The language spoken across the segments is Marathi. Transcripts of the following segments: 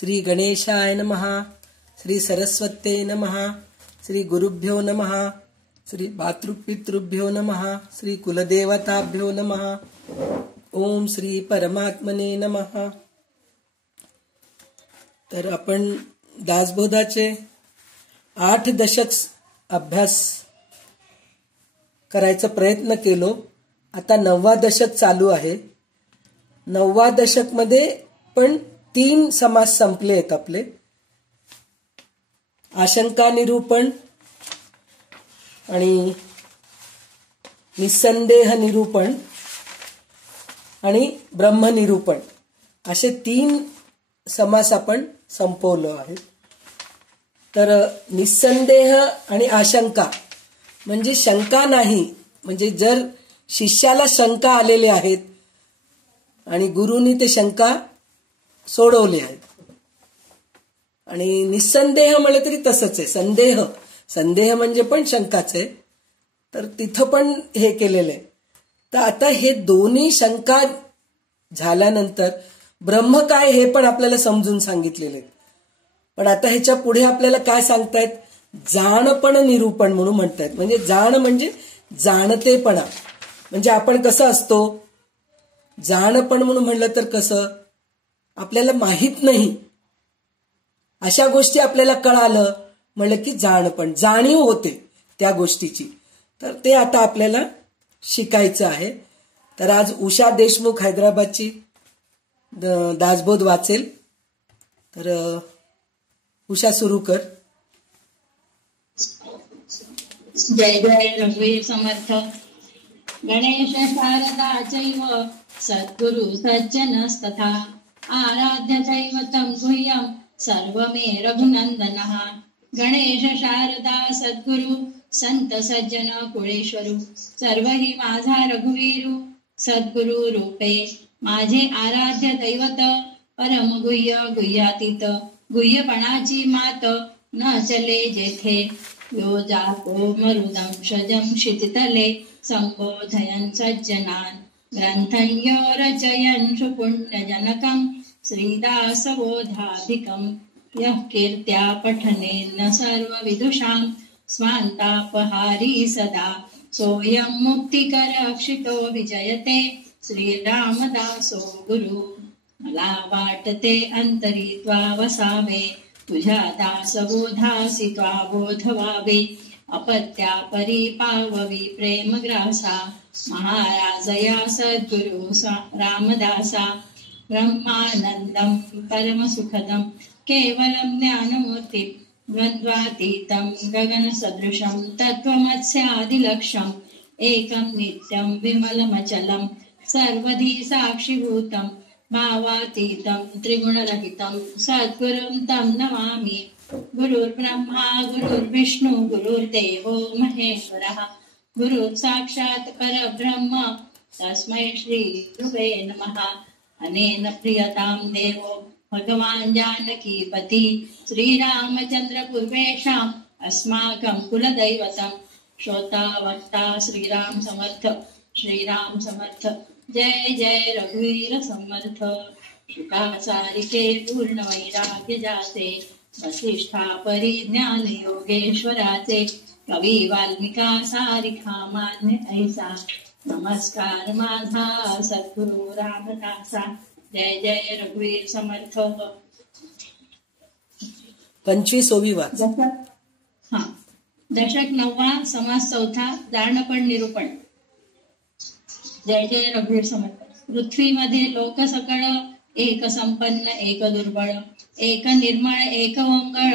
श्री गणेशाय नमः, श्री सरस्वते नमः, श्री गुरुभ्यो नमः, श्री मातृपितृभ्यो नमः, श्री कुलदेवताभ्यो नमः. ओम श्री परमात्मने नमः. तर आपण दासबोधाचे 8 दशक अभ्यास करायचा प्रयत्न केलो. आता 9वा दशक चालू आहे. 9वा दशक मध्ये पण 3 समास संपले आहेत आपले. आशंका निरूपण आणि निसंदेह निरूपण आणि ब्रह्मनिरूपण असे 3 समास आपण संपवलो आहे. तर निसंदेह आणि आशंका म्हणजे शंका नाही, म्हणजे जर शिष्याला शंका आलेले आहेत आणि गुरुनी ते शंका सोडवले आहेत. आणि निसंदेह म्हटलं तरी तसंच आहे. संदेह म्हणजे पण शंकाच आहे. तर तिथं पण हे केलेलं आहे. तर आता हे दोन्ही शंका झाल्यानंतर ब्रह्म काय हे पण आपल्याला समजून सांगितलेले आहे. पण आता ह्याच्या पुढे आपल्याला काय सांगतायत, जाणपण निरूपण म्हणून म्हणतायत. म्हणजे जाण म्हणजे जाणतेपणा. म्हणजे आपण कसं असतो, जाणपण म्हणून म्हणलं तर कसं, आपल्याला माहित नाही अशा गोष्टी आपल्याला कळालं म्हणलं की जाणपण, जाणीव होते त्या गोष्टीची. तर ते आता आपल्याला शिकायचं आहे. तर आज उषा देशमुख हैदराबादची दासबोध वाचेल. तर उषा सुरू कर. जय जय रघुवीर समर्थ. गणेश शारदा चैव सद्गुरु सज्जनस्तथा आराध्य दैवतं गुह्यं सर्वमे रघुनंदनः. गणेश शारदा सद्गुरु संत सज्जन कुळेश्वरू सर्व ही माझा रघुवीरू. सद्गुरु रूपे माझे आराध्य दैवत परम गुह्य गुह्यातीत. गुह्यपणाची मात न चले जेथे यो जातो मरुदं शजं क्षितितले संबोधयन् सज्जनान् ग्रंथं रचयन् सुपुण्यजनकं श्रीदासबोधाधिकं यः कीर्त्या पठनेन सर्वविदुषां स्वान्तापहारी सदा सोऽयं मुक्तिकरक्षितो विजयते श्रीरामदासो गुरु. मला वाटते अंतरित्वा वसावे तुझ्या दासबोधासी त्वा बोध व्हावे. अपत्या परिपाववी प्रेमग्रासा महाराजया सद्गुरु रामदासा. ब्रह्मानंदं परमसुखदं केवलं ज्ञानमूर्ति द्वंद्वातीतं गगनसदृशं तत्त्वमस्यादिलक्ष्यम् एकं नित्यं विमलमचलं सर्वधी साक्षिभूतं भावातीतं त्रिगुणरहितं सद्गुरुं तं नमामि. गुरुर्ब्रह्मा गुरुर्विष्णु गुरुर्देवो महेश्वरः गुरुः साक्षात् परब्रह्म तस्मै श्री गुरवे नमः. अनेन प्रियतां देवो भगवान् जानकीपति श्रीरामचन्द्र पूर्वेषाम् अस्माकं कुलदैवतं. श्रोता वक्ता श्रीराम समर्थ, श्रीराम समर्थ. जय जय रघुवीर समर्थ. शुकाचारिके पूर्ण वैराग्य जाते वसिष्ठा परिज्ञान योगेश्वराचे. कवी वाल्मिका सारिखा मान्य ऐसा. नमस्कार माझा सद्गुरु रामदासा. जय जय रघुवीर समर्थ. 25वी वाच. दशक 9वा समास 4था जाणपण निरूपण. जय जय रघुवीर समर्थ. पृथ्वीमध्ये लोक सकळ एक संपन्न एक दुर्बळ एक निर्मळ एक ओंगळ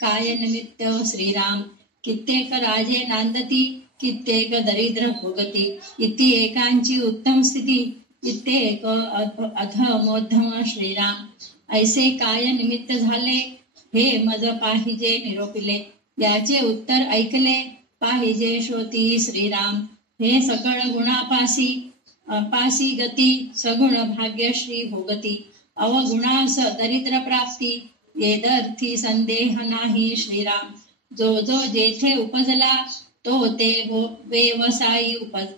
काय निमित्त श्रीराम. कित्येक राजे नांदती कित्येक दरिद्र भोगती. इति एकांची उत्तम स्थिती कित्येक अधमोद्धम श्रीराम. ऐसे काय निमित्त झाले हे मज पाहिजे निरोपिले. याचे उत्तर ऐकले पाहिजे श्रोती श्रीराम. हे सकळ गुणापासी पासी गती सगुण भाग्यश्री भोगती. अवगुणास दरिद्र प्राप्ती येदर्थी संदेह नाही श्रीराम. जो जो जेथे उपजला तो ते व्यवसायी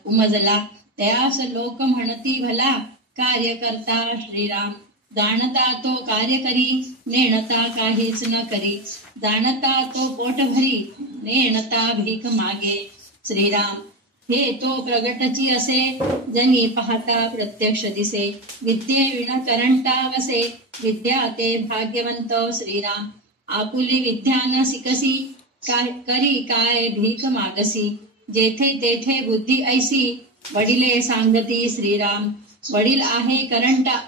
उमजला. त्यास लोक म्हणती भला कार्य करता श्रीराम. जाणता तो कार्य करी, नेणता काहीच न करी. जाणता तो पोट भरी, नेणता भीक मागे. श्रीराम हे तो प्रगटची असे, जनी पाहता प्रत्यक्ष दिसे. विद्ये विण करंटा वसे, विद्या ते भाग्यवंत. श्रीराम आपुली विद्या न शिकसी, करी काय भीक मागसी. जेथे तेथे बुद्धी ऐसी, वडिले सांगती. श्रीराम वडील आहे करंटा,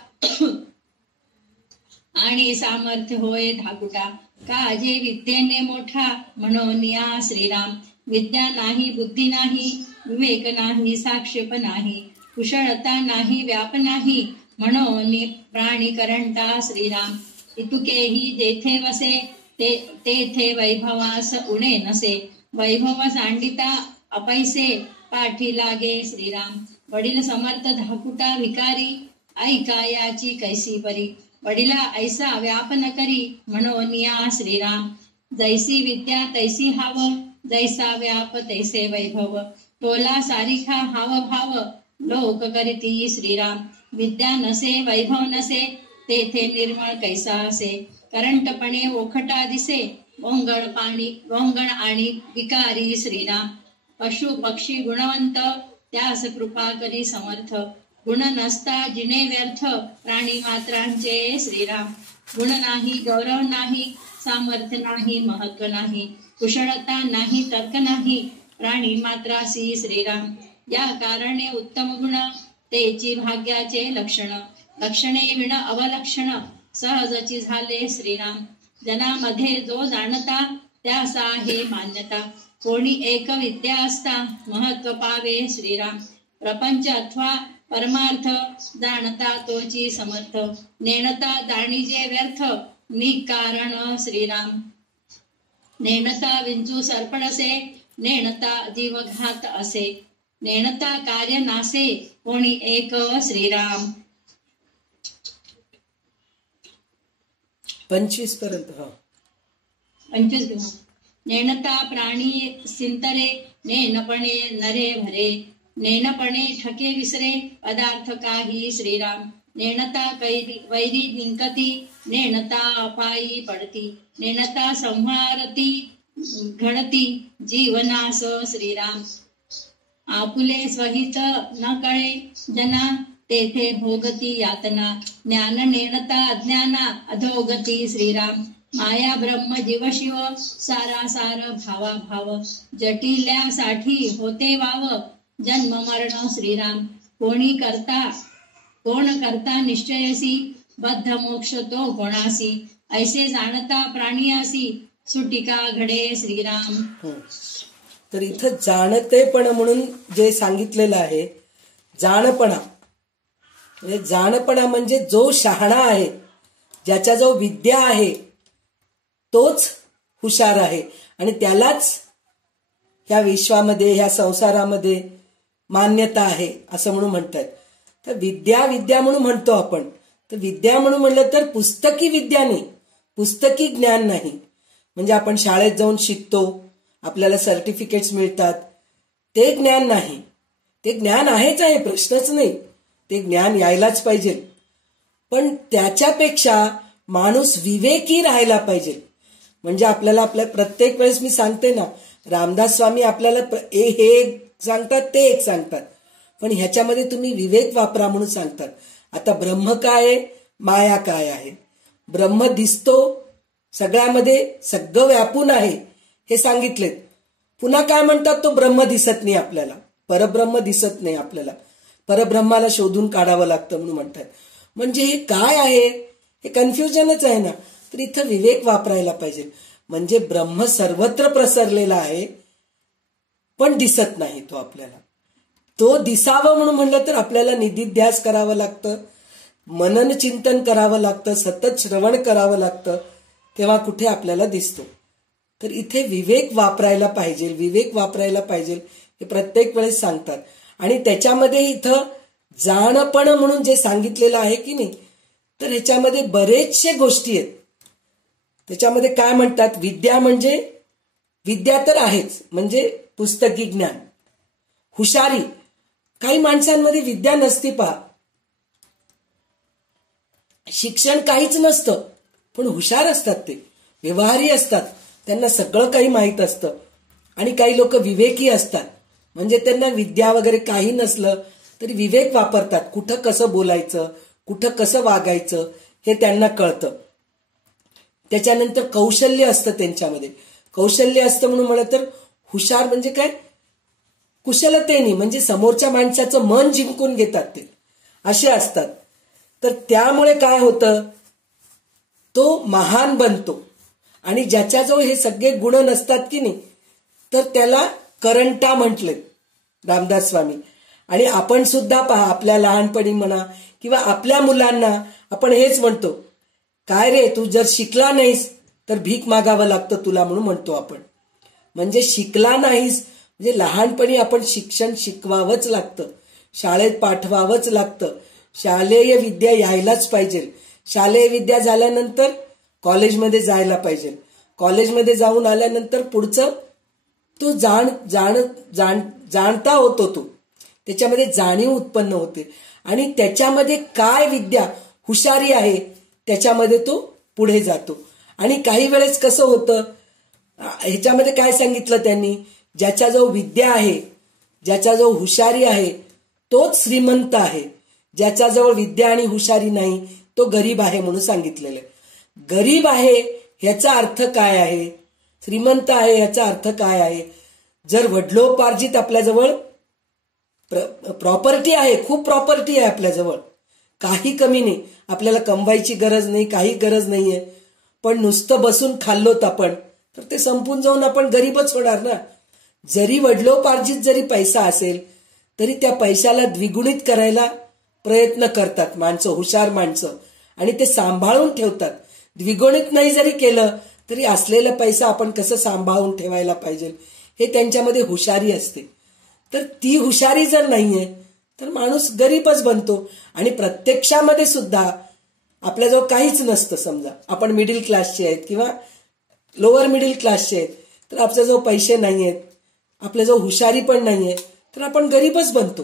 आणि सामर्थ्य होय धाकुटा. काजे विद्येने मोठा, म्हणून या. श्रीराम विद्या नाही, बुद्धी नाही, विवेक नाही, साक्षेप नाही, कुशळता नाही, व्याप नाही, म्हणून प्राणी करंटा. श्रीराम इतुकेही जेथे वसे, तेथे वैभवास उणे नसे. वैभव सांडिता अपैसे, पाठी लागे. श्रीराम वडील समर्थ धाकुटा भिकारी, ऐका याची कैसी परी. वडिला ऐसा व्याप न करी, म्हणून या. श्रीराम जैसी विद्या तैसी हाव, जैसा व्याप तैसे वैभव. तोला सारिखा हाव भाव, लोक करीती. श्रीराम विद्या नसे, वैभव नसे, तेथे निर्मळ कैसा असे. करंटपणे ओखटा दिसे, वोंगण आणि विकारी. श्रीराम पशु पक्षी गुणवंत, त्यास कृपा करी समर्थ. गुण नसता जिने व्यर्थ, प्राणी मात्रांचे. श्रीराम गुण नाही, गौरव नाही, सामर्थ्य नाही, महत्व नाही, कुशळता नाही, तर्क नाही, प्राणी मात्रासी. श्रीराम या कारणे उत्तम गुण, तेची भाग्याचे लक्षण. लक्षणे विण अवलक्षण, सहजची झाले. श्रीराम जनामध्ये जो जाणता, त्यासा हे मान्यता. कोणी एक विद्या असता, महत्व पावे. श्रीराम प्रपंच अथवा परमार्थ, जाणता तोची समर्थ. नेणता जाणीजे व्यर्थ, निकारण. श्रीराम नेणता विंचू सरपडसे, नेणता जीवघात असे. नेणता कार्य नासे, कोणी एक. श्रीराम 25 पर्यंत. 25. नेणता प्राणी सिंतरे, नेनपणे नरे भरे. नेनपणे ठके विसरे, पदार्थ काही. श्रीराम नेणता वैरी निंकती, नेणता अपायी पडती. नेणता संहारती घडती, जीवनास. श्रीराम आपुले स्वहित न कळे जना, तेथे भोगती यातना. ज्ञान नेणता अज्ञाना, अधोगती. श्रीराम माया ब्रह्म जीव शिव, सारा सार भावा भाव. जटिल्यासाठी होते वाव, जन्म मरण. श्रीराम कोण करता निश्चयसी, बद्ध मोक्ष तो कोणासी. ऐसे जाणता प्राणियासी, सुटिका घडे. श्रीराम तर इथं जाणतेपण म्हणून जे सांगितलेलं आहे, जाणपणा म्हणजे जाणपणा म्हणजे जो शहाणा आहे, ज्याच्याजवळ विद्या आहे, तोच हुशार आहे आणि त्यालाच ह्या विश्वामध्ये, ह्या संसारामध्ये मान्यता आहे असं म्हणून म्हणतात. तर विद्या म्हणून म्हणतो आपण. तर विद्या म्हणून म्हणलं तर पुस्तकी विद्या नाही, पुस्तकी ज्ञान नाही. म्हणजे आपण शाळेत जाऊन शिकतो, आपल्याला सर्टिफिकेट्स मिळतात, ते ज्ञान नाही. ते ज्ञान आहेच आहे, प्रश्नच नाही, ते ज्ञान यायलाच पाहिजे. पण त्याच्यापेक्षा माणूस विवेकी राहायला पाहिजे. म्हणजे आपल्याला आपल्या प्रत्येक वेळेस मी सांगते ना, रामदास स्वामी आपल्याला हे एक सांगतात, ते एक सांगतात, पण ह्याच्यामध्ये तुम्ही विवेक वापरा म्हणून सांगतात. आता ब्रह्म काय आहे, माया काय आहे. ब्रह्म दिसतो सगळ्यामध्ये, सगळं व्यापून आहे हे सांगितलेत. पुन्हा काय म्हणतात, तो ब्रह्म दिसत नाही आपल्याला, परब्रह्म दिसत नाही आपल्याला, परब्रह्माला शोधून काढावं लागतं म्हणून म्हणतात. म्हणजे हे काय आहे, हे कन्फ्युजनच आहे ना. तर इथं विवेक वापरायला पाहिजे. म्हणजे ब्रह्म सर्वत्र प्रसरलेला आहे, पण दिसत नाही तो आपल्याला. तो दिसावं म्हणून म्हणलं तर आपल्याला निधिध्यास करावं लागतं, मनन चिंतन करावं लागतं, सतत श्रवण करावं लागतं, तेव्हा कुठे आपल्याला दिसतो. तर इथे विवेक वापरायला पाहिजे, विवेक वापरायला पाहिजे हे प्रत्येक वेळेस सांगतात. आणि त्याच्यामध्ये इथं जाणपण म्हणून जे सांगितलेलं आहे की नाही, तर ह्याच्यामध्ये बरेचशे गोष्टी आहेत. त्याच्यामध्ये काय म्हणतात, विद्या म्हणजे विद्या तर आहेच, म्हणजे पुस्तकी ज्ञान, हुशारी. काही माणसांमध्ये विद्या नसती पहा, शिक्षण काहीच नसतं पण हुशार असतात, ते व्यवहारी असतात, त्यांना सगळं काही माहीत असतं. आणि काही लोक विवेकी असतात, म्हणजे त्यांना विद्या वगैरे काही नसलं तरी विवेक वापरतात, कुठं कसं बोलायचं, कुठं कसं वागायचं हे त्यांना कळतं. त्याच्यानंतर कौशल्य असतं त्यांच्यामध्ये. कौशल्य असतं म्हणून म्हणलं तर हुशार म्हणजे काय, कुशलतेने, म्हणजे समोरच्या माणसाचं मन जिंकून घेतात ते, असे असतात. तर त्यामुळे काय होतं, तो महान बनतो. आणि ज्याच्याजवळ हे सगळे गुण नसतात की नाही, तर त्याला करंटा म्हटले रामदास स्वामी. आणि आपण सुद्धा पहा, आपल्या लहानपणी म्हणा किंवा आपल्या मुलांना आपण हेच म्हणतो, काय रे तू जर शिकला नाहीस तर भीक मागावं लागतं तुला म्हणून म्हणतो आपण. म्हणजे शिकला नाहीस म्हणजे लहानपणी आपण शिक्षण शिकवावंच लागतं, शाळेत पाठवावंच लागतं, शालेय विद्या यायलाच पाहिजे. शालेय विद्या झाल्यानंतर कॉलेजमध्ये जायला पाहिजे, कॉलेजमध्ये जाऊन आल्यानंतर पुढचं तो जाणता होतो, तो त्याच्यामध्ये जाणीव उत्पन्न होते आणि त्याच्यामध्ये काय विद्या हुशारी आहे त्याच्यामध्ये तो पुढे जातो. आणि काही वेळेस कसं होतं, ह्याच्यामध्ये काय सांगितलं त्यांनी, ज्याच्याजवळ विद्या आहे, ज्याच्याजवळ हुशारी आहे तोच श्रीमंत आहे, ज्याच्याजवळ विद्या आणि हुशारी नाही तो गरीब आहे म्हणून सांगितलेलं आहे. गरीब आहे ह्याचा अर्थ काय आहे, श्रीमंत आहे ह्याचा अर्थ काय आहे. जर वडिलोपार्जित आपल्याजवळ प्रॉपर्टी आहे, खूप प्रॉपर्टी आहे आपल्याजवळ, काही कमी नाही, आपल्याला कमवायची गरज नाही, काही गरज नाहीये, पण नुसतं बसून खाल्लोत आपण तर ते संपून जाऊन आपण गरीबच होणार ना. जरी वडिलोपार्जित जरी पैसा असेल तरी त्या पैशाला द्विगुणित करायला प्रयत्न करतात माणसं, हुशार माणसं, आणि ते सांभाळून ठेवतात. द्विगुणित नाही जरी केलं तरी असलेला पैसा आपण कसं सांभाळून ठेवायला पाहिजे हे त्यांच्यामध्ये हुशारी असते. तर ती हुशारी जर नाहीये तर माणूस गरीबच बनतो. आणि प्रत्यक्षामध्ये सुद्धा आपल्याजवळ काहीच नसतं, समजा आपण मिडल क्लासचे आहेत किंवा लोअर मिडल क्लासचे आहेत, तर आपल्याजवळ पैसे नाही आहेत, आपल्याजवळ हुशारी पण नाहीये, तर आपण गरीबच बनतो.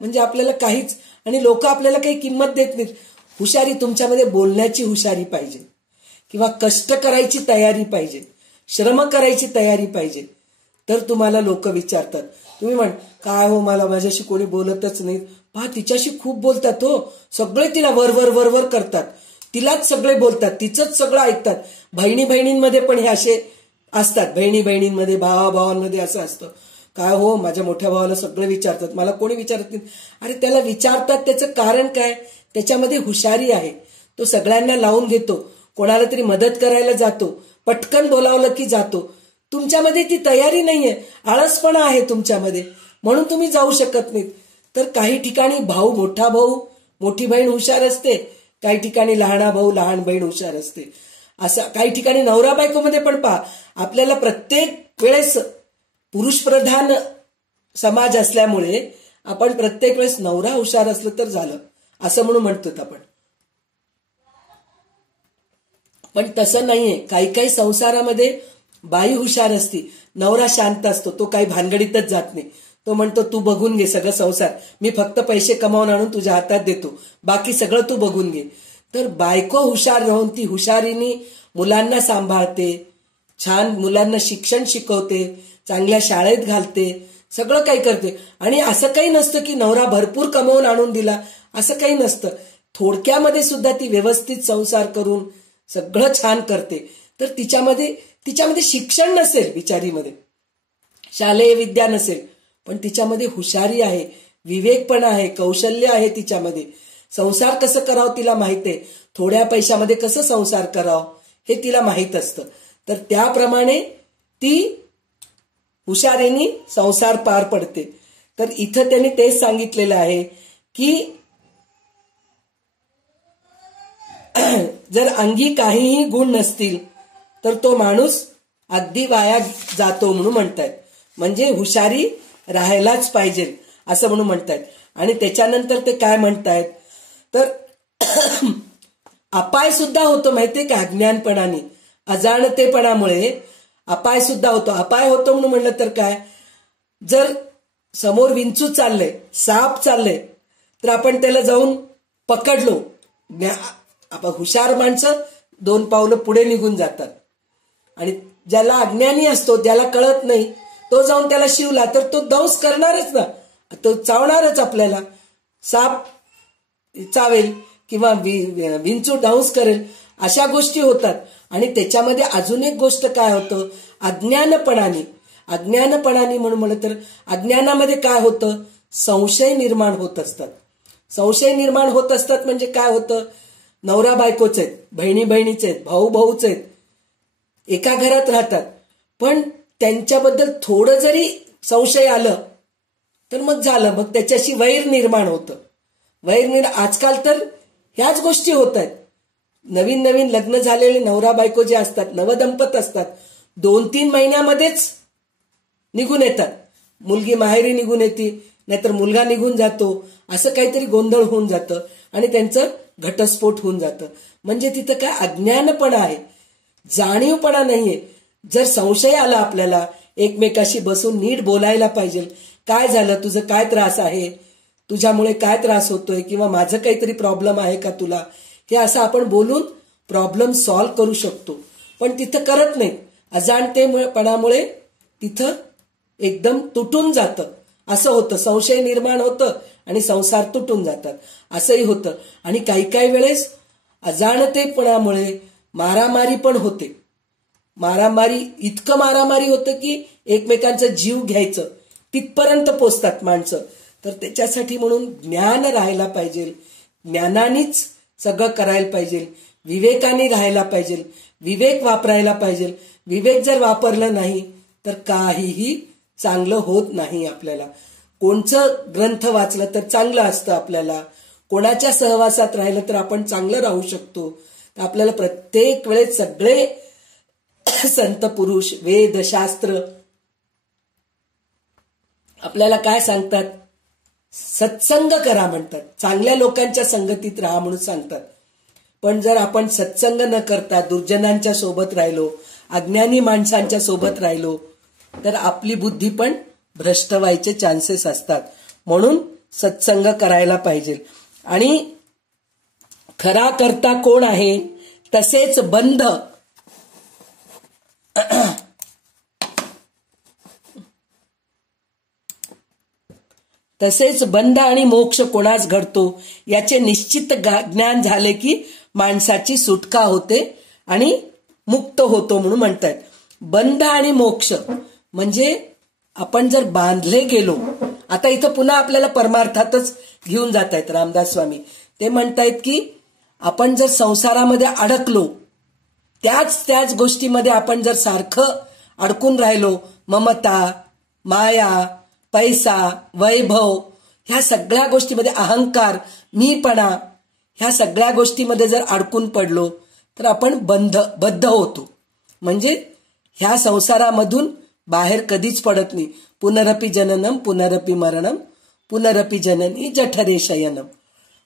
म्हणजे आपल्याला काहीच, आणि लोक आपल्याला काही किंमत देत नाहीत. हुशारी तुमच्यामध्ये बोलण्याची हुशारी पाहिजे किंवा कष्ट करायची तयारी पाहिजे, श्रम करायची तयारी पाहिजे, तर तुम्हाला लोक विचारतात. तुम्ही म्हण काय हो मला माझ्याशी कोणी बोलतच नाही, पहा तिच्याशी खूप बोलतात हो, सगळे तिला वर वर करतात, तिलाच सगळे बोलतात, तिचंच सगळं ऐकतात. बहिणी बहिणींमध्ये पण हे असे असतात, बहिणी बहिणींमध्ये, भावाभावांमध्ये असं असतं, काय हो माझ्या मोठ्या भावाला सगळे विचारतात, मला कोणी विचारत नाही. अरे त्याला विचारतात त्याचं कारण काय, त्याच्यामध्ये हुशारी आहे, तो सगळ्यांना लावून घेतो, कोणाला तरी मदत करायला जातो, पटकन बोलावलं की जातो. तुमच्यामध्ये ती तयारी नाहीये, आळसपणा आहे तुमच्यामध्ये, म्हणून तुम्ही जाऊ शकत नाहीत. तर काही ठिकाणी भाऊ, मोठा भाऊ, मोठी बहीण हुशार असते, काही ठिकाणी लहाना भाऊ, लहान बहीण हुशार असते. असं काही ठिकाणी नवरा बायकोमध्ये पण पहा, आपल्याला प्रत्येक वेळेस पुरुष प्रधान समाज असल्यामुळे आपण प्रत्येक वेळेस नवरा हुशार असलं तर झालं असं म्हणून म्हणतो आपण. पण तसं नाहीये, काही काही संसारामध्ये बाई हुशार असती, नवरा शांत असतो, तो काही भानगडीतच जात नाही, तो म्हणतो तू बघून घे सगळं संसार, मी फक्त पैसे कमावून आणून तुझ्या हातात देतो, बाकी सगळं तू बघून घे. तर बायको हुशार राहून ती हुशारीने मुलांना सांभाळते, छान मुलांना शिक्षण शिकवते, चांगल्या शाळेत घालते, सगळं काही करते. आणि असं काही नसतं की नवरा भरपूर कमवून आणून दिला, असं काही नसतं. थोडक्यामध्ये सुद्धा ती व्यवस्थित संसार करून सगळं छान करते. तर तिच्यामध्ये शिक्षण नसेल, बिचारीमध्ये शालेय विद्या नसेल, पण तिच्यामध्ये हुशारी आहे, विवेकपणा आहे, कौशल्य आहे तिच्यामध्ये. संसार कसं करावं तिला माहित आहे, थोड्या पैशामध्ये कसं संसार करावं हे तिला माहीत असतं. तर त्याप्रमाणे ती हुशारीने संसार पार पडते. तर इथं त्यांनी तेच सांगितलेलं आहे की जर अंगी काहीही गुण नसतील तर तो माणूस अगदी वाया जातो म्हणून म्हणतायत. म्हणजे हुशारी राहायलाच पाहिजे असं म्हणून म्हणतायत. आणि त्याच्यानंतर ते काय म्हणतायत तर अपाय सुद्धा होतो माहितीये का, अज्ञानपणाने, अजाणतेपणामुळे अपाय सुद्धा होतो. अपाय होतो म्हणून म्हणलं तर काय, जर समोर विंचू चाललंय, साप चाललंय, तर आपण त्याला जाऊन पकडलो, आपण हुशार माणसं 2 पावलं पुढे निघून जातात, आणि ज्याला अज्ञानी असतो, ज्याला कळत नाही, तो जाऊन त्याला शिवला तर तो दंश करणारच ना, तो चावणारच आपल्याला. साप चावेल किंवा विंचू दंश करेल, अशा गोष्टी होतात. आणि त्याच्यामध्ये अजून एक गोष्ट काय होतं, अज्ञानपणाने म्हणून म्हणलं तर अज्ञानामध्ये काय होतं, संशय निर्माण होत असतात. संशय निर्माण होत असतात म्हणजे काय होतं, नवरा बायकोच आहेत, बहिणी बहिणीचे आहेत, भाऊ भाऊच आहेत, एका घरात राहतात, पण त्यांच्याबद्दल थोडं जरी संशय आलं तर मग झालं, मग त्याच्याशी वैर निर्माण होतं. आजकाल तर ह्याच गोष्टी होत आहेत. नवीन नवीन लग्न झालेले नवरा बायको जे असतात, नवदंपत असतात, 2-3 महिन्यामध्येच निघून येतात. मुलगी माहेरी निघून येते, नाहीतर मुलगा निघून जातो, असं काहीतरी गोंधळ होऊन जातं आणि त्यांचं घटस्फोट होऊन जातं. म्हणजे तिथं काय अज्ञानपणा आहे, जाणीवपणा नाहीये. जर संशय आला आपल्याला, एकमेकाशी बसून नीट बोलायला पाहिजे. काय झालं, तुझं काय त्रास आहे, तुझ्यामुळे काय त्रास होतोय, किंवा माझं काहीतरी प्रॉब्लेम आहे का तुला, हे असं आपण बोलून प्रॉब्लेम सॉल्व्ह करू शकतो. पण तिथं करत नाही. अजाणतेपणामुळे तिथं एकदम तुटून जातं, असं होतं. संशय निर्माण होतं आणि संसार तुटून जातात, असंही होतं. आणि काही वेळेस अजाणतेपणामुळे मारामारी पण होते. इतकं मारामारी होतं की एकमेकांचा जीव घ्यायचं तिथपर्यंत पोचतात माणसं. तर त्याच्यासाठी म्हणून ज्ञान राहायला पाहिजे, ज्ञानानेच सगळं करायला पाहिजे, विवेकाने राहायला पाहिजे, विवेक वापरायला पाहिजे. विवेक जर वापरलं नाही तर काहीही चांगलं होत नाही. आपल्याला कोणचं ग्रंथ वाचलं तर चांगलं असतं, आपल्याला कोणाच्या सहवासात राहिलं तर आपण चांगलं राहू शकतो. तर आपल्याला प्रत्येक वेळेस सगळे संत पुरुष, वेद, शास्त्र आपल्याला काय सांगतात, सत्संग करा म्हणतात, चांगल्या लोकांच्या संगतीत राहा म्हणून सांगतात. पण जर आपण सत्संग न करता दुर्जनांच्या सोबत राहिलो, अज्ञानी माणसांच्या सोबत राहिलो, तर आपली बुद्धी पण भ्रष्ट व्हायचे चान्सेस असतात. म्हणून सत्संग करायला पाहिजे. आणि खरा करता कोण आहे, तसेच बंध आणि मोक्ष कोणास घडतो याचे निश्चित ज्ञान झाले की माणसाची सुटका होते आणि मुक्त होतो म्हणून म्हणतात. बंध आणि मोक्ष म्हणजे आपण जर बांधले गेलो, आता इथं पुन्हा आपल्याला परमार्थातच घेऊन जात आहेत रामदास स्वामी. ते म्हणतायत की आपण जर संसारामध्ये अडकलो, त्याच गोष्टीमध्ये आपण जर सारखं अडकून राहिलो, ममता, माया, पैसा, वैभव, ह्या सगळ्या गोष्टीमध्ये अहंकार, मीपणा, ह्या सगळ्या गोष्टीमध्ये जर अडकून पडलो तर आपण बद्ध होतो. म्हणजे ह्या संसारामधून बाहेर कधीच पडत नाही. पुनरपि जननम पुनरपि मरणम पुनरपि जननी जठरे शयनम.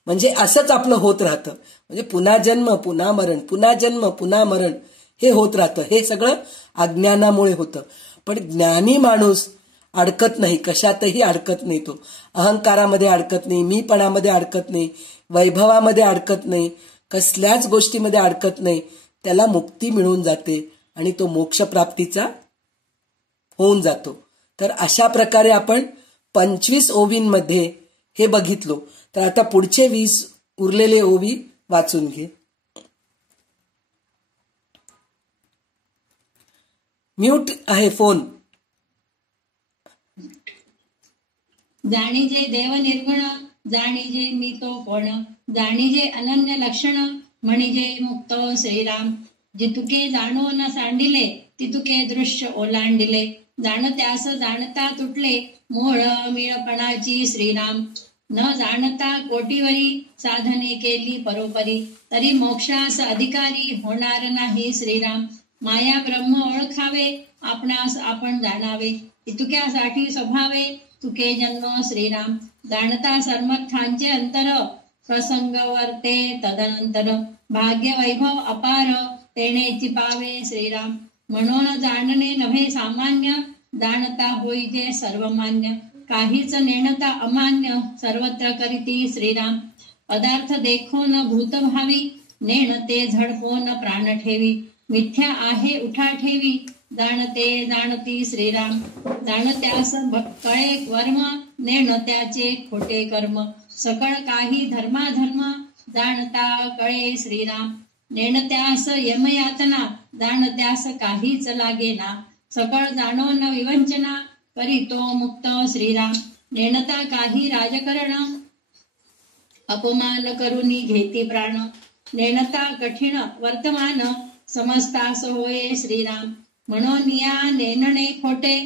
म्हणजे असंच आपलं होत राहतं. म्हणजे पुन्हा जन्म पुन्हा मरण, पुन्हा जन्म पुन्हा मरण, हे होत राहतं. हे सगळं अज्ञानामुळे होतं. पण ज्ञानी माणूस अडकत नाही, कशातही अडकत नाही. तो अहंकारामध्ये अडकत नाही, मीपणामध्ये अडकत नाही, वैभवामध्ये अडकत नाही, कसल्याच गोष्टीमध्ये अडकत नाही. त्याला मुक्ती मिळून जाते आणि तो मोक्षप्राप्तीचा होऊन जातो. तर अशा प्रकारे आपण 25 ओवींमध्ये हे बघितलो. तर आता पुढचे 20 उरलेले ओवी वाचून घे. म्यूट आहे फोन. जाणीजे देव निर्गुण, जाणीजे मी तो कोण, जाणीजे अनन्य लक्षण, म्हणीजे मुक्त श्रीराम. जितुके जाणो न सांडिले, तितुके दृश्य ओलांडिले. जाणत्यास जाणता तुटले, मोळ मीळपणाची श्रीराम. न जाणता कोटीवरी, साधने केली परोपरी. तरी मोक्षास अधिकारी होणार नाही श्रीराम. माया ब्रह्म ओळखावे, आपणास आपण जाणावे. इतुक्यासाठी स्वभावे, तुके जन्म श्रीराम. जाणता सर्मर्थांचे अंतर, प्रसंग वर्ते तदनंतर. भाग्य वैभव अपार, तेनेची पावे श्रीराम. म्हणून जाणणे नव्हे सामान्य, जाणता होईजे सर्वमान्य. काहीच नेणता अमान्य, सर्वत्र करीती श्रीराम. पदार्थ देखो न भूत भावी, नेणते झडपोन प्राण ठेवी. मिथ्या आहे उठा ठेवी, जाणते जाणती श्रीराम. जाणत्यास कळे वर्म, नेणत्याचे खोटे कर्म. सकळ काही धर्माधर्म, जाणता कळे श्रीराम. नेणत्यास यमयातना, जाणत्यास काहीच लागेना. सकळ जाणो न विवंचना, करीतो मुक्त श्रीराम. नेणता काही राजकरण, अपमान करुनी घेती प्राण. नेणता कठीण वर्तमान, समजतास होय श्रीराम. म्हणून या नेणणे खोटे,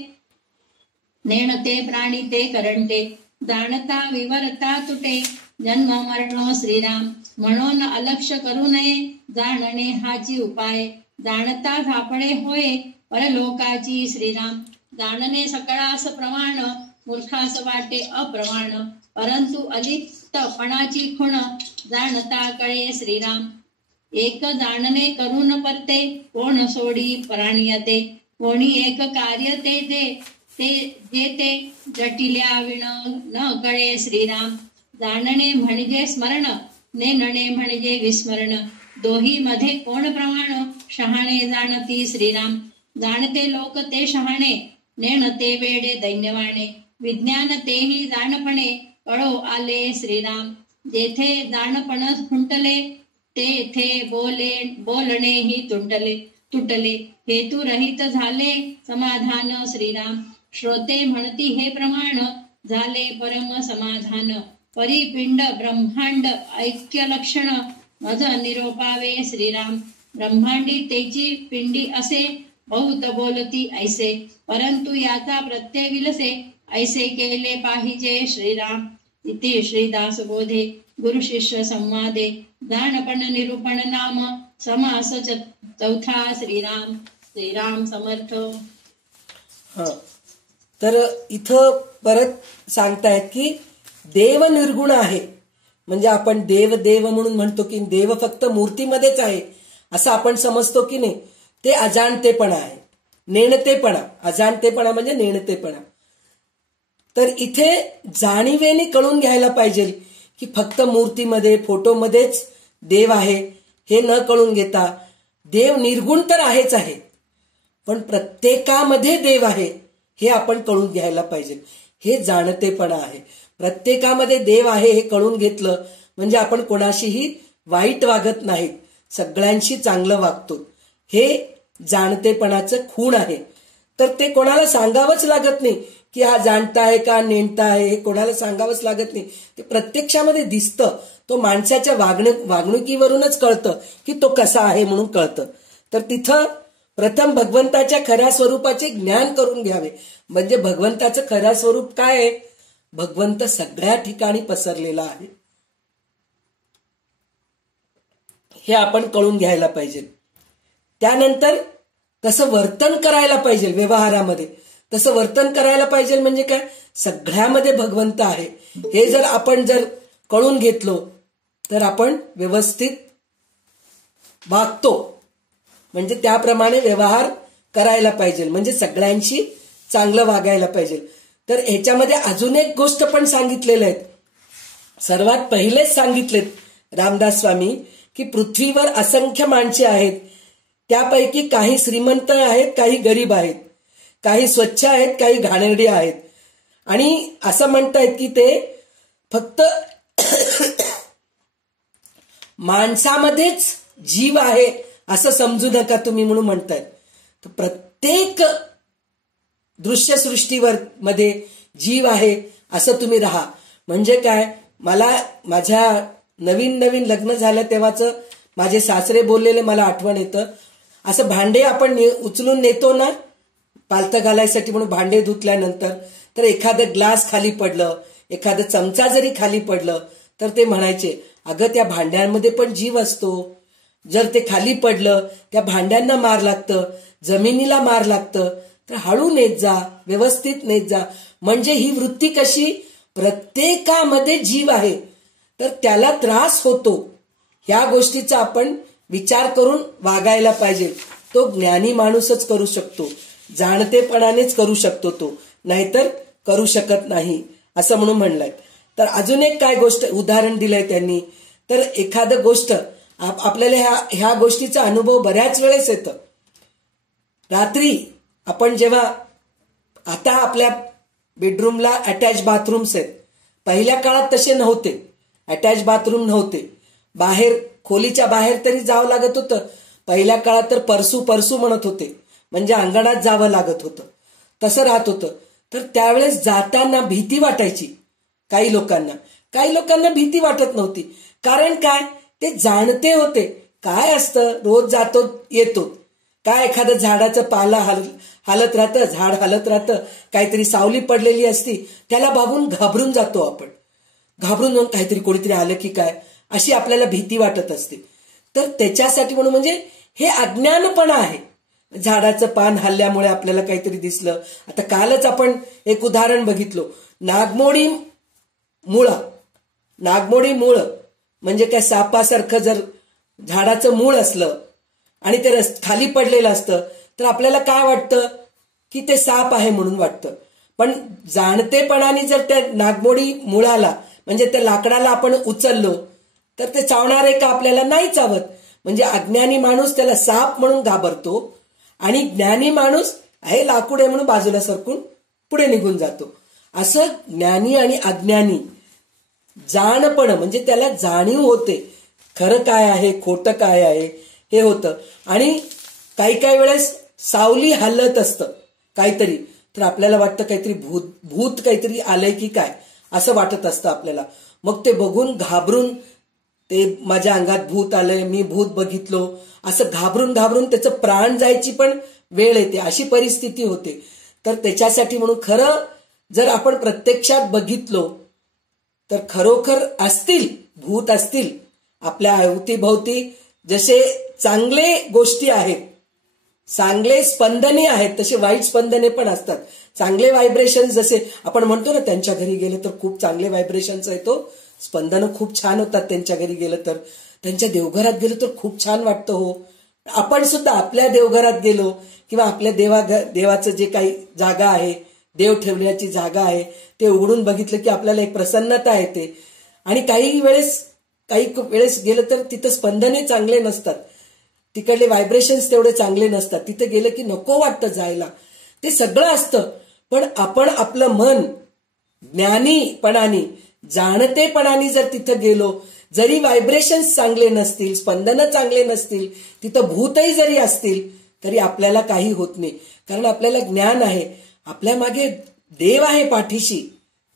नेणते प्राणी ते करंटे. जाणता विवरता तुटे, जन्म मरण श्रीराम. म्हणून अलक्ष करू नये, जाणणे हाची उपाय. जाणता सापडे होय परलोकाची श्रीराम. जाणणे सकळास प्रमाण, मूर्खास वाटे अप्रमाण. परंतु अलिप्तपणाची खुण, जाणता कळे श्रीराम. एक जाणणे करून परते, कोण सोडी प्राणियते. कोणी एक कार्य ते जे ते जटिल्या विण न कळे श्रीराम. जाणणे म्हणजे स्मरण, नेणणे म्हणजे विस्मरण. दोही मध्ये कोण प्रमाण, शहाणे जाणती श्रीराम. जाणते लोक ते शहाणे, नेणते वेडे दैन्यवाणे. विज्ञान तेही जाणपणे, कळो आले श्रीराम. जेथे जाणपण खुंटले, तेथे बोलणेही तुटले. हेतू रहित झाले समाधान श्रीराम. श्रोते म्हणती हे प्रमाण, झाले परम समाधान. परिपिंड ब्रह्मांड ऐक्य लक्षण, मज निरोपावे श्रीराम. ब्रह्मांडी तेची पिंडी असे, बहुत बोलती ऐसे. परंतु याचा प्रत्यय विलसे, ऐसे केले पाहिजे श्रीराम. इति श्रीदास बोधे गुरु शिष्य संवादे. जाणपण निरूपण नाम, समास चौथा श्रीराम. श्रीराम समर्थ. तर इथं परत सांगतायत की देव निर्गुण आहे. म्हणजे आपण देव देव म्हणून म्हणतो की देव फक्त मूर्तीमध्येच आहे असं आपण समजतो की नाही, ते अजाणतेपणा आहे. नेणतेपणा, अजाणतेपणा म्हणजे नेणतेपणा. तर इथे जाणीवेने कळून घ्यायला पाहिजे की फक्त मूर्तीमध्ये फोटोमध्येच देव आहे हे न कळून घेता, देव निर्गुण तर आहेच आहे, पण प्रत्येकामध्ये देव आहे हे आपण कळून घ्यायला पाहिजे. हे जाणतेपणा आहे. प्रत्येकामध्ये देव आहे हे कळून घेतलं म्हणजे आपण कोणाशीही वाईट वागत नाहीत, सगळ्यांशी चांगलं वागतो. हे जाणतेपणाचं खूण आहे. तर ते कोणाला सांगावंच लागत नाही की हा जाणता आहे का नेणता आहे, हे कोणाला सांगावंच लागत नाही. ते प्रत्यक्षामध्ये दिसतं. तो माणसाच्या वागणुकीवरूनच कळतं की तो कसा आहे म्हणून कळतं. तर तिथं प्रथम भगवंताच्या खऱ्या स्वरूपाचे ज्ञान करून घ्यावे. म्हणजे भगवंताचं खऱ्या स्वरूप काय आहे? भगवंत सगळ्या ठिकाणी पसरलेला आहे हे आपण कळून घ्यायला पाहिजे. त्यानंतर कसं वर्तन करायला पाहिजे व्यवहारामध्ये, तसं वर्तन करायला पाहिजे. म्हणजे काय? सगळ्यामध्ये भगवंत आहे हे जर आपण कळून घेतलो तर आपण व्यवस्थित वागतो. म्हणजे त्याप्रमाणे व्यवहार करायला पाहिजे. म्हणजे सगळ्यांशी चांगलं वागायला पाहिजे. तर ह्याच्यामध्ये अजून एक गोष्ट पण सांगितलेलं आहे. सर्वात पहिलेच सांगितलेत रामदास स्वामी की पृथ्वीवर असंख्य माणसे आहेत. त्यापैकी काही श्रीमंत आहेत, काही गरीब आहेत, काही स्वच्छ आहेत, काही घाणेरडी आहेत. आणि असं म्हणतायत की ते फक्त माणसामध्येच जीव आहे असं समजू नका तुम्ही म्हणून म्हणतायत. तर प्रत्येक दृश्यसृष्टीवर मध्ये जीव आहे असं तुम्ही राहा. म्हणजे काय? मला माझ्या नवीन लग्न झालं तेव्हाच माझे सासरे बोललेले मला आठवण येतं. असं भांडे आपण उचलून नेतो ना पालथं घालायसाठी म्हणून, भांडे धुतल्यानंतर तर एखादं ग्लास खाली पडलं, एखादं चमचा जरी खाली पडलं तर ते म्हणायचे अगं त्या भांड्यांमध्ये पण जीव असतो. जर ते खाली पडलं, त्या भांड्यांना मार लागतं, जमिनीला मार लागतं, तर हळू नेत जा, व्यवस्थित नेत जा. म्हणजे ही वृत्ती कशी? प्रत्येकामध्ये जीव आहे तर त्याला त्रास होतो, ह्या गोष्टीचा आपण विचार करून वागायला पाहिजे. तो ज्ञानी माणूसच करू शकतो, जाणतेपणानेच करू शकतो तो, नाहीतर करू शकत नाही असं म्हणून म्हणलंय. तर अजून एक काय गोष्ट उदाहरण दिलंय त्यांनी. तर एखादं गोष्ट आपल्याला ह्या गोष्टीचा अनुभव बऱ्याच वेळेस येतं. रात्री आपण जेव्हा, आता आपल्या बेडरूमला अटॅच बाथरूम्स आहेत, पहिल्या काळात तसे नव्हते, अटॅच बाथरूम नव्हते. बाहेर, खोलीच्या बाहेर तरी जावं लागत होतं. पहिल्या काळात तर परसू म्हणत होते, म्हणजे अंगणात जावं लागत होतं, तसं राहत होतं. तर त्यावेळेस जाताना भीती वाटायची काही लोकांना भीती वाटत नव्हती. कारण काय, ते जाणते होते काय असतं. रोज जातो येतो, काय एखादं झाडाचं पाला हालत राहतं, झाड हालत राहतं, काहीतरी सावली पडलेली असती, त्याला बघून घाबरून जातो आपण. घाबरून जाऊन काहीतरी कोणीतरी आलं की काय, अशी आपल्याला भीती वाटत असते. तर त्याच्यासाठी म्हणून म्हणजे हे अज्ञानपणा आहे. झाडाचं पान हल्ल्यामुळे आपल्याला काहीतरी दिसलं. आता कालच आपण एक उदाहरण बघितलं, नागमोडी मूळ म्हणजे काय, सापासारखं जर झाडाचं मूळ असलं आणि ते खाली पडलेलं असतं तर आपल्याला काय वाटतं की ते साप आहे म्हणून वाटतं. पण जाणतेपणाने जर त्या नागमोडी मुळाला म्हणजे त्या लाकडाला आपण उचललो तर ते चावणार आहे का, आपल्याला नाही चावत. म्हणजे अज्ञानी माणूस त्याला साप म्हणून घाबरतो आणि ज्ञानी माणूस हे लाकूड आहे म्हणून बाजूला सरकून पुढे निघून जातो. असं ज्ञानी आणि अज्ञानी जाणपण म्हणजे त्याला जाणीव होते, खरं काय आहे खोटं काय आहे हे होतं. आणि काही वेळेस सावली हलत असतं काहीतरी, तर आपल्याला वाटतं काहीतरी भूत काहीतरी आलंय की काय असं वाटत असतं आपल्याला. मग ते बघून घाबरून, ते माझ्या अंगात भूत आलंय, मी भूत बघितलो, असं घाबरून त्याचं प्राण जायची पण वेळ येते, अशी परिस्थिती होते. तर त्याच्यासाठी म्हणून खरं जर आपण प्रत्यक्षात बघितलो तर खरोखर असतील, भूत असतील आपल्या अवतीभोवती. जसे चांगले गोष्टी आहेत, चांगले स्पंदने आहेत, तसे वाईट स्पंदने पण असतात. चांगले व्हायब्रेशन जसे आपण म्हणतो ना, त्यांच्या घरी गेलं तर खूप चांगले व्हायब्रेशन्स येतो, स्पंदनं खूप छान होतात. त्यांच्या घरी गेलं तर, त्यांच्या देवघरात गेलो तर खूप छान वाटतं. हो, आपण सुद्धा आपल्या देवघरात गेलो किंवा आपल्या देवाचं जे काही जागा आहे, देव ठेवण्याची जागा आहे, ते उघडून बघितलं की आपल्याला एक प्रसन्नता येते. आणि काही वेळेस गेलं तर तिथं स्पंदने चांगले नसतात, तिकडले व्हायब्रेशन्स तेवढे चांगले नसतात, तिथे गेलं की नको वाटतं जायला. ते सगळं असतं. पण आपण आपलं मन ज्ञानीपणाने, जाणतेपणाने जर तिथं गेलो, जरी व्हायब्रेशन्स चांगले नसतील, स्पंदनं चांगले नसतील, तिथं भूतही जरी असतील तरी आपल्याला काही होत नाही. कारण आपल्याला ज्ञान आहे, आपल्या मागे देव आहे पाठीशी.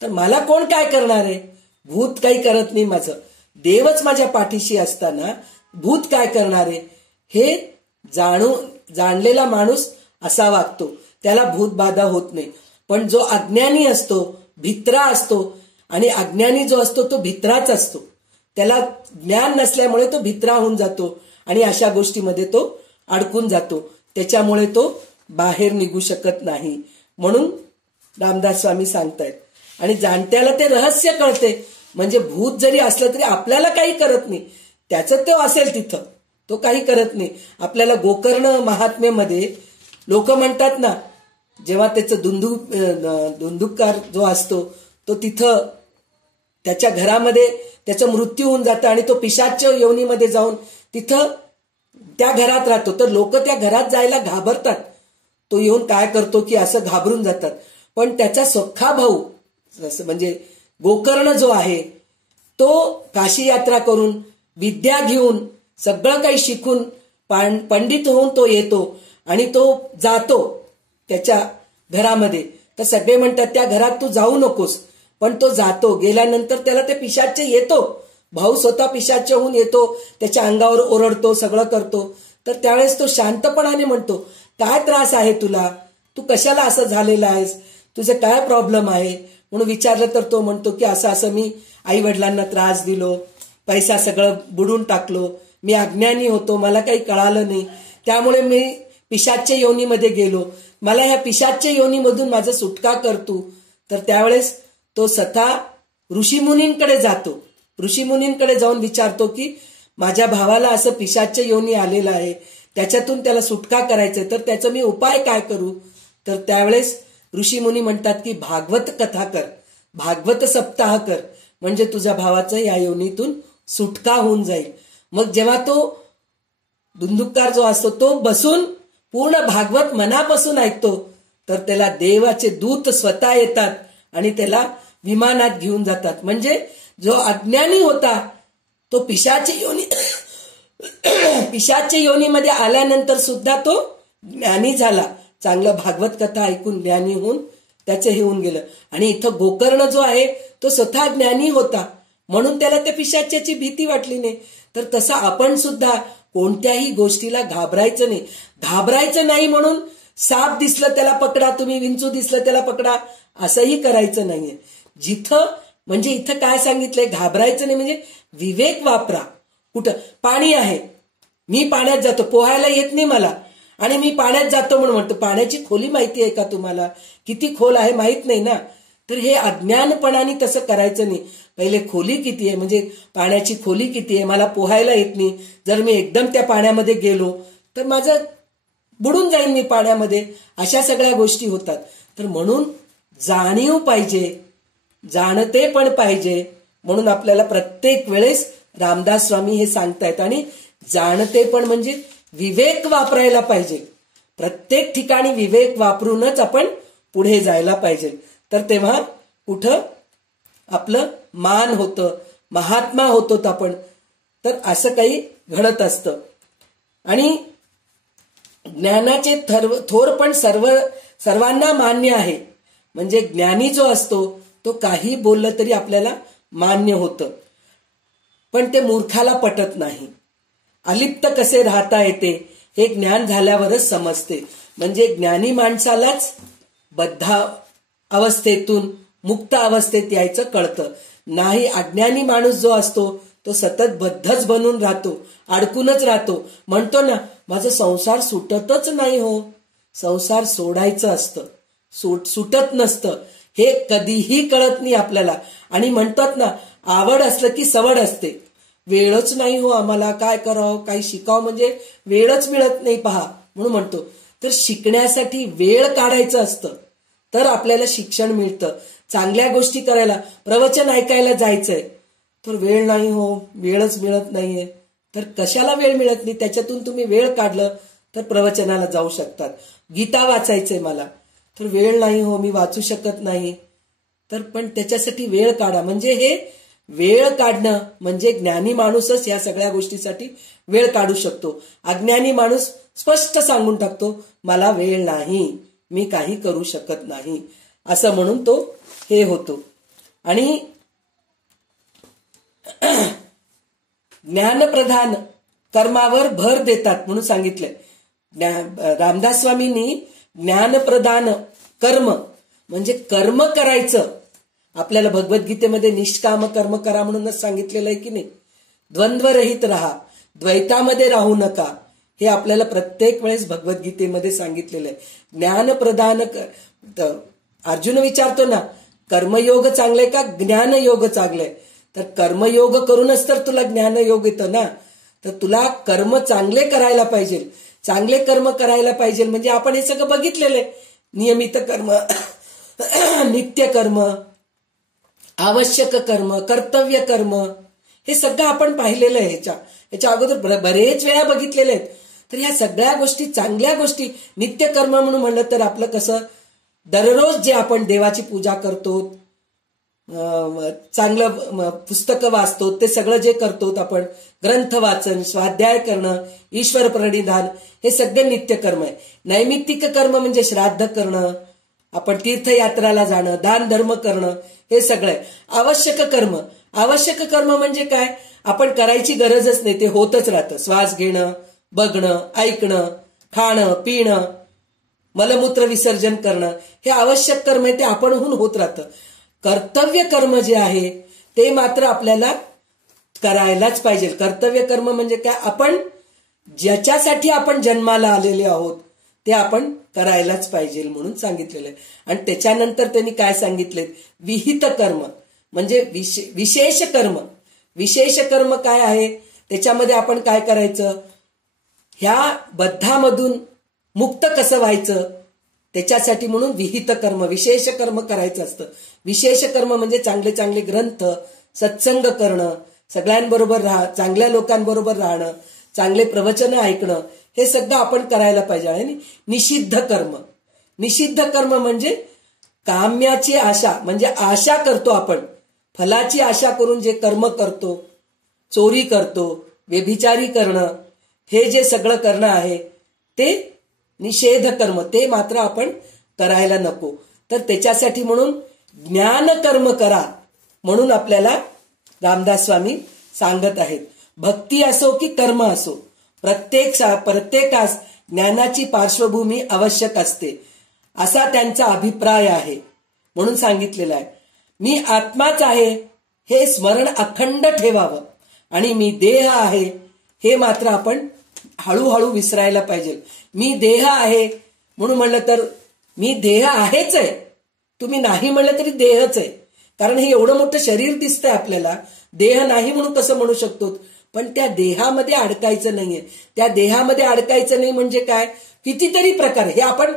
तर मला कोण काय करणार आहे, भूत काही करत नाही, माझं देवच माझ्या पाठीशी असताना भूत काय करणार आहे. हे जाणलेला माणूस असा वागतो, त्याला भूतबाधा होत नाही. पण जो अज्ञानी असतो, भित्रा असतो, आणि अज्ञानी जो असतो तो भित्राच असतो, त्याला ज्ञान नसल्यामुळे तो भित्रा होऊन जातो आणि अशा गोष्टीमध्ये तो अडकून जातो. त्याच्यामुळे तो बाहेर निघू शकत नाही. म्हणून रामदास स्वामी सांगतायत. आणि जाणत्याला ते रहस्य कळते, म्हणजे भूत जरी असलं तरी आपल्याला काही करत नाही, त्याचं तो असेल तिथं, तो काही करत नाही. आपल्याला गोकर्ण महात्म्यामध्ये लोक म्हणतात ना, जेव्हा त्याचं दुंदुकार जो असतो तो तिथं त्याच्या घरामध्ये त्याचा मृत्यू होऊन जातं आणि तो पिशाच योनीमध्ये जाऊन तिथं त्या घरात राहतो. तर लोक त्या घरात जायला घाबरतात. तो येऊन काय करतो की असं घाबरून जातात. पण त्याचा सख्खा भाऊ म्हणजे गोकर्ण जो आहे तो काशी यात्रा करून विद्या घेऊन सगळं काही शिकून पंडित होऊन तो येतो आणि तो जातो त्याच्या घरामध्ये. तर सगळे म्हणतात त्या घरात तू जाऊ नकोस, पण तो जातो. गेल्यानंतर त्याला ते पिशाच्य येतो, भाऊ स्वतः पिशाच्य होऊन येतो, त्याच्या अंगावर ओरडतो, सगळं करतो. तर त्यावेळेस तो शांतपणाने म्हणतो, काय त्रास आहे तुला, तू कशाला असं झालेला आहेस, तुझे काय प्रॉब्लेम आहे म्हणून विचारलं. तर तो म्हणतो की असं मी आई वडिलांना त्रास दिलो, पैसा सगळं बुडून टाकलो, मी अज्ञानी होतो, मला काही कळालं नाही, त्यामुळे मी पिशाच्य योनीमध्ये गेलो, मला ह्या पिशाच्य योनीमधून माझं सुटका कर तू. तर त्यावेळेस तो स्वतः ऋषीमुनींकडे जातो. ऋषीमुनींकडे जाऊन विचारतो की माझ्या भावाला असं पिशाच्य योनी आलेलं आहे, त्याच्यातून त्याला सुटका करायचंय, तर त्याचा मी उपाय काय करू. तर त्यावेळेस ऋषीमुनी म्हणतात की भागवत कथा कर, भागवत सप्ताह कर, म्हणजे तुझ्या भावाचं या योनीतून सुटका होऊन जाईल. मग जेव्हा तो धुंदुककार जो असतो तो बसून पूर्ण भागवत मनापासून ऐकतो तर त्याला देवाचे दूत स्वतः येतात आणि त्याला विमानात घेऊन जातात. म्हणजे जो अज्ञानी होता तो पिशाच्य योनीमध्ये आल्यानंतर सुद्धा तो ज्ञानी झाला. चांगलं भागवत कथा ऐकून ज्ञानी होऊन त्याचे हे होऊन गेलं. आणि इथं गोकर्ण जो आहे तो स्वतः ज्ञानी होता म्हणून त्याला त्या पिशाच्याची भीती वाटली नाही. तर तसं आपण सुद्धा कोणत्याही गोष्टीला घाबरायचं नाही. घाबरायचं नाही म्हणून साप दिसलं त्याला पकडा, तुम्ही विंचू दिसलं त्याला पकडा, असंही करायचं नाहीये. जिथं म्हणजे इथं काय सांगितलंय, घाबरायचं नाही म्हणजे विवेक वापरा. कुठं पाणी आहे, मी पाण्यात जातो, पोहायला येत नाही मला आणि मी पाण्यात जातो म्हणून म्हणतो. पाण्याची खोली माहिती आहे का तुम्हाला? किती खोल आहे माहित नाही ना. तर हे अज्ञानपणाने तसं करायचं नाही. पहिले खोली किती आहे, म्हणजे पाण्याची खोली किती आहे, मला पोहायला येत नाही, जर मी एकदम त्या पाण्यामध्ये गेलो तर माझं बुडून जाईन मी पाण्यामध्ये, अशा सगळ्या गोष्टी होतात. तर म्हणून जाणीव पाहिजे, जाणते पण पाहिजे. म्हणून आपल्याला प्रत्येक वेळेस रामदास स्वामी हे सांगतायत. आणि जाणते पण म्हणजे विवेक वापरायला पाहिजे. प्रत्येक ठिकाणी विवेक वापरूनच आपण पुढे जायला पाहिजे. तर तेव्हा कुठं आपलं मान होतं, महात्मा होतो आपण. तर असं काही घडत असतं. आणि ज्ञानाचे थोर पण सर्वांना मान्य आहे. म्हणजे ज्ञानी जो असतो तो काही बोललं तरी आपल्याला मान्य होतं, पण ते मूर्खाला पटत नाही. अलिप्त कसे राहता येते हे ज्ञान झाल्यावरच समजते. म्हणजे ज्ञानी माणसालाच बद्ध अवस्थेतून मुक्त अवस्थेत यायचं कळतं. नाही अज्ञानी माणूस जो असतो तो सतत बद्धच बनून राहतो, अडकूनच राहतो. म्हणतो ना माझं संसार सुटतच नाही हो. संसार सोडायचं असतं, सुटत नसतं. हे कधीही कळत नाही आपल्याला. आणि म्हणतात ना आवड असलं की सवड असते. वेळच नाही हो आम्हाला, काय करावं, काही शिकावं म्हणजे वेळच मिळत नाही पहा म्हणून म्हणतो. तर शिकण्यासाठी वेळ काढायचं असतं तर आपल्याला शिक्षण मिळतं. चांगल्या गोष्टी करायला, प्रवचन ऐकायला जायचंय तर वेळ नाही हो, वेळच मिळत नाहीये. तर कशाला वेळ मिळत नाही, त्याच्यातून तुम्ही वेळ काढलं तर प्रवचनाला जाऊ शकतात. गीता वाचायचंय मला तर वेळ नाही हो, मी वाचू शकत नाही. तर पण त्याच्यासाठी वेळ काढा. म्हणजे हे वेळ काढणं म्हणजे ज्ञानी माणूसच या सगळ्या गोष्टीसाठी वेळ काढू शकतो. अज्ञानी माणूस स्पष्ट सांगून टाकतो मला वेळ नाही, मी काही करू शकत नाही, असं म्हणून तो हे होतो. आणि ज्ञानप्रधान कर्मावर भर देतात म्हणून सांगितलंय. रामदास स्वामींनी ज्ञानप्रधान कर्म म्हणजे कर्म करायचं. आपल्याला भगवद्गीतेमध्ये निष्काम कर्म करा म्हणूनच सांगितलेलं आहे की नाही. द्वंद्वरहित राहा, द्वैतामध्ये राहू नका, हे आपल्याला प्रत्येक वेळेस भगवद्गीतेमध्ये सांगितलेलं आहे. ज्ञानप्रधान अर्जुन विचारतो ना कर्मयोग चांगले का ज्ञानयोग चांगले. तर कर्मयोग करूनच तर तुला ज्ञानयोग येतं ना. तर तुला कर्म चांगले करायला पाहिजे, चांगले कर्म करायला पाहिजे. म्हणजे आपण हे सगळं बघितलेलं आहे. नियमित कर्म, नित्य कर्म, आवश्यक कर्म, कर्तव्य कर्म, हे सगळं आपण पाहिलेलं आहे. याच्या अगोदर बरेच वेळा बघितलेले आहेत. तर ह्या सगळ्या गोष्टी चांगल्या गोष्टी. नित्य कर्म म्हणून म्हणलं तर आपलं कसं दररोज जे आपण देवाची पूजा करतो, चांगलं पुस्तकं वाचतो, ते सगळं जे करतो आपण, ग्रंथ वाचन, स्वाध्याय करणं, ईश्वर प्रणिधान, हे सगळे नित्य कर्म आहे. नैमित्तिक कर्म म्हणजे श्राद्ध करणं, आपण तीर्थयात्राला जाणं, दान धर्म करणं, हे सगळं. आवश्यक कर्म, आवश्यक कर्म म्हणजे काय, आपण करायची गरजच नाही, ते होतच राहतं. श्वास घेणं, बघणं, ऐकणं, खाणं, पिणं, मलमूत्र विसर्जन करणं, हे आवश्यक कर्म आहे, ते आपणहून होत राहतं. कर्तव्य कर्म जे आहे ते मात्र आपल्याला करायलाच पाहिजे. कर्तव्य कर्म म्हणजे काय, आपण ज्याच्यासाठी आपण जन्माला आलेले आहोत ते आपण करायलाच पाहिजे म्हणून सांगितलेलं आहे. आणि त्याच्यानंतर त्यांनी काय सांगितले, विहित कर्म म्हणजे विशेष कर्म. विशेष कर्म काय आहे, त्याच्यामध्ये आपण काय करायचं, ह्या बद्धामधून मुक्त कसं व्हायचं त्याच्यासाठी म्हणून विहित कर्म, विशेष कर्म करायचं असतं. विशेष कर्म म्हणजे चांगले चांगले ग्रंथ, सत्संग करणं, सगळ्यांबरोबर चांगल्या लोकांबरोबर राहणं, चांगले प्रवचन ऐकणं, हे सगळं आपण करायला पाहिजे. आणि निषिद्ध कर्म, निषिद्ध कर्म म्हणजे काम्याची आशा, म्हणजे आशा करतो आपण, फलाची आशा करून जे कर्म करतो, चोरी करतो, व्यभिचारी करणं, हे जे सगळं करणं आहे ते निषेध कर्म, ते मात्र आपण करायला नको. तर त्याच्यासाठी म्हणून ज्ञान कर्म करा म्हणून आपल्याला रामदास स्वामी सांगत आहेत. भक्ती असो की कर्म असो, प्रत्येकास ज्ञानाची पार्श्वभूमी आवश्यक असते असा त्यांचा अभिप्राय आहे. म्हणून सांगितलेलं आहे, मी आत्माच आहे हे स्मरण अखंड ठेवावं आणि मी देह आहे हे मात्र आपण हळूहळू विसरायला पाहिजे. मी देह आहे म्हणून म्हणलं तर मी देह आहेच आहे, तुम्ही नाही म्हणलं तरी देहच आहे. कारण हे एवढं मोठं शरीर दिसतंय आपल्याला, देह नाही म्हणून कसं म्हणू शकतो? पण त्या देहामध्ये अडकायचं नाहीये. त्या देहामध्ये अडकायचं नाही म्हणजे काय? कितीतरी प्रकार, हे आपण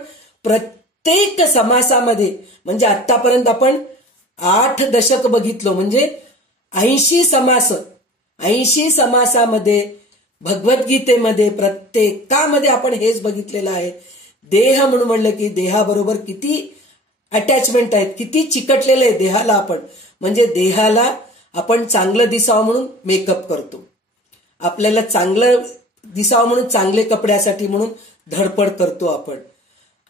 प्रत्येक समासामध्ये, म्हणजे आतापर्यंत आपण 8 दशक बघितलो, म्हणजे 80 समास, 80 समासामध्ये भगवद्गीतेमध्ये प्रत्येकामध्ये आपण हेच बघितलेलं आहे. देह म्हणून म्हणलं की देहाबरोबर किती अटॅचमेंट आहेत, किती चिकटलेलं आहे देहाला आपण. म्हणजे देहाला आपण चांगलं दिसावं म्हणून मेकअप करतो, आपल्याला चांगलं दिसावं म्हणून चांगले कपड्यासाठी म्हणून धडपड करतो आपण,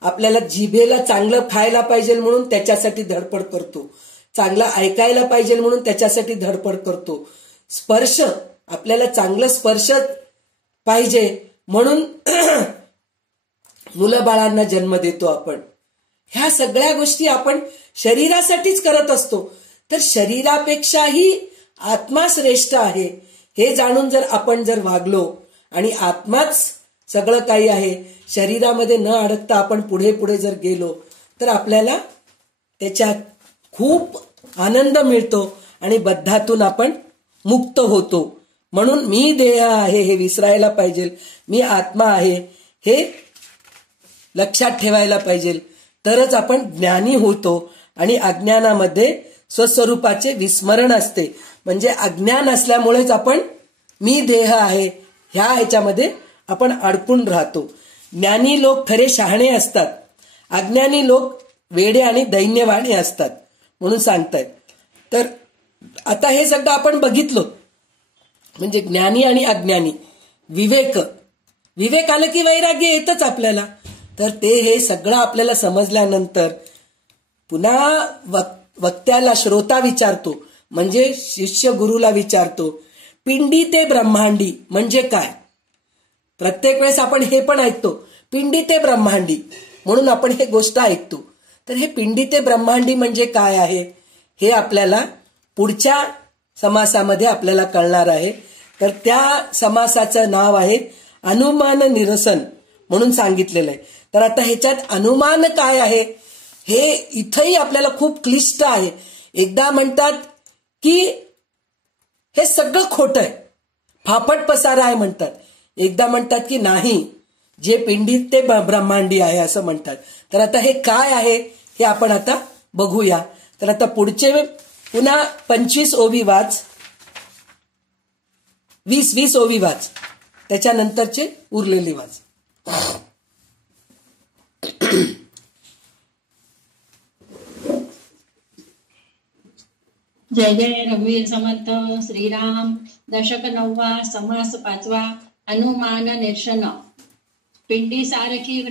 आपल्याला जिभेला चांगलं खायला पाहिजे म्हणून त्याच्यासाठी धडपड करतो, चांगलं ऐकायला पाहिजे म्हणून त्याच्यासाठी धडपड करतो, स्पर्श, आपल्याला चांगलं स्पर्श पाहिजे म्हणून मुलं बाळांना जन्म देतो आपण. ह्या सगळ्या गोष्टी आपण शरीरासाठीच करत असतो. तर शरीरापेक्षाही आत्मा श्रेष्ठ आहे हे जाणून जर आपण वागलो आणि आत्माच सगळं काही आहे, शरीरामध्ये न अडकता आपण पुढे पुढे जर गेलो तर आपल्याला त्याच्यात खूप आनंद मिळतो आणि बद्धातून आपण मुक्त होतो. म्हणून मी देह आहे हे विसरायला पाहिजे, मी आत्मा आहे हे लक्षात ठेवायला पाहिजे. तरच आपण ज्ञानी होतो. आणि अज्ञानामध्ये स्वस्वरूपाचे विस्मरण असते. म्हणजे अज्ञान असल्यामुळेच आपण मी देह आहे ह्याच्यामध्ये आपण अडकून राहतो. ज्ञानी लोक खरे शहाणे असतात, अज्ञानी लोक वेडे आणि दैन्यवाणी असतात म्हणून सांगतायत. तर आता हे सगळं आपण बघितलो, म्हणजे ज्ञानी आणि अज्ञानी, विवेक आलं की वैराग्य येतच आपल्याला. तर ते हे सगळं आपल्याला समजल्यानंतर पुन्हा वक्त्याला, श्रोता विचारतो, म्हणजे शिष्य गुरुला विचारतो, पिंडी ते ब्रह्मांडी म्हणजे काय? प्रत्येक वेळेस आपण हे पण ऐकतो, पिंडी ते ब्रह्मांडी, म्हणून आपण हे गोष्ट ऐकतो. तर हे पिंडी ते ब्रह्मांडी म्हणजे काय आहे हे आपल्याला पुढच्या समासामध्ये आपल्याला कळणार आहे. तर त्या समासाचं नाव आहे अनुमान निरसन म्हणून सांगितलेलं आहे. तर आता ह्याच्यात अनुमान काय आहे हे इथंही आपल्याला खूप क्लिष्ट आहे. एकदा म्हणतात की हे सगळं खोटं आहे, फापट पसारा आहे म्हणतात. एकदा म्हणतात की नाही, जे पिंडी ते ब्रह्मांडी आहे असं म्हणतात. तर आता हे काय आहे हे आपण आता बघूया. तर आता पुढचे पुन्हा 25 ओवी वाच, 20 ओवी वाच, त्याच्यानंतरचे उरलेली वाच. जय जय रघुवीर समर्थ श्रीराम. दशक 9वा, समास 5वा, अनुमान निरसन. पिंडीसारखी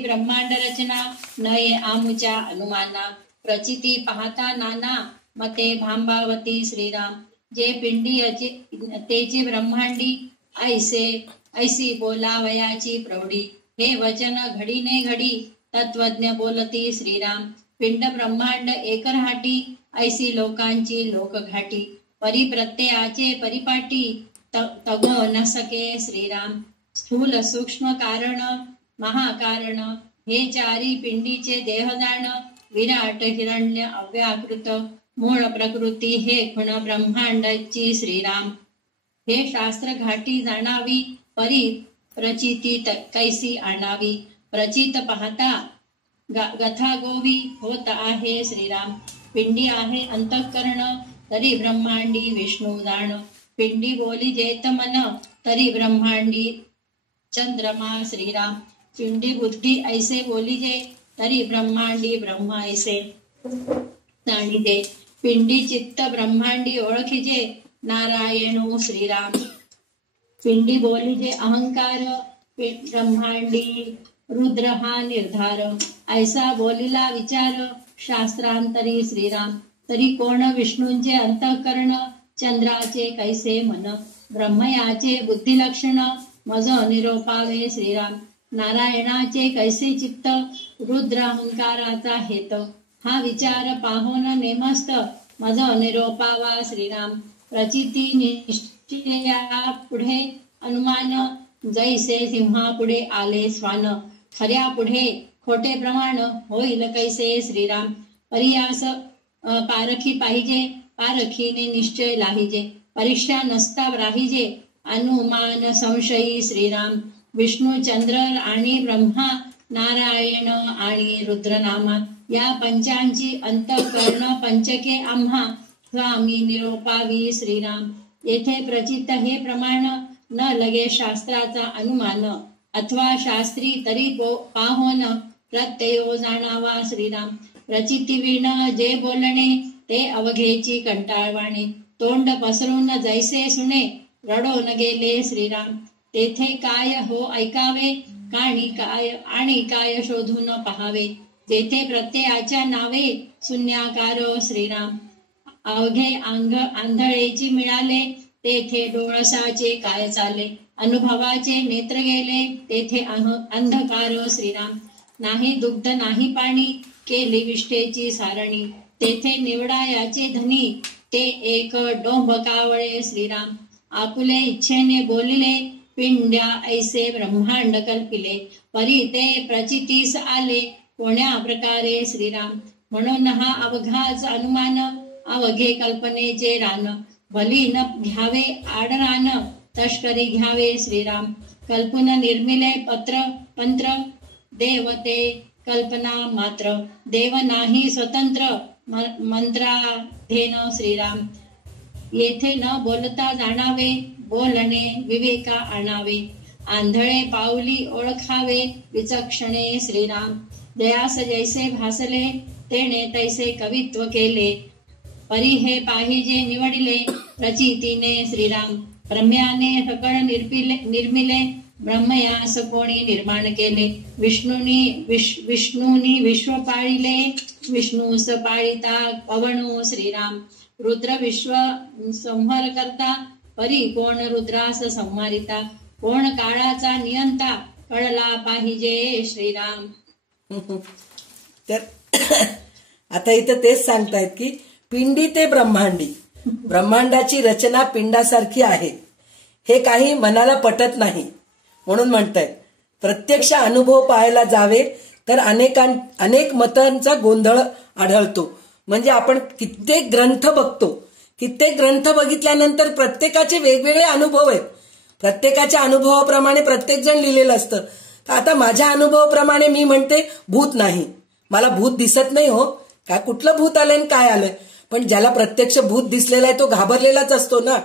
ब्रह्मांड रचना, नये आमुच्या अनुमाना. प्रचिती पाहता नाना, मते भांबावती श्रीराम. जे पिंडी तेची ब्रह्मांडी, ऐसी बोलावयाची प्रौढी. हे वचन घडी ने घडी, तत्वज्ञ बोलती श्रीराम. पिंड ब्रह्मांड एकरहाटी, ऐसी लोकांची लोकघाटी. परिप्रत्ययाचे परिपाटी, तगो न सके श्रीराम. स्थूल सूक्ष्म कारण, महाकारण, हे चारी पिंडीचे देहदान. विराट हिरण्य अव्याकृत, मूळ प्रकृती हे खुण ब्रह्मांडाची श्रीराम. हे शास्त्र घाटी जाणावी, परी प्रचिती कैसी आणावी. प्रचित पाहता गथा गोवी होत आहे श्रीराम. पिंडी आहे अंतःकरण, तरी ब्रह्मांडी विष्णू जाण, पिंडी बोली जेत मन तरी ब्रह्मांडी चंद्रमा श्रीराम, पिंडी बुद्धी ऐसे बोलीजे तरी ब्रह्मांडी ब्रह्म ऐसे जाणीजे, पिंडी चित्त ब्रह्मांडी ओळखीजे नारायणो श्रीराम, पिंडी बोलीजे अहंकार ब्रह्मांडी रुद्र हा निर्धार, ऐसा बोलिला विचार शास्त्रांतरी श्रीराम, तरी कोण विष्णूंचे अंतःकरण चंद्राचे कैसे मन, ब्रह्मयाचे बुद्धिलक्षण मज निरोपावे श्रीराम, नारायणाचे कैसे चित्त रुद्र अहंकाराचा हेत, हा विचार पाहोन नेमस्त मज निरोपावा श्रीराम, प्रचिती निश्चया पुढे अनुमान जैसे सिंहा पुढे आले स्वान, खऱ्या पुढे खोटे प्रमाण होईल कैसे श्रीराम, परियास पारखी पाहिजे पारखीने निश्चय लाहिजे, परीक्षा नसता राहिजे अनुमान संशयी श्रीराम, विष्णू चंद्र आणि ब्रह्मा नारायण आणि रुद्रनामा, या पंचांची अंतःकरण पंचके आम्हा स्वामी निरोपावी श्रीराम, येथे प्रचित हे प्रमाण न लगे शास्त्राचा अनुमान, अथवा शास्त्री तरी पाहोन प्रत्ययो जाणावा श्रीराम, प्रचितीविण जे बोलणे ते अवघेची कंटाळवाणे, तोंड पसरून जैसे सुने रडोन गेले श्रीराम, तेथे काय हो ऐकावे आणि काय शोधून पहावे, तेथे प्रत्ययाच्या नावे शून्याकार श्रीराम, अवघे आंधळेची मिळाले तेथे डोळसाचे काय चाले, अनुभवाचे नेत्र गेले तेथे अंधकार श्रीराम, नाही दुग्ध नाही पाणी केली विष्ठेची सारणी, तेथे निवडायाचे धनी ते एक डोंबकावळे श्रीराम, आपुले इच्छेने बोलिले पिंड्या ऐसे ब्रह्मांड कल्पिले, परी ते प्रचितीस आले कोण्या प्रकारे श्रीराम, म्हणून हा अवघाच अनुमान अवघे कल्पनेचे रान, भली न घ्यावे आडरान तस्करी घ्यावे श्रीराम, कल्पना निर्मिले पंत्र देवते कल्पना मात्र, देव नाही स्वतंत्र मंत्राधीन श्रीराम, येथे न बोलता जाणावे बोलणे विवेका आणावे, आंधळे पाऊली ओळखावे विचक्षणे श्रीराम, जयास जैसे भासले तेने तैसे कवित्व केले, परी हे पाहिजे निवडिले प्रचितीने श्रीराम, ब्रह्म्याने सकळ निर्मिले ब्रह्मयास कोणी निर्माण केले, विष्णूनी विश्व पाळिले विष्णूस पाळिता पवनो श्रीराम, रुद्र विश्व संहार करता परी कोण रुद्रास संहारिता, कोण काळाचा नियंता कळला पाहिजे श्रीराम. तर आता इथं तेच सांगतायत की पिंडी ते ब्रह्मांडी, ब्रह्मांडाची रचना पिंडासारखी आहे, हे काही मनाला पटत नाही म्हणून म्हणतायत. प्रत्यक्ष अनुभव पाहायला जावे तर अनेक मतांचा गोंधळ आढळतो. म्हणजे आपण कित्येक ग्रंथ बघतो, कित्येक ग्रंथ बघितल्यानंतर प्रत्येकाचे वेगवेगळे अनुभव आहेत, प्रत्येकाच्या अनुभवाप्रमाणे प्रत्येक जण लिहिलेलं असतं. तर आता माझ्या अनुभवाप्रमाणे मी म्हणते भूत नाही, मला भूत दिसत नाही हो, काय कुठलं भूत आलंय काय आलंय. पण ज्याला प्रत्यक्ष भूत दिसलेला आहे तो घाबरलेलाच असतो ना,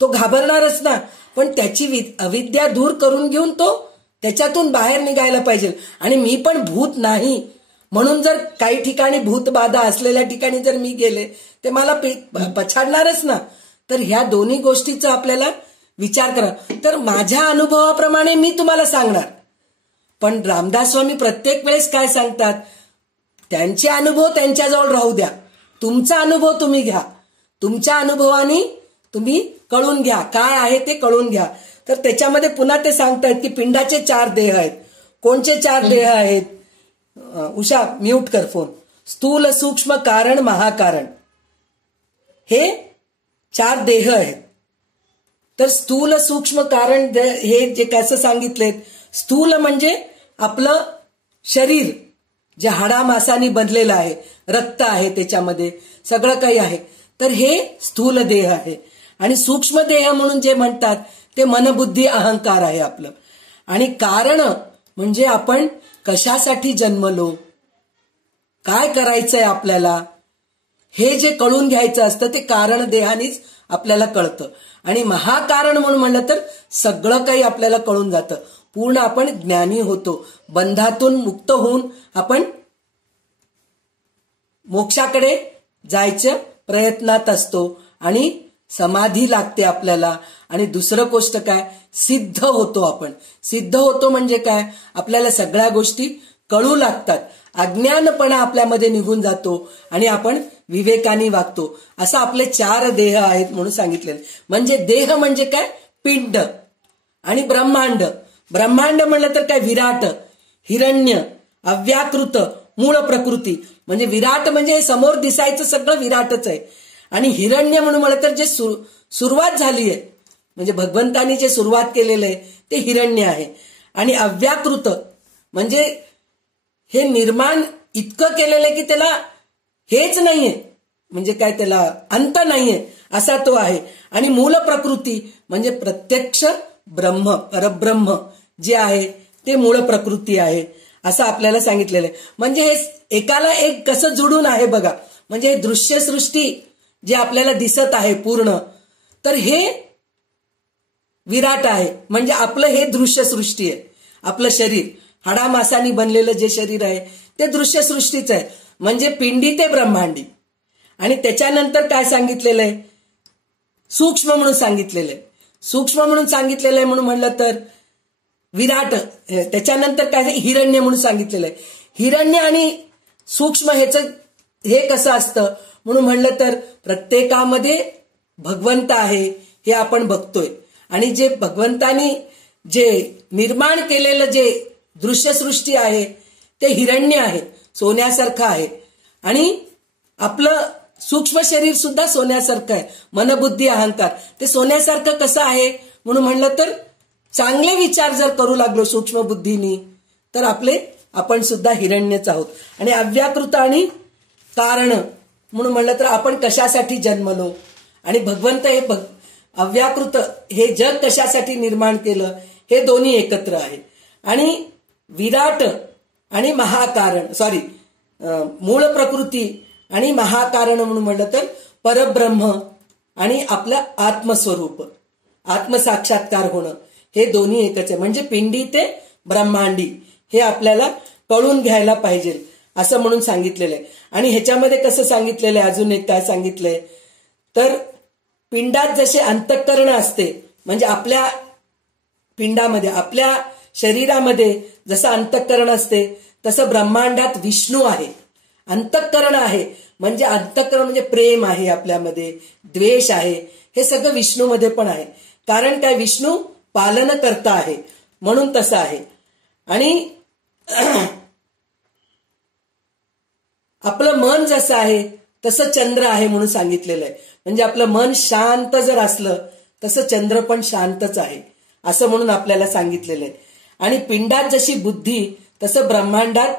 तो घाबरणारच ना. पण त्याची अविद्या दूर करून घेऊन तो त्याच्यातून बाहेर निघायला पाहिजे. आणि मी पण भूत नाही म्हणून जर काही ठिकाणी भूतबाधा असलेल्या ठिकाणी जर मी गेले ते मला पछाडणारच ना. तर ह्या दोन्ही गोष्टीचा आपल्याला विचार करा. तर माझ्या अनुभवाप्रमाणे मी तुम्हाला सांगणार, पण रामदास स्वामी प्रत्येक वेळेस काय सांगतात, त्यांचे अनुभव त्यांच्याजवळ राहू द्या, तुमचा अनुभव तुम्ही घ्या, तुमच्या अनुभवाने तुम्ही कळून घ्या, काय आहे ते कळून घ्या. तर त्याच्यामध्ये पुन्हा ते सांगतायत की पिंडाचे 4 देह आहेत. कोणचे 4 देह आहेत? उषा म्यूट कर फोन. स्थूल सूक्ष्म कारण महाकारण हे 4 देह आहेत. तर स्थूल सूक्ष्म कारण हे जे कसं सांगितलेत, स्थूल म्हणजे आपलं शरीर जे हाडामासानी बनलेलं आहे, रक्त आहे त्याच्यामध्ये सगळं काही आहे, तर हे स्थूल देह आहे. आणि सूक्ष्म देह म्हणून जे म्हणतात ते मनबुद्धी अहंकार आहे आपलं. आणि कारण म्हणजे आपण कशासाठी जन्मलो, काय करायचंय आपल्याला, हे जे कळून घ्यायचं असतं ते कारण देहानेच आपल्याला कळतं. आणि महाकारण म्हणून म्हणलं तर सगळं काही आपल्याला कळून जातं. पूर्ण आपण ज्ञानी होतो. बंधातून मुक्त होऊन आपण मोक्षाकडे जायच्या प्रयत्नात असतो आणि समाधी लागते आपल्याला. आणि दुसरं गोष्ट काय, सिद्ध होतो आपण. सिद्ध होतो म्हणजे काय, आपल्याला सगळ्या गोष्टी कळू लागतात. अज्ञानपणा आपल्यामध्ये निघून जातो आणि आपण विवेकाने वागतो. असं आपले 4 देह आहेत म्हणून सांगितलेले. म्हणजे देह म्हणजे काय, पिंड आणि ब्रह्मांड. ब्रह्मांड म्हणलं तर काय, विराट, हिरण्य, अव्याकृत, मूळ प्रकृती. म्हणजे विराट म्हणजे समोर दिसायचं सगळं विराटच आहे. आणि हिरण्य म्हणून म्हणलं तर जे सुरुवात झाली आहे, म्हणजे भगवंतानी जे सुरुवात केलेलं आहे ते हिरण्य आहे. आणि अव्याकृत म्हणजे हे निर्माण इतकं केलेलं आहे की त्याला हेच नाहीये, म्हणजे काय त्याला अंत नाहीये असा तो आहे. आणि मूल प्रकृती म्हणजे प्रत्यक्ष ब्रह्म, परब्रह्म जे आहे ते मूळ प्रकृती आहे असं आपल्याला सांगितलेलं आहे. म्हणजे हे एकाला एक कसं जुडून आहे बघा. म्हणजे हे दृश्यसृष्टी जे आपल्याला दिसत आहे पूर्ण, तर हे विराट आहे. म्हणजे आपलं हे दृश्यसृष्टी आहे. आपलं शरीर हाडामासानी बनलेलं जे शरीर आहे ते दृश्यसृष्टीच आहे. म्हणजे पिंडी ते ब्रह्मांडी. आणि त्याच्यानंतर काय सांगितलेलं आहे, सूक्ष्म म्हणून सांगितलेलं आहे. सूक्ष्म म्हणून सांगितलेलं आहे म्हणून म्हणलं तर विराट. त्याच्यानंतर काय, हिरण्य म्हणून सांगितलेलं आहे. हिरण्य आणि सूक्ष्म हे कसं असतं म्हणून म्हणलं तर प्रत्येकामध्ये भगवंत आहे हे आपण बघतोय. आणि जे भगवंतानी जे निर्माण केलेलं जे दृश्यसृष्टी आहे ते हिरण्य आहे, सोन्यासारखं आहे. आणि आपलं सूक्ष्म शरीर सुद्धा सोन्यासारखं आहे. मनबुद्धी अहंकार ते सोन्यासारखं कसं आहे म्हणून म्हणलं तर चांगले विचार जर करू लागलो सूक्ष्म बुद्धीनी तर आपण सुद्धा हिरण्यच आहोत. आणि अव्याकृत आणि कारण म्हणून म्हणलं तर आपण कशासाठी जन्मलो आणि भगवंत हे अव्याकृत हे जग कशासाठी निर्माण केलं हे दोन्ही एकत्र आहे. आणि विराट आणि महाकारण, मूळ प्रकृती आणि महाकारण म्हणून म्हणलं तर परब्रह्म आणि आपलं आत्मस्वरूप, आत्मसाक्षात्कार होणं हे दोन्ही एकच आहे. म्हणजे पिंडी ते ब्रह्मांडी हे आपल्याला कळून घ्यायला पाहिजे असं म्हणून सांगितलेलं आहे. आणि ह्याच्यामध्ये कसं सांगितलेलं आहे, अजून एक काय सांगितलंय तर पिंडात जसे अंतःकरण असते, म्हणजे आपल्या पिंडामध्ये आपल्या शरीरामध्ये जसं अंतःकरण असते तसं ब्रह्मांडात विष्णू आहे, अंतःकरण आहे. म्हणजे अंतःकरण म्हणजे प्रेम आहे आपल्यामध्ये, द्वेष आहे, हे सगळं विष्णूमध्ये पण आहे. कारण काय, विष्णू पालन करता आहे म्हणून तसं आहे. आणि आपलं मन जसं आहे तसं चंद्र आहे म्हणून सांगितलेलं आहे. म्हणजे आपलं मन शांत जर असलं तसं चंद्र पण शांतच आहे असं म्हणून आपल्याला सांगितलेलं आहे. आणि पिंडात जशी बुद्धी तसं ब्रह्मांडात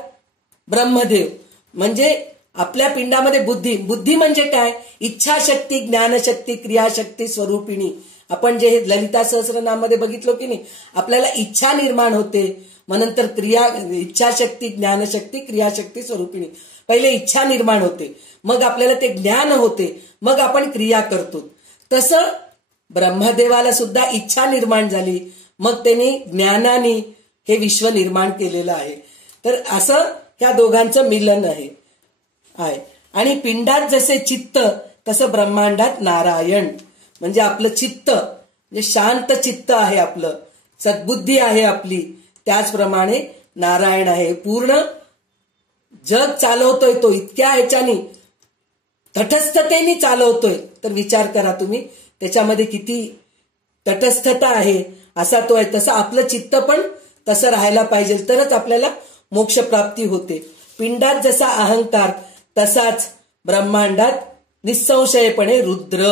ब्रह्मदेव. म्हणजे आपल्या पिंडामध्ये बुद्धी म्हणजे काय, इच्छाशक्ती, ज्ञानशक्ती, क्रियाशक्ती स्वरूपिणी. आपण जे ललिता सहस्रनामामध्ये बघितलो की नाही, आपल्याला इच्छा निर्माण होते, मग नंतर इच्छाशक्ती, ज्ञानशक्ती, क्रियाशक्ती स्वरूपिणी. पहिले इच्छा निर्माण होते, मग आपल्याला ते ज्ञान होते, मग आपण क्रिया करतो. तसं ब्रह्मदेवाला सुद्धा इच्छा निर्माण झाली, मग त्यांनी ज्ञानाने हे विश्व निर्माण केलेलं आहे. तर असं ह्या दोघांचं मिलन आहे. आणि पिंडात जसे चित्त तसं ब्रह्मांडात नारायण. म्हणजे आपलं चित्त म्हणजे शांत चित्त आहे, आपलं सद्बुद्धी आहे आपली, त्याचप्रमाणे नारायण आहे. पूर्ण जग चालवतोय तो, इतक्या ह्याच्यानी तटस्थतेने चालवतोय. तर विचार करा तुम्ही त्याच्यामध्ये किती तटस्थता आहे असा तो आहे. तसं आपलं चित्त पण तसं राहायला पाहिजे, तरच आपल्याला मोक्ष प्राप्ती होते. पिंडात जसा अहंकार तसाच ब्रह्मांडात निसंशयपणे रुद्र.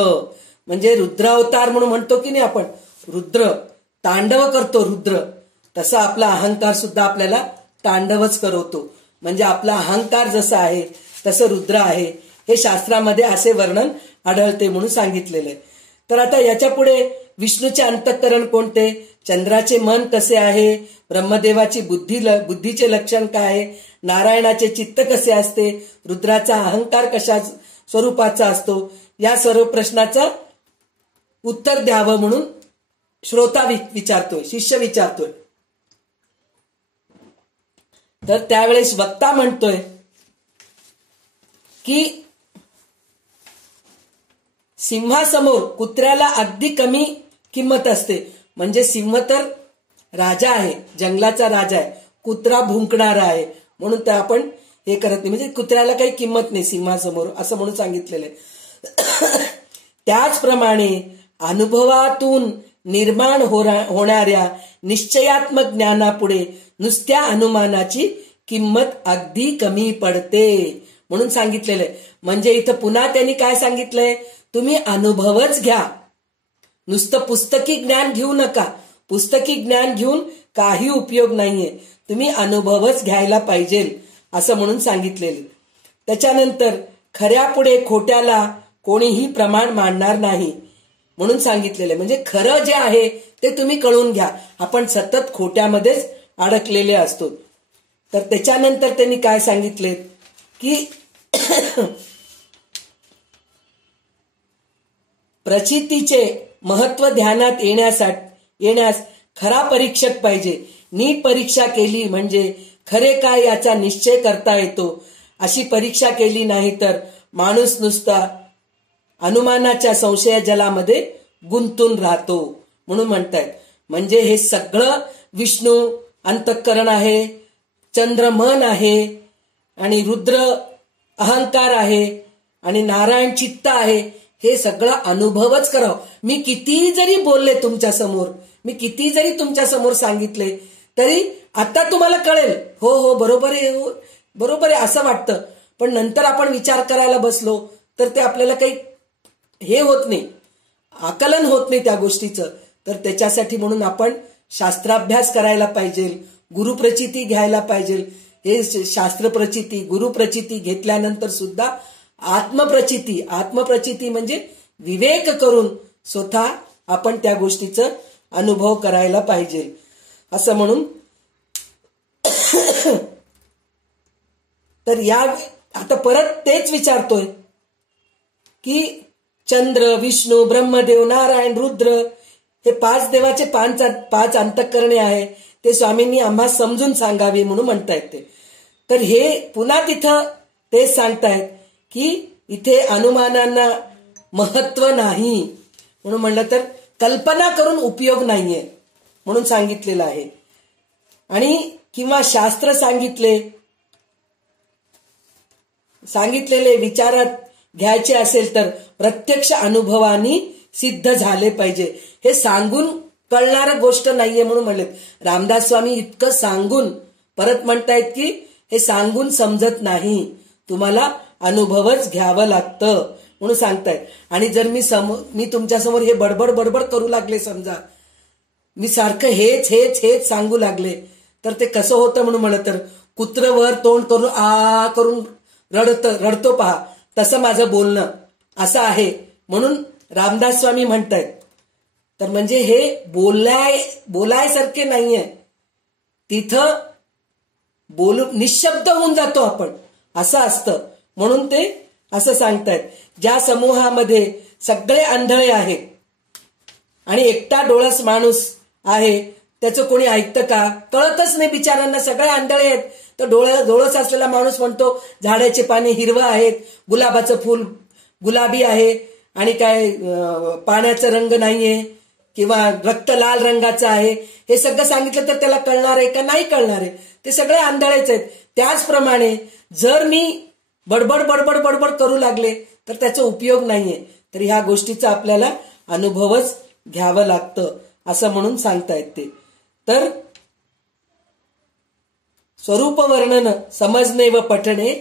म्हणजे रुद्रावतार म्हणून म्हणतो की नाही आपण, रुद्र तांडव करतो रुद्र, तसा आपला अहंकार सुद्धा आपल्याला तांडवच करवतो. म्हणजे आपला अहंकार जसा आहे तसं रुद्र आहे, हे शास्त्रामध्ये असे वर्णन आढळते म्हणून सांगितलेले. तर आता याच्या पुढे विष्णूचे अंतःकरण कोणते, चंद्राचे मन कसे आहे, ब्रह्मदेवाची बुद्धीचे लक्षण काय आहे, नारायणाचे चित्त कसे असते, रुद्राचा अहंकार स्वरूपाचा असतो, या सर्व प्रश्नाचं उत्तर द्यावं म्हणून श्रोता विचारतोय, शिष्य विचारतोय. तर त्यावेळेस वक्ता म्हणतोय की सिंहासमोर कुत्र्याला अगदी कमी किंमत असते. म्हणजे सिंह तर राजा आहे, जंगलाचा राजा आहे, कुत्रा भुंकणारा आहे, म्हणून ते आपण हे करत नाही. म्हणजे कुत्र्याला काही किंमत नाही सिंहासमोर, असं म्हणून सांगितलेलं आहे. त्याचप्रमाणे अनुभवातून निर्माण होणाऱ्या निश्चयात्मक ज्ञानापुढे नुसत्या अनुमानाची किंमत अगदी कमी पडते म्हणून सांगितलेलं आहे. म्हणजे इथं पुन्हा त्यांनी काय सांगितलंय, तुम्ही अनुभवच घ्या, नुसतं पुस्तकी ज्ञान घेऊ नका. पुस्तकी ज्ञान घेऊन काही उपयोग नाहीये, तुम्ही अनुभवच घ्यायला पाहिजे असं म्हणून सांगितलेलं. त्याच्यानंतर खऱ्यापुढे खोट्याला कोणीही प्रमाण मानणार नाही म्हणून सांगितलेले. म्हणजे खरं जे आहे ते तुम्ही कळून घ्या, आपण सतत खोट्यामध्येच अडकलेले असतो. तर त्याच्यानंतर त्यांनी काय सांगितले की प्रचितीचे महत्व ध्यानात येण्यास खरा परीक्षक पाहिजे. नीट परीक्षा केली म्हणजे खरे काय याचा निश्चय करता येतो. अशी परीक्षा केली नाही तर माणूस नुसता अनुमानाच्या संशय जलामध्ये गुंतून राहतो म्हणून म्हणतायत. म्हणजे हे सगळं विष्णू अंतःकरण आहे, चंद्र मन आहे, आणि रुद्र अहंकार आहे, आणि नारायण चित्त आहे. हे सगळं अनुभवच करावं. मी कितीही जरी बोलले तुमच्या समोर, मी किती जरी तुमच्या समोर सांगितले तरी आता तुम्हाला कळेल, हो हो बरोबर आहे, हो बरोबर आहे असं वाटतं. पण नंतर आपण विचार करायला बसलो तर ते आपल्याला काही हे होत नाही, आकलन होत नाही त्या गोष्टीचं. तर त्याच्यासाठी म्हणून आपण शास्त्राभ्यास करायला पाहिजे, गुरुप्रचिती घ्यायला पाहिजे. हे शास्त्रप्रचिती, गुरुप्रचिती घेतल्यानंतर सुद्धा आत्मप्रचिती म्हणजे विवेक करून स्वतः आपण त्या गोष्टीचा अनुभव करायला पाहिजे असं म्हणून. तर या आता परत तेच विचारतोय की चंद्र, विष्णू, ब्रह्मदेव, नारायण, रुद्र हे 5 देवाचे 5 अंतःकरणे आहे, ते स्वामींनी आम्हा समजून सांगावे म्हणून म्हणतायत ते. तर हे पुन्हा तिथं तेच सांगतायत की इथे अनुमानांना महत्व नाही म्हणून म्हणलं तर कल्पना करून उपयोग नाहीये म्हणून सांगितलेलं आहे. आणि किंवा शास्त्र सांगितलेले विचारात घ्यायचे असेल तर प्रत्यक्ष अनुभवानी सिद्ध झाले पाहिजे. हे सांगून कळणारं गोष्ट नाहीये म्हणून म्हणले. रामदास स्वामी इतकं सांगून परत म्हणतायत की हे सांगून समजत नाही, तुम्हाला अनुभवच घ्यावं लागतं म्हणून सांगतायत. आणि जर मी तुमच्या समोर हे बडबड करू लागले, समजा मी सारखं हेच सांगू लागले तर ते कसं होतं म्हणून म्हणलं तर कुत्र वर तोंड करून आ करून रडतो पहा, तसं माझं बोलणं असं आहे म्हणून रामदास स्वामी म्हणतायत. तर म्हणजे हे बोलायसारखे नाहीये, तिथं निशब्द होऊन जातो आपण, असं असतं म्हणून ते असं सांगतायत. ज्या समूहामध्ये सगळे आंधळे आहेत आणि एकटा डोळस माणूस आहे, त्याचं कोणी ऐकतं का? कळतच नाही बिचारांना, सगळे आंधळे आहेत. तर डोळस असलेला माणूस म्हणतो झाडाचे पाणी हिरवं आहेत, गुलाबाचं फूल गुलाबी आहे, आणि काय पाण्याचा रंग नाहीये किंवा रक्त लाल रंगाचं आहे. हे सगळं सांगितलं तर त्याला कळणार आहे का? नाही कळणार आहे. ते सगळे आंधळेच आहेत. त्याचप्रमाणे जर मी बडबड करू लागले तर त्याचा उपयोग नाहीये. तर ह्या गोष्टीचा आपल्याला अनुभवच घ्यावं लागतं असं म्हणून सांगतायत ते. तर स्वरूप वर्णन समजणे व पठणे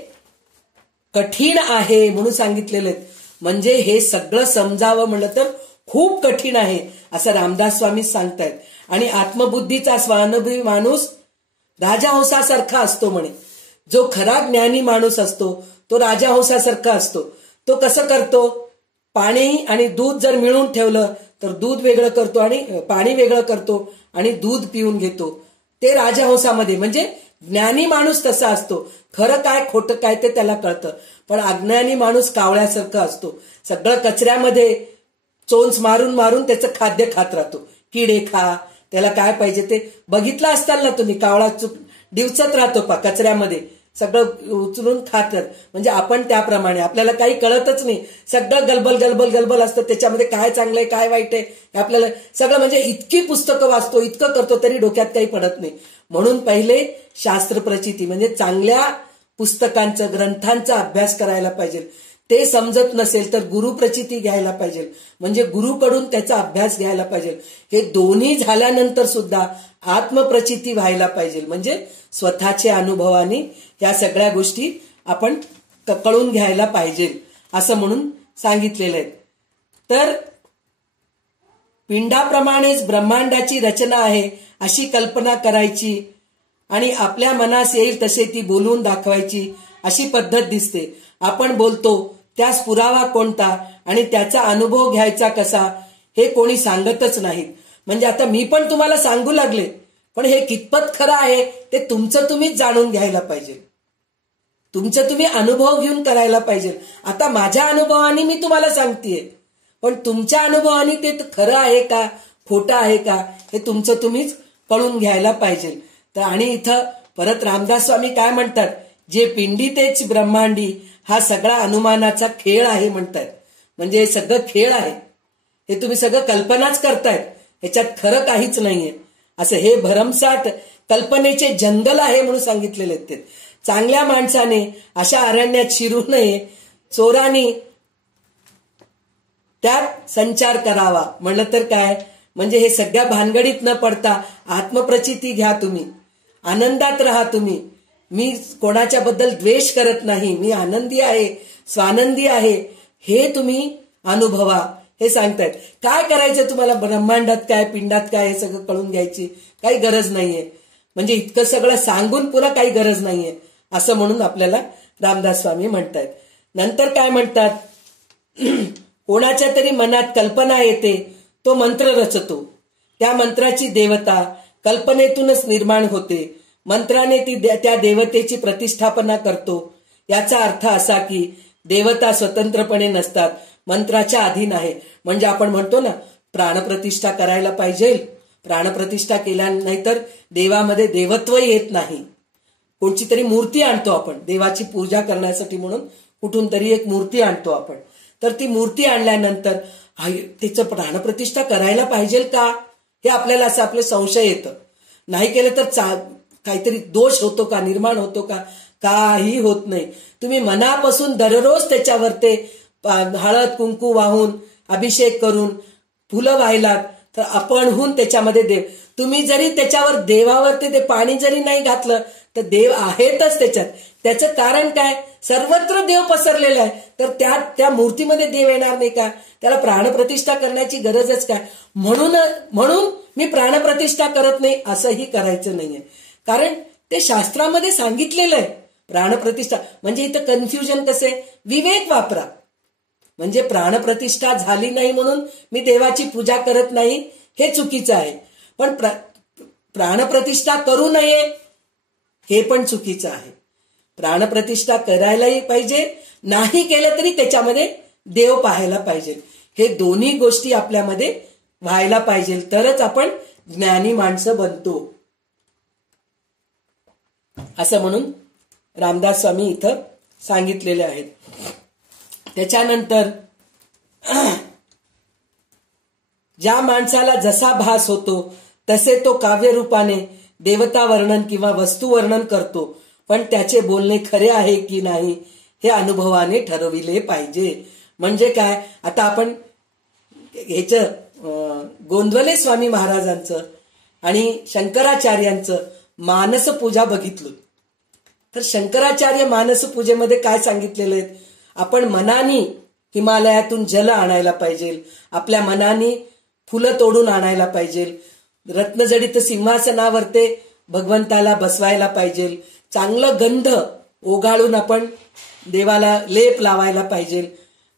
कठीण आहे म्हणून सांगितलेले. म्हणजे हे सगळं समजावं म्हणलं तर खूप कठीण आहे असं रामदास स्वामी सांगतायत. आणि आत्मबुद्धीचा स्वानुभवी माणूस राजहंसासारखा असतो म्हणे. जो खरा ज्ञानी माणूस असतो तो राजहंसासारखा असतो. तो कसं करतो? पाणी आणि दूध जर मिळून ठेवलं तर दूध वेगळं करतो आणि पाणी वेगळं करतो आणि दूध पिऊन घेतो. ते राजहंसामध्ये म्हणजे ज्ञानी माणूस तसा असतो, खरं काय खोटं काय ते त्याला कळतं. पण अज्ञानी माणूस कावळ्यासारखा असतो, सगळं कचऱ्यामध्ये चोंच मारून मारून त्याचं खाद्य खात राहतो. किडे खा, त्याला काय पाहिजे ते बघितलं असताल ना तुम्ही, कावळा डिवचत राहतो कचऱ्यामध्ये, सगळं उचलून खात. म्हणजे आपण त्याप्रमाणे, आपल्याला काही कळतच नाही, सगळं गलबल गलबल गलबल असतं, त्याच्यामध्ये काय चांगलं आहे काय वाईट आहे आपल्याला सगळं, म्हणजे इतकी पुस्तकं वाचतो, इतकं करतो, तरी डोक्यात काही पडत नाही. म्हणून पहिले शास्त्र प्रचिती म्हणजे चांगल्या पुस्तकांचं ग्रंथांचा अभ्यास करायला पाहिजे. ते समजत नसेल तर गुरु प्रचिती घ्यायला पाहिजे, म्हणजे गुरुकडून त्याचा अभ्यास घ्यायला पाहिजे. हे दोन्ही झाल्यानंतर सुद्धा आत्मप्रचिती व्हायला पाहिजे, म्हणजे स्वतःच्या अनुभवाने या सगळ्या गोष्टी आपण कळून घ्यायला पाहिजे असं म्हणून सांगितलेलं आहे. तर पिंडाप्रमाणेच ब्रह्मांडाची रचना आहे अशी कल्पना करायची आणि आपल्या मनास येईल तसे ती बोलून दाखवायची अशी पद्धत दिसते. आपण बोलतो त्यास पुरावा कोणता आणि त्याचा अनुभव घ्यायचा कसा हे कोणी सांगतच नाहीत. म्हणजे आता मी पण तुम्हाला सांगू लागले, पण हे कितपत खरं आहे ते तुमचं तुम्हीच जाणून घ्यायला पाहिजे, तुमचं तुम्ही अनुभव घेऊन करायला पाहिजे. आता माझ्या अनुभवाने मी तुम्हाला सांगतेय, पण तुमच्या अनुभवाने ते खरं आहे का खोटं आहे का हे तुमचं तुम्हीच कळून घ्यायला पाहिजे. तर आणि इथं परत रामदास स्वामी काय म्हणतात, जे पिंडी तेच ब्रह्मांडी हा सगळा अनुमानाचा खेळ आहे म्हणतात. म्हणजे हे सगळं खेळ आहे, हे तुम्ही सगळं कल्पनाच करतायत, ह्याच्यात खरं काहीच नाहीये असं. हे भरमसाठ कल्पनेचे जंगल आहे म्हणून सांगितलेले ते. चांगल्या माणसाने अशा अरण्यात शिरू नये, चोरांनी त्यात संचार करावा. म्हणलं तर काय, म्हणजे हे सगळ्या भानगडीत न पडता आत्मप्रचिती घ्या तुम्ही, आनंदात राहा तुम्ही. मी कोणाच्या बद्दल द्वेष करत नाही, मी आनंदी आहे, स्वानंदी आहे, हे तुम्ही अनुभवा हे सांगतायत. काय करायचं तुम्हाला, ब्रह्मांडात काय पिंडात काय हे सगळं कळून घ्यायची काही गरज नाहीये, म्हणजे इतकं सगळं सांगून पुन्हा काही गरज नाहीये असं म्हणून आपल्याला रामदास स्वामी म्हणतायत. नंतर काय म्हणतात, कोणाच्या तरी मनात कल्पना येते, तो मंत्र रचतो, त्या मंत्राची देवता कल्पनेतूनच निर्माण होते, मंत्राने ती त्या देवतेची प्रतिष्ठापना करतो. याचा अर्थ असा की देवता स्वतंत्रपणे नसतात, मंत्राच्या अधीन आहे. म्हणजे आपण म्हणतो ना प्राणप्रतिष्ठा करायला पाहिजे, प्राणप्रतिष्ठा केल्या नाही तर देवामध्ये देवत्व येत नाही. कोणची तरी मूर्ती आणतो आपण देवाची पूजा करण्यासाठी, म्हणून कुठून तरी एक मूर्ती आणतो आपण. तर ती मूर्ती आणल्यानंतर तिचं प्राणप्रतिष्ठा करायला पाहिजे का हे आपल्याला असं आपले संशय येतं. नाही केलं तर काहीतरी दोष होतो का, निर्माण होतो का, काही होत नाही. तुम्ही मनापासून दररोज त्याच्यावर ते हळद कुंकू वाहून अभिषेक करून फुलं वाहिलात तर आपणहून त्याच्यामध्ये देव, तुम्ही जरी त्याच्यावर देवावरती ते पाणी जरी नाही घातलं तर देव आहेतच त्याच्यात. त्याचं कारण काय, सर्वत्र देव पसरलेला आहे, तर त्या मूर्तीमध्ये देव येणार नाही का, त्याला प्राणप्रतिष्ठा करण्याची गरजच काय. म्हणून मी प्राणप्रतिष्ठा करत नाही असंही करायचं नाहीये, कारण ते शास्त्रामध्ये सांगितलेलं आहे प्राणप्रतिष्ठा. म्हणजे इथं कन्फ्युजन कसे, विवेक वापरा. म्हणजे प्राणप्रतिष्ठा झाली नाही म्हणून मी देवाची पूजा करत नाही हे चुकीचं आहे, पण प्राणप्रतिष्ठा करू नये हे पण चुकीचं आहे. प्राणप्रतिष्ठा करायलाही पाहिजे, नाही केलं तरी त्याच्यामध्ये देव पाहायला पाहिजे. हे दोन्ही गोष्टी आपल्यामध्ये व्हायला पाहिजे, तरच आपण ज्ञानी माणसं बनतो असं म्हणून रामदास स्वामी इथं सांगितलेले आहेत. त्याच्यानंतर ज्या माणसाला जसा भास होतो तसे तो काव्यरूपाने देवता वर्णन किंवा वस्तू वर्णन करतो, पण त्याचे बोलणे खरे आहे की नाही हे अनुभवाने ठरविले पाहिजे. म्हणजे काय, आता आपण गोंदवले स्वामी महाराजांचं आणि शंकराचार्यांचं मानसपूजा बघितलं, तर शंकराचार्य मानसपूजेमध्ये काय सांगितलेलं आहे, आपण मनाने हिमालयातून जल आणायला पाहिजे, आपल्या मनाने फुलं तोडून आणायला पाहिजे, रत्नजडित सिंहासनावर ते भगवंताला बसवायला पाहिजे, चांगलं गंध ओघाळून आपण देवाला लेप लावायला पाहिजे,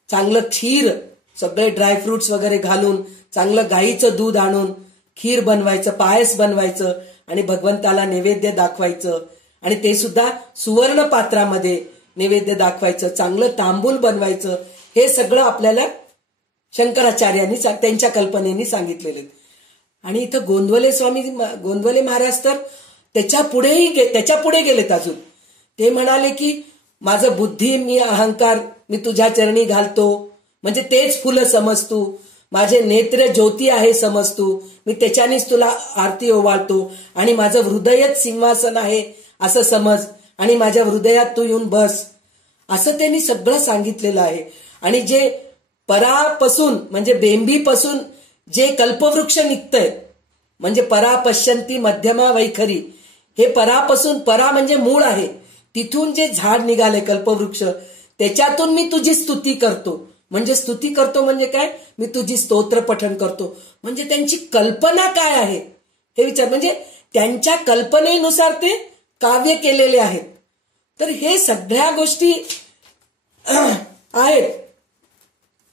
चांगलं खीर सगळे ड्रायफ्रुट्स वगैरे घालून चांगलं गाईचं दूध आणून खीर बनवायचं, पायस बनवायचं आणि भगवंताला नैवेद्य दाखवायचं आणि ते सुद्धा सुवर्ण पात्रामध्ये नैवेद्य दाखवायचं, चांगलं तांबूल बनवायचं. हे सगळं आपल्याला शंकराचार्यांनी त्यांच्या कल्पनेनी सांगितलेले. आणि इथं गोंदवले महाराज तर त्याच्या पुढे गेलेत अजून. ते म्हणाले की माझं बुद्धी, मी अहंकार मी तुझ्या चरणी घालतो, म्हणजे तेच फुलं समज तू. माझे नेत्र ज्योती आहे समज तू, मी त्याच्यानेच तुला आरती ओवाळतो. आणि माझं हृदयच सिंहासन आहे असं समज, आणि माझ्या हृदयात तू येऊन बस, असं त्यांनी सगळं सांगितलेलं आहे. आणि जे परापासून म्हणजे बेंबीपासून जे कल्पवृक्ष निघतंय, म्हणजे परा पश्यंती मध्यमा वैखरी, हे परापासून, परा म्हणजे मूळ आहे, तिथून जे झाड निघाले कल्पवृक्ष, त्याच्यातून मी तुझी स्तुती करतो. म्हणजे स्तुती करतो म्हणजे काय, मी तुझी स्तोत्र पठण करतो. म्हणजे त्यांची कल्पना काय आहे हे विचार, म्हणजे त्यांच्या कल्पनेनुसार ते काव्य केलेले आहेत. तर हे सगळ्या गोष्टी आहेत.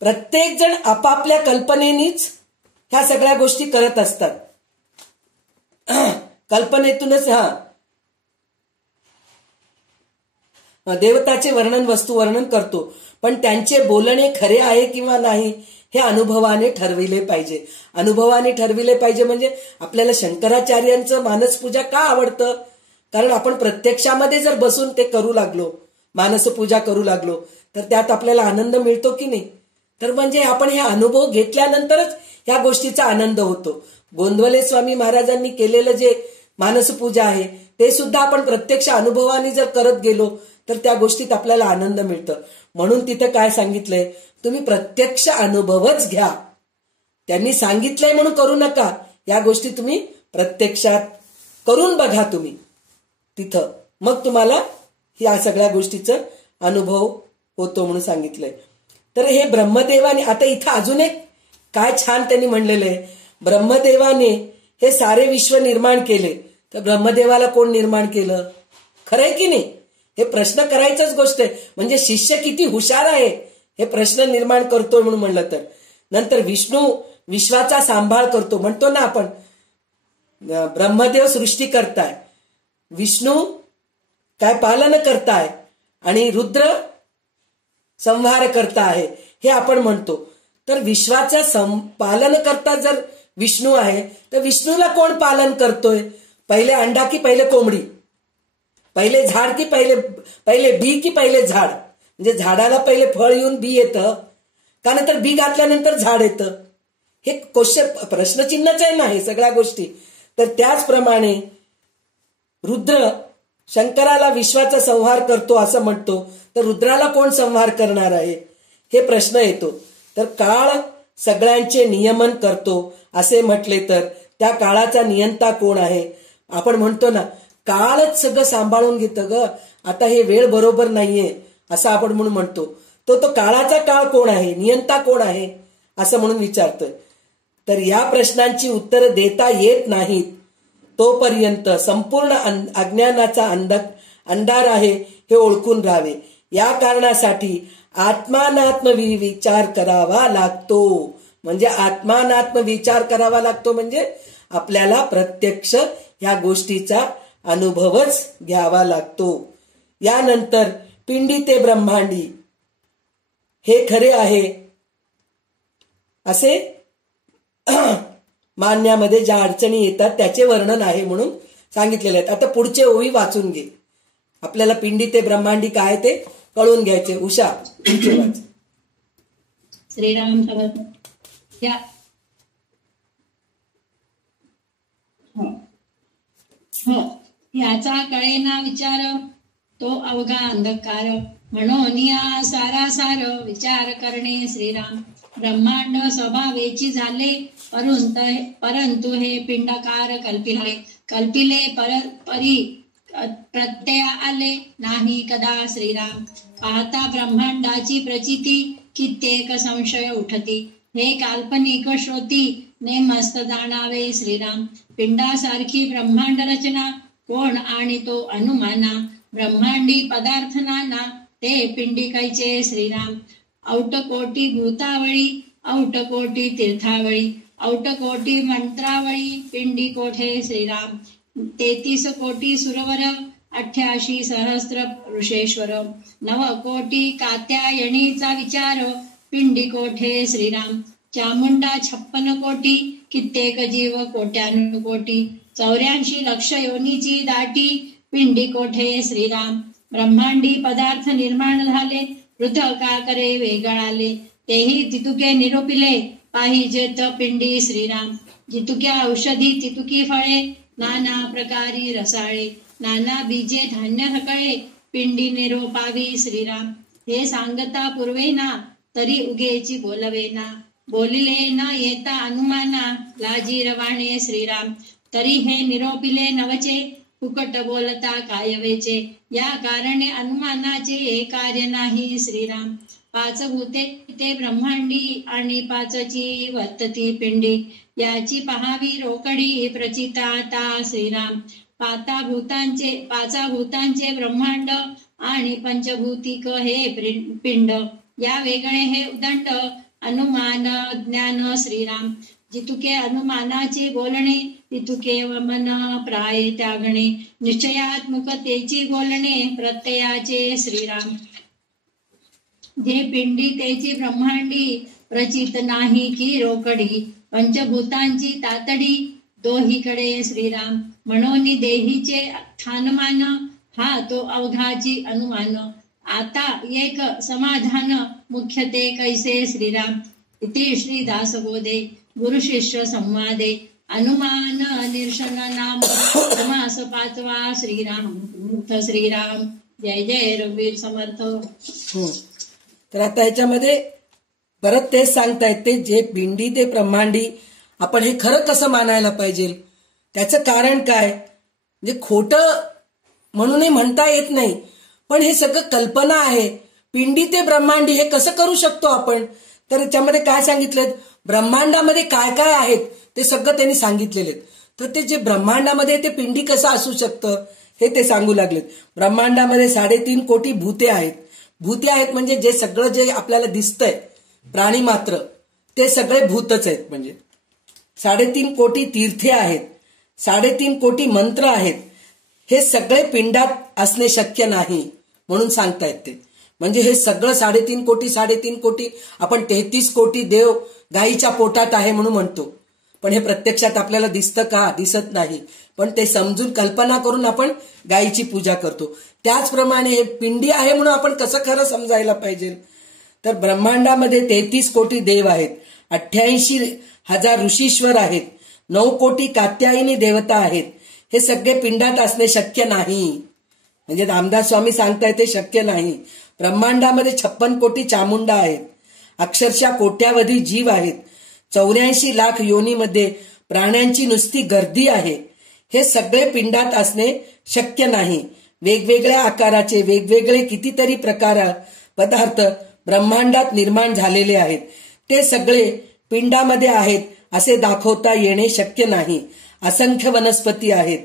प्रत्येक जण आपापल्या कल्पनेनीच ह्या सगळ्या गोष्टी करत असतात. कल्पनेतूनच देवताचे वर्णन, वस्तू वर्णन करतो, पण त्यांचे बोलणे खरे आहे किंवा नाही हे अनुभवाने ठरविले पाहिजे. अनुभवाने ठरविले पाहिजे म्हणजे आपल्याला शंकराचार्यांचं मानसपूजा का आवडतं, कारण आपण प्रत्यक्षामध्ये जर बसून ते करू लागलो, मानसपूजा करू लागलो, तर त्यात आपल्याला आनंद मिळतो की नाही. तर म्हणजे आपण हे अनुभव घेतल्यानंतरच ह्या गोष्टीचा आनंद होतो. गोंदवले स्वामी महाराजांनी केलेलं जे मानसपूजा आहे ते सुद्धा आपण प्रत्यक्ष अनुभवाने जर करत गेलो तर त्या गोष्टीत आपल्याला आनंद मिळतं. म्हणून तिथं काय सांगितलंय, तुम्ही प्रत्यक्ष अनुभवच घ्या. त्यांनी सांगितलंय म्हणून करू नका, या गोष्टी तुम्ही प्रत्यक्षात करून बघा तुम्ही तिथं, मग तुम्हाला या सगळ्या गोष्टीचा अनुभव होतो म्हणून सांगितलंय. तर हे ब्रह्मदेवाने, आता इथं अजून एक काय छान त्यांनी म्हणलेलं आहे, ब्रह्मदेवाने हे सारे विश्व निर्माण केले, तर ब्रह्मदेवाला कोण निर्माण केलं, खरंय की नाही, हे प्रश्न करायचंच गोष्ट आहे. म्हणजे शिष्य किती हुशार आहे हे प्रश्न निर्माण करतोय म्हणून म्हणलं तर. नंतर विष्णू विश्वाचा सांभाळ करतो म्हणतो ना आपण, ब्रह्मदेव सृष्टी करताय, विष्णू काय पालन करताय, आणि रुद्र संहार करता आहे हे आपण म्हणतो. तर विश्वाचा पालन करता जर विष्णू आहे, तर विष्णूला कोण पालन करतोय, पहिले अंडा की पहिले कोंबडी, पहिले झाड की पहिले बी की पहिले झाड. म्हणजे झाडाला पहिले फळ येऊन बी येतं का, नंतर बी घातल्यानंतर झाड येतं, हे क्वेश्चन प्रश्नचिन्हच आहे ना हे सगळ्या गोष्टी. तर त्याचप्रमाणे रुद्र शंकराला विश्वाचा संहार करतो असं म्हणतो, तर रुद्राला कोण संहार करणार आहे हे प्रश्न येतो. तर काळ सगळ्यांचे नियमन करतो असे म्हटले तर त्या काळाचा नियंता कोण आहे. आपण म्हणतो ना काळच सगळं सांभाळून घेतं ग, आता हे वेळ बरोबर नाहीये असं आपण म्हणून म्हणतो. तो काळाचा काळ कोण आहे, नियंता कोण आहे असं म्हणून विचारतोय. तर या प्रश्नांची उत्तरं देता येत नाहीत तोपर्यंत संपूर्ण अज्ञानाचा अंधार आहे हे ओळखून राहावे. या कारणासाठी आत्मानात्म विचार करावा लागतो. म्हणजे आत्मानात्म विचार करावा लागतो म्हणजे आपल्याला प्रत्यक्ष या गोष्टीचा अनुभवच घ्यावा लागतो. यानंतर पिंडी ते ब्रह्मांडी हे खरे आहे असे मानण्यामध्ये ज्या अडचणी येतात त्याचे वर्णन आहे म्हणून सांगितलेले आहेत. आता पुढचे ओवी वाचून घे, आपल्याला पिंडी ते ब्रह्मांडी काय ते कळून घ्यायचे. उषा श्रीराम समर्थ. याचा कळेना विचार तो अवघा अंधकार, म्हणून या सारासार विचार करणे श्रीराम. ब्रह्मांड स्वभावेची झाले परंतु हे पिंडकार कल्पिले परी प्रत्यय आले नाही कदा श्रीराम. पाहता ब्रह्मांडाची प्रचिती कित्येक संशय उठती, हे काल्पनिक श्रोती नेमस्त जाणावे श्रीराम. पिंडासारखी ब्रह्मांड रचना कोण आणि तो अनुमाना, ब्रह्मांडी पदार्थ नाना ते पिंडिकायचे श्रीराम. औटकोटी भूतावळी औटकोटी तीर्थावळी औटकोटी मंत्रावळी पिंडी कोठे श्रीराम. 33 कोटी सुरवर 88 सहस्र ऋषेश्वर, 9 कोटी कात्यायनीचा विचार, पिंडी कोठे श्रीराम, चामुंडा 56 कोटी, कित्येक जीव कोट्यानुकोटी, 84 लक्ष योनीची दाटी, पिंडी कोठे श्रीराम, ब्रह्मांडी पदार्थ निर्माण झाले, पृथक का करे वेगळाले, तेही तितुके निरोपिले, पाहिजेत पिंडी श्रीराम, जितुक्या औषधी तितुकी फळे, नाना प्रकारी रसाळे, नाना बीजे धान्य सकळे, पिंडी निरोपावी श्रीराम, हे सांगता पूर्वेना, तरी उगेची बोलवेना, बोलिले न येता अनुमाना, लाजी रवाणे श्रीराम, तरी हे निरोपिले नवचे, फुकट बोलता कायवेचे, या कारणे अनुमानाचे हे कार्य नाही श्रीराम, 5 भूते ते ब्रह्मांडी आणि 5ची वर्तती पिंडी, याची पहावी रोकडी प्रचिताता श्रीराम, 5 भूतांचे ब्रह्मांड आणि पंचभूतिक हे पिंड, या वेगळे हे उदंड, अनुमान ज्ञान श्रीराम, जितुके अनुमानाचे बोलणे, तितुके मन प्राय त्यागणे, निश्चयात्मकतेची बोलणे, प्रत्ययाचे श्रीराम, जे पिंडी तेची ब्रह्मांडी, प्रचित नाही की रोकडी, पंचभूतांची तातडी, दोहीकडे श्रीराम, म्हणून देहीचे स्थानमान, हा तो अवघाची अनुमान, आता एक समाधान, मुख्य ते कैसे श्रीराम, इति श्री दासबोधे गुरु शिष्य संवादे, अनुमान निरसन नाम समास 5वा श्रीराम श्रीराम, जय जय रघुवीर समर्थ. तर आता ह्याच्यामध्ये परत तेच सांगतायत, ते जे पिंडी ते ब्रह्मांडी आपण हे खरं कसं मानायला पाहिजे, त्याचं कारण काय, म्हणजे खोटं म्हणूनही म्हणता येत नाही, पण हे सगळं कल्पना आहे. पिंडी ते ब्रह्मांडी हे कसं करू शकतो आपण, तर याच्यामध्ये काय सांगितलं, ब्रह्मांडामध्ये काय काय आहेत ते सगळं त्यांनी सांगितलेले. तर ते जे ब्रह्मांडामध्ये ते पिंडी कसं असू शकतं हे ते सांगू लागलेत. ब्रह्मांडामध्ये 3.5 कोटी भूते आहेत. भूते आहेत म्हणजे जे सगळं जे आपल्याला दिसतंय प्राणी मात्र ते सगळे भूतच आहेत. म्हणजे 3.5 कोटी तीर्थे आहेत, 3.5 कोटी मंत्र आहेत. हे सगळे पिंडात असणे शक्य नाही म्हणून सांगतायत ते. म्हणजे हे सगळं 3.5 कोटी आपण 33 कोटी देव गायीच्या पोटात आहे म्हणून म्हणतो, पण हे प्रत्यक्षात आपल्याला दिसतं का, दिसत नाही. पण ते समजून कल्पना करून आपण गायीची पूजा करतो. त्याचप्रमाणे हे पिंडी आहे म्हणून आपण कसं खरं समजायला पाहिजे, तर ब्रह्मांडामध्ये 33 कोटी देव आहेत, 88,000 ऋषीश्वर आहेत, 9 कोटी कात्यायनी देवता आहेत. हे सगळे पिंडात असणे शक्य नाही. म्हणजे रामदास स्वामी सांगतायत ते शक्य नाही. ब्रह्मांडामध्ये 56 कोटी चामुंडा आहेत, अक्षरशः कोट्यावधी जीव आहेत, 84 लाख योनीमध्ये प्राण्यांची नुसती गर्दी आहे. हे सगळे पिंडात असणे शक्य नाही. वेगवेगळ्या आकाराचे वेगवेगळे कितीतरी प्रकार पदार्थ ब्रह्मांडात निर्माण झालेले आहेत. ते सगळे पिंडामध्ये आहेत असे दाखवता येणे शक्य नाही. असंख्य वनस्पती आहेत,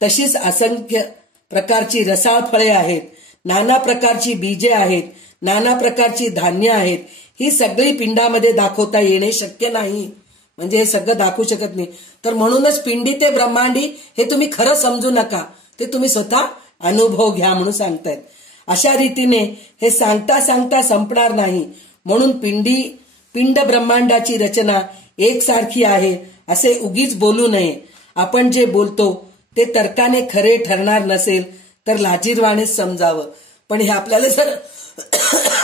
तशीच असंख्य प्रकारची रसाळ फळे आहेत, नाना प्रकारची बीजे आहेत, नाना प्रकारची धान्य आहेत. ही सगळी पिंडामध्ये दाखवता येणे शक्य नाही. म्हणजे हे सगळं दाखवू शकत नाही. तर म्हणूनच पिंडी ते ब्रह्मांडी हे तुम्ही खरं समजू नका, ते तुम्ही स्वतः अनुभव घ्या म्हणून सांगतायत. अशा रीतीने हे सांगता सांगता संपणार नाही. म्हणून पिंड ब्रह्मांडाची रचना एकसारखी आहे असे उगीच बोलू नये. आपण जे बोलतो ते तर्काने खरे ठरणार नसेल तर लाजिरवाणेच समजावं. पण हे आपल्याला जर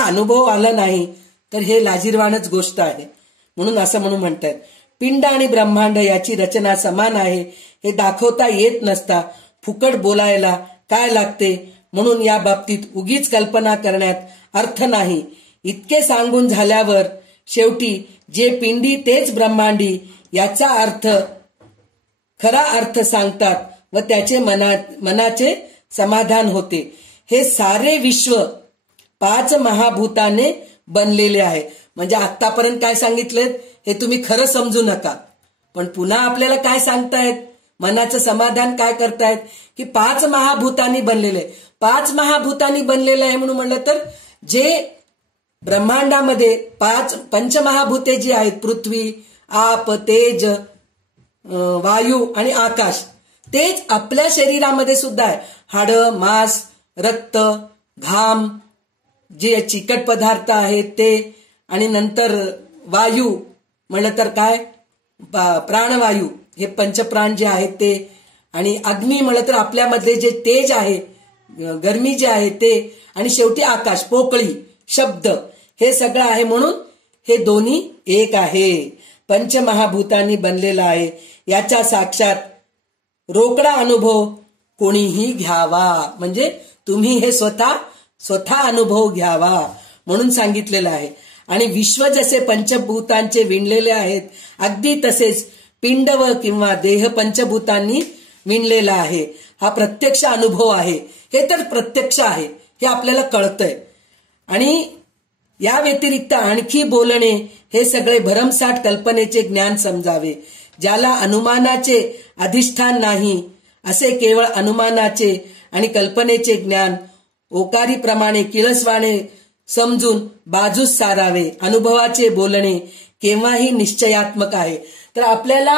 अनुभव आला नाही तर हे लाजिरवाणच गोष्ट आहे. म्हणून असं म्हणून म्हणतात, पिंड आणि ब्रह्मांड याची रचना समान आहे हे दाखवता येत नसता फुकट बोलायला काय लागते. म्हणून या बाबतीत उगीच कल्पना करण्यात अर्थ नाही. इतके सांगून झाल्यावर शेवटी जे पिंडी तेच ब्रह्मांडी याचा खरा अर्थ सांगतात व त्याचे मनाचे समाधान होते. हे सारे विश्व 5 महाभूताने बनलेले आहे. म्हणजे आतापर्यंत काय सांगितलं हे तुम्ही खरं समजू नका, पण पुन्हा आपल्याला काय सांगतायत, मनाचं समाधान काय करतायत की 5 महाभूतांनी बनलेले. 5 महाभूतांनी बनलेलं आहे म्हणून म्हणलं तर जे ब्रह्मांडामध्ये 5 पंचमहाभूते जी आहेत, पृथ्वी, आप, तेज, वायू आणि आकाश, तेच आपल्या शरीरामध्ये सुद्धा आहे. हाडं, मांस, रक्त, घाम, जे चिकट पदार्थ आहेत ते, आणि नंतर वायू म्हणलं तर काय, प्राणवायू, हे पंचप्राण जे आहेत ते, आणि अग्नी म्हणलं तर आपल्यामधले जे तेज आहे, गरमी जे आहे ते, आणि शेवटी आकाश, पोकळी, शब्द, हे सगळं आहे. म्हणून हे दोन्ही एक आहे, पंचमहाभूतांनी बनलेलं आहे. याचा साक्षात रोकडा अनुभव कोणीही घ्यावा, म्हणजे तुम्ही हे स्वतः अनुभव घ्यावा म्हणून सांगितलेलं आहे. आणि विश्व जसे पंचभूतांचे विणलेले आहेत, अगदी तसेच पिंड व किंवा देह पंचभूतांनी विणलेला आहे. हा प्रत्यक्ष अनुभव आहे. हे तर प्रत्यक्ष आहे, हे आपल्याला कळतंय. आणि या व्यतिरिक्त आणखी बोलणे हे सगळे भरमसाठ कल्पनेचे ज्ञान समजावे. ज्याला अनुमानाचे अधिष्ठान नाही, असे केवळ अनुमानाचे आणि कल्पनेचे ज्ञान ओकारीप्रमाणे किळसवाणे समजून बाजूस सारावे. अनुभवाचे बोलणे केव्हाही निश्चयात्मक आहे. तर आपल्याला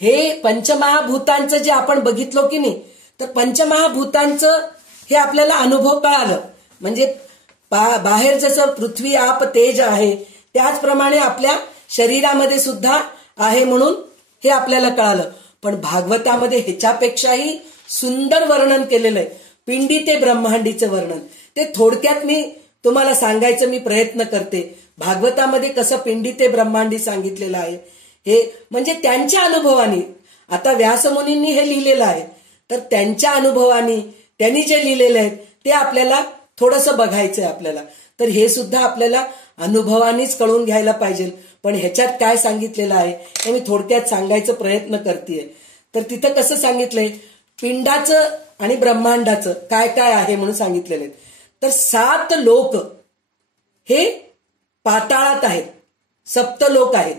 हे पंचमहाभूतांचं जे आपण बघितलो की नाही, तर पंचमहाभूतांचं हे आपल्याला अनुभव कळालं. म्हणजे बाहेर जसं पृथ्वी, आप, तेज आहे, त्याचप्रमाणे आपल्या शरीरामध्ये सुद्धा आहे म्हणून हे आपल्याला कळालं. पण भागवतामध्ये ह्याच्यापेक्षाही सुंदर वर्णन केलेलं आहे, पिंडी ते ब्रह्मांडीचं वर्णन. ते थोडक्यात मी तुम्हाला सांगायचं मी प्रयत्न करते. भागवतामध्ये कसं पिंडी ते ब्रह्मांडी सांगितलेलं आहे, हे म्हणजे त्यांच्या अनुभवानी. आता व्यासमुनींनी हे लिहिलेलं आहे, तर त्यांच्या अनुभवानी त्यांनी जे लिहिलेलं आहे ते आपल्याला थोडंसं बघायचंय आपल्याला. तर हे सुद्धा आपल्याला अनुभवानीच कळून घ्यायला पाहिजे. पण ह्याच्यात काय सांगितलेलं आहे हे मी थोडक्यात सांगायचा प्रयत्न करतेय. तर तिथं कसं सांगितलंय, पिंडाचं आणि ब्रह्मांडाचं काय काय आहे म्हणून सांगितलेलं आहे. तर 7 लोक हे पाताळात आहेत, सप्तलोक आहेत.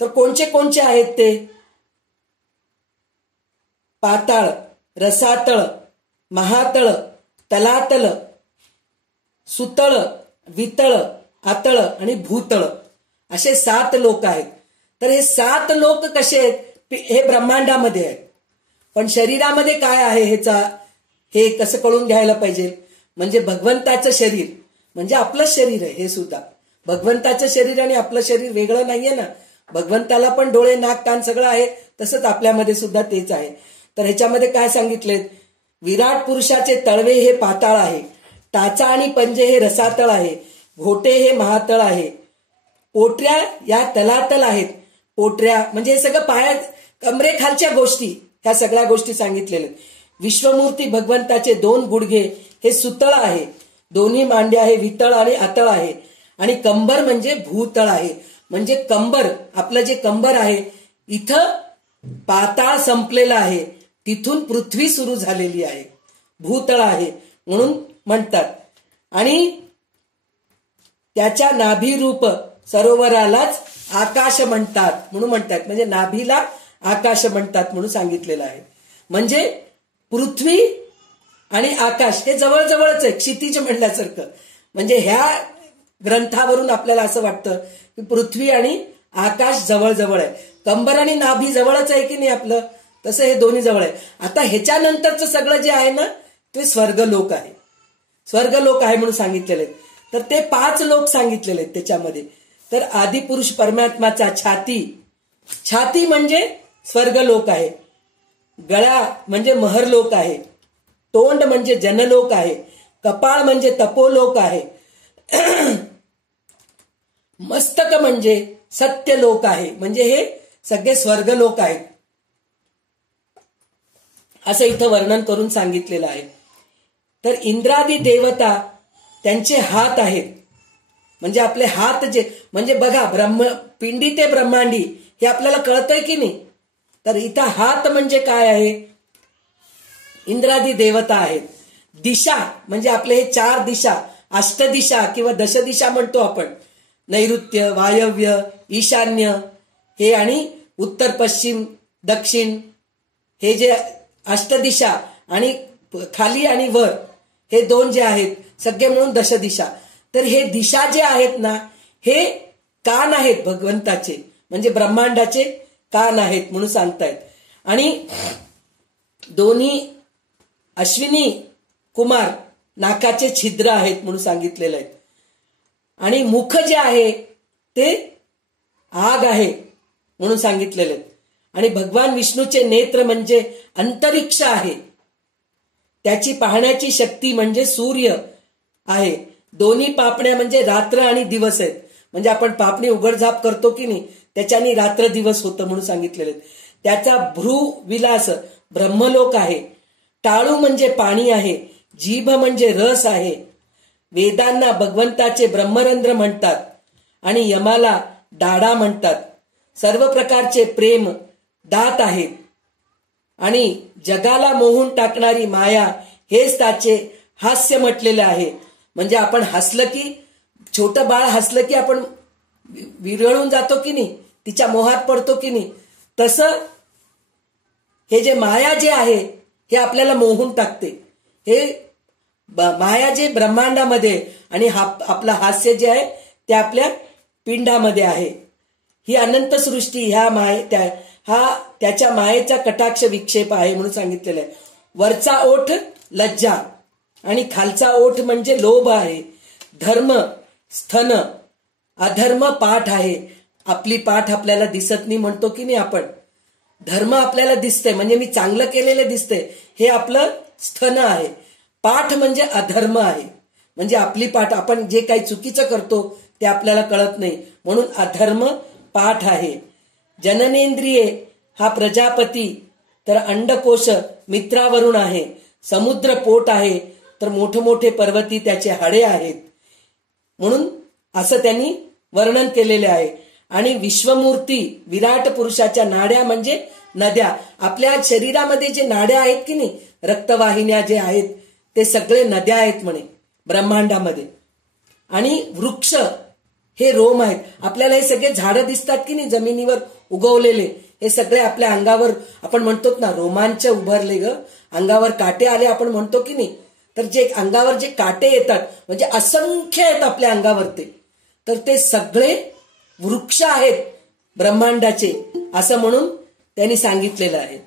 तर कोणचे कोणचे आहेत ते, पाताळ, रसातळ, महातळ, तलातळ, सुतळ, वितळ, आतळ आणि भूतळ, असे 7 लोक आहेत. तर हे 7 लोक कसे आहेत, हे ब्रह्मांडामध्ये आहेत. पण शरीरामध्ये काय आहे ह्याचा, हे कसं कळून घ्यायला पाहिजे. म्हणजे भगवंताचं शरीर म्हणजे आपलं शरीर आहे. हे सुद्धा भगवंताचं शरीर आणि आपलं शरीर वेगळं नाहीये ना. भगवंताला पण डोळे, नाक, कान सगळं आहे, तसंच आपल्यामध्ये सुद्धा तेच आहे. तर ह्याच्यामध्ये काय सांगितले, विराट पुरुषाचे तळवे हे पाताळ आहे, टाचा आणि पंजे हे रसातळ आहे, घोटे हे महातळ आहे, पोटऱ्या या तलातल आहेत. पोटऱ्या म्हणजे हे सगळं पाया कमरेखालच्या गोष्टी, ह्या सगळ्या गोष्टी सांगितलेल्या. विश्वमूर्ती भगवंताचे 2 गुडघे हे सुतळ आहे, दोन्ही मांड्या हे वितळ आणि आतळ आहे, आणि कंबर म्हणजे भूतळ आहे. म्हणजे कंबर, आपलं जे कंबर आहे, इथं पाताळ संपलेला आहे, तिथून पृथ्वी सुरू झालेली आहे, भूतळ आहे म्हणून म्हणतात. आणि त्याच्या नाभीरूप सरोवरालाच आकाश म्हणतात म्हणून म्हणतात. म्हणजे नाभीला आकाश म्हणतात म्हणून सांगितलेलं आहे. म्हणजे पृथ्वी आणि आकाश हे जवळजवळच आहे, क्षितिज म्हणल्यासारखं. म्हणजे ह्या ग्रंथावरून आपल्याला असं वाटतं की पृथ्वी आणि आकाश जवळजवळ आहे. कंबर आणि नाभी जवळच आहे की नाही आपलं, तसं हे दोन्ही जवळ आहे. आता ह्याच्यानंतरचं सगळं जे आहे ना ते स्वर्गलोक आहे, स्वर्गलोक आहे म्हणून सांगितलेले आहेत. तर ते 5 लोक सांगितलेले आहेत त्याच्यामध्ये. तर आदिपुरुष परमात्माचा छाती म्हणजे स्वर्गलोक आहे, गळा म्हणजे महरलोक आहे, तोंड म्हणजे जनलोक आहे, कपाळ म्हणजे तपोलोक आहे, मस्तक म्हणजे सत्यलोक आहे. म्हणजे हे सगळे स्वर्गलोक आहेत असं इथं वर्णन करून सांगितलेलं आहे. तर इंद्रादी देवता त्यांचे हात आहेत. म्हणजे आपले हात जे म्हणजे बघा, पिंडी ते ब्रह्मांडी हे आपल्याला कळतंय की नाही. तर इथं हात म्हणजे काय आहे, इंद्रादी देवता आहेत. दिशा म्हणजे आपले हे 4 दिशा, अष्टदिशा किंवा दशदिशा म्हणतो आपण, नैऋत्य, वायव्य, ईशान्य हे आणि उत्तर, पश्चिम, दक्षिण हे जे अष्टदिशा, आणि खाली आणि वर हे 2 जे आहेत सगळे मिळून दशदिशा. तर हे दिशा जे आहेत ना हे कान आहेत भगवंताचे, म्हणजे ब्रह्मांडाचे कान आहेत म्हणून सांगतायत. आणि दोन्ही अश्विनी कुमार नाकाचे छिद्र आहेत म्हणून सांगितलेलं आहे. आणि मुख जे आहे ते आग आहे म्हणून सांगितलेले आहेत. आणि भगवान विष्णूचे नेत्र म्हणजे अंतरिक्ष आहे. त्याची पाहण्याची शक्ती म्हणजे सूर्य आहे. दोन्ही पापण्या म्हणजे रात्र आणि दिवस आहेत. म्हणजे आपण पापणी उघडझाप करतो की नाही, त्याच्यानी रात्र दिवस होतं म्हणून सांगितलेले आहेत. त्याचा भ्रू विलास ब्रह्मलोक आहे. टाळू म्हणजे पाणी आहे. जीभ म्हणजे रस आहे. वेदांना भगवंताचे ब्रह्मरंध्र म्हणतात आणि यमाला डाडा म्हणतात. सर्व प्रकारचे प्रेम दात आहेत. आणि जगाला मोहून टाकणारी माया हेच त्याचे हास्य म्हटलेले आहे. म्हणजे आपण हसलं की, छोटं बाळ हसलं की आपण विरळून जातो की नाही, तिच्या मोहात पडतो की नाही, तसं हे जे माया जे आहे हे आपल्याला मोहून टाकते. हे माया जे ब्रह्मांडामध्ये आणि आपलं हास्य जे आहे ते आपल्या पिंडामध्ये आहे. ही अनंत सृष्टी हा त्याच्या मायेचा कटाक्ष विक्षेप आहे म्हणून सांगितलेलं आहे. वरचा ओठ लज्जा आणि खालचा ओठ म्हणजे लोभ आहे. धर्म स्थन, अधर्म पाठ आहे. आपली पाठ आपल्याला दिसत नाही म्हणतो की नाही आपण. धर्म आपल्याला दिसते म्हणजे मी चांगलं केलेलं दिसते, हे आपलं स्थन आहे. पाठ म्हणजे अधर्म आहे. म्हणजे आपली पाठ, आपण जे काही चुकीचं करतो ते आपल्याला कळत नाही म्हणून अधर्म पाठ आहे. जननेंद्रिये हा प्रजापती, तर अंडकोश मित्रावरून आहे. समुद्र पोट आहे, तर मोठमोठे पर्वती त्याचे हाडे आहेत म्हणून असं त्यांनी वर्णन केलेले आहे. आणि विश्वमूर्ती विराट पुरुषाच्या नाड्या म्हणजे नद्या. आपल्या शरीरामध्ये जे नाड्या आहेत की नाही, रक्तवाहिन्या जे आहेत ते सगळे नद्या आहेत म्हणे ब्रह्मांडामध्ये. आणि वृक्ष हे रोम आहेत. आपल्याला हे सगळे झाडं दिसतात की नाही जमिनीवर उगवलेले, हे सगळे आपल्या अंगावर आपण म्हणतो ना रोमांच उभारले ग, अंगावर काटे आले आपण म्हणतो की नाही. तर जे अंगावर जे काटे येतात म्हणजे असंख्य आहेत आपल्या अंगावर, तर ते सगळे वृक्ष आहेत ब्रह्मांडाचे असं म्हणून त्यांनी सांगितलेलं आहे.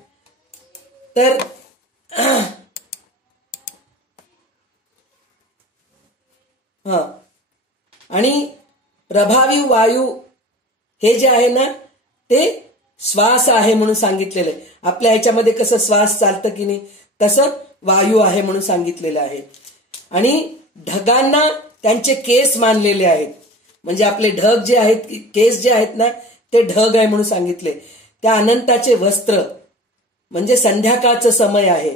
तर आणि प्रभावी वायू हे जे आहे ना ते श्वास आहे म्हणून सांगितलेलं आहे. आपल्या ह्याच्यामध्ये कसं श्वास चालतं की नाही तसं वायू आहे म्हणून सांगितलेलं आहे. आणि ढगांना त्यांचे केस मानलेले आहेत. म्हणजे आपले ढग जे आहेत, केस जे आहेत ना ते ढग आहे म्हणून सांगितले. त्या अनंताचे वस्त्र म्हणजे संध्याकाळचं समय आहे.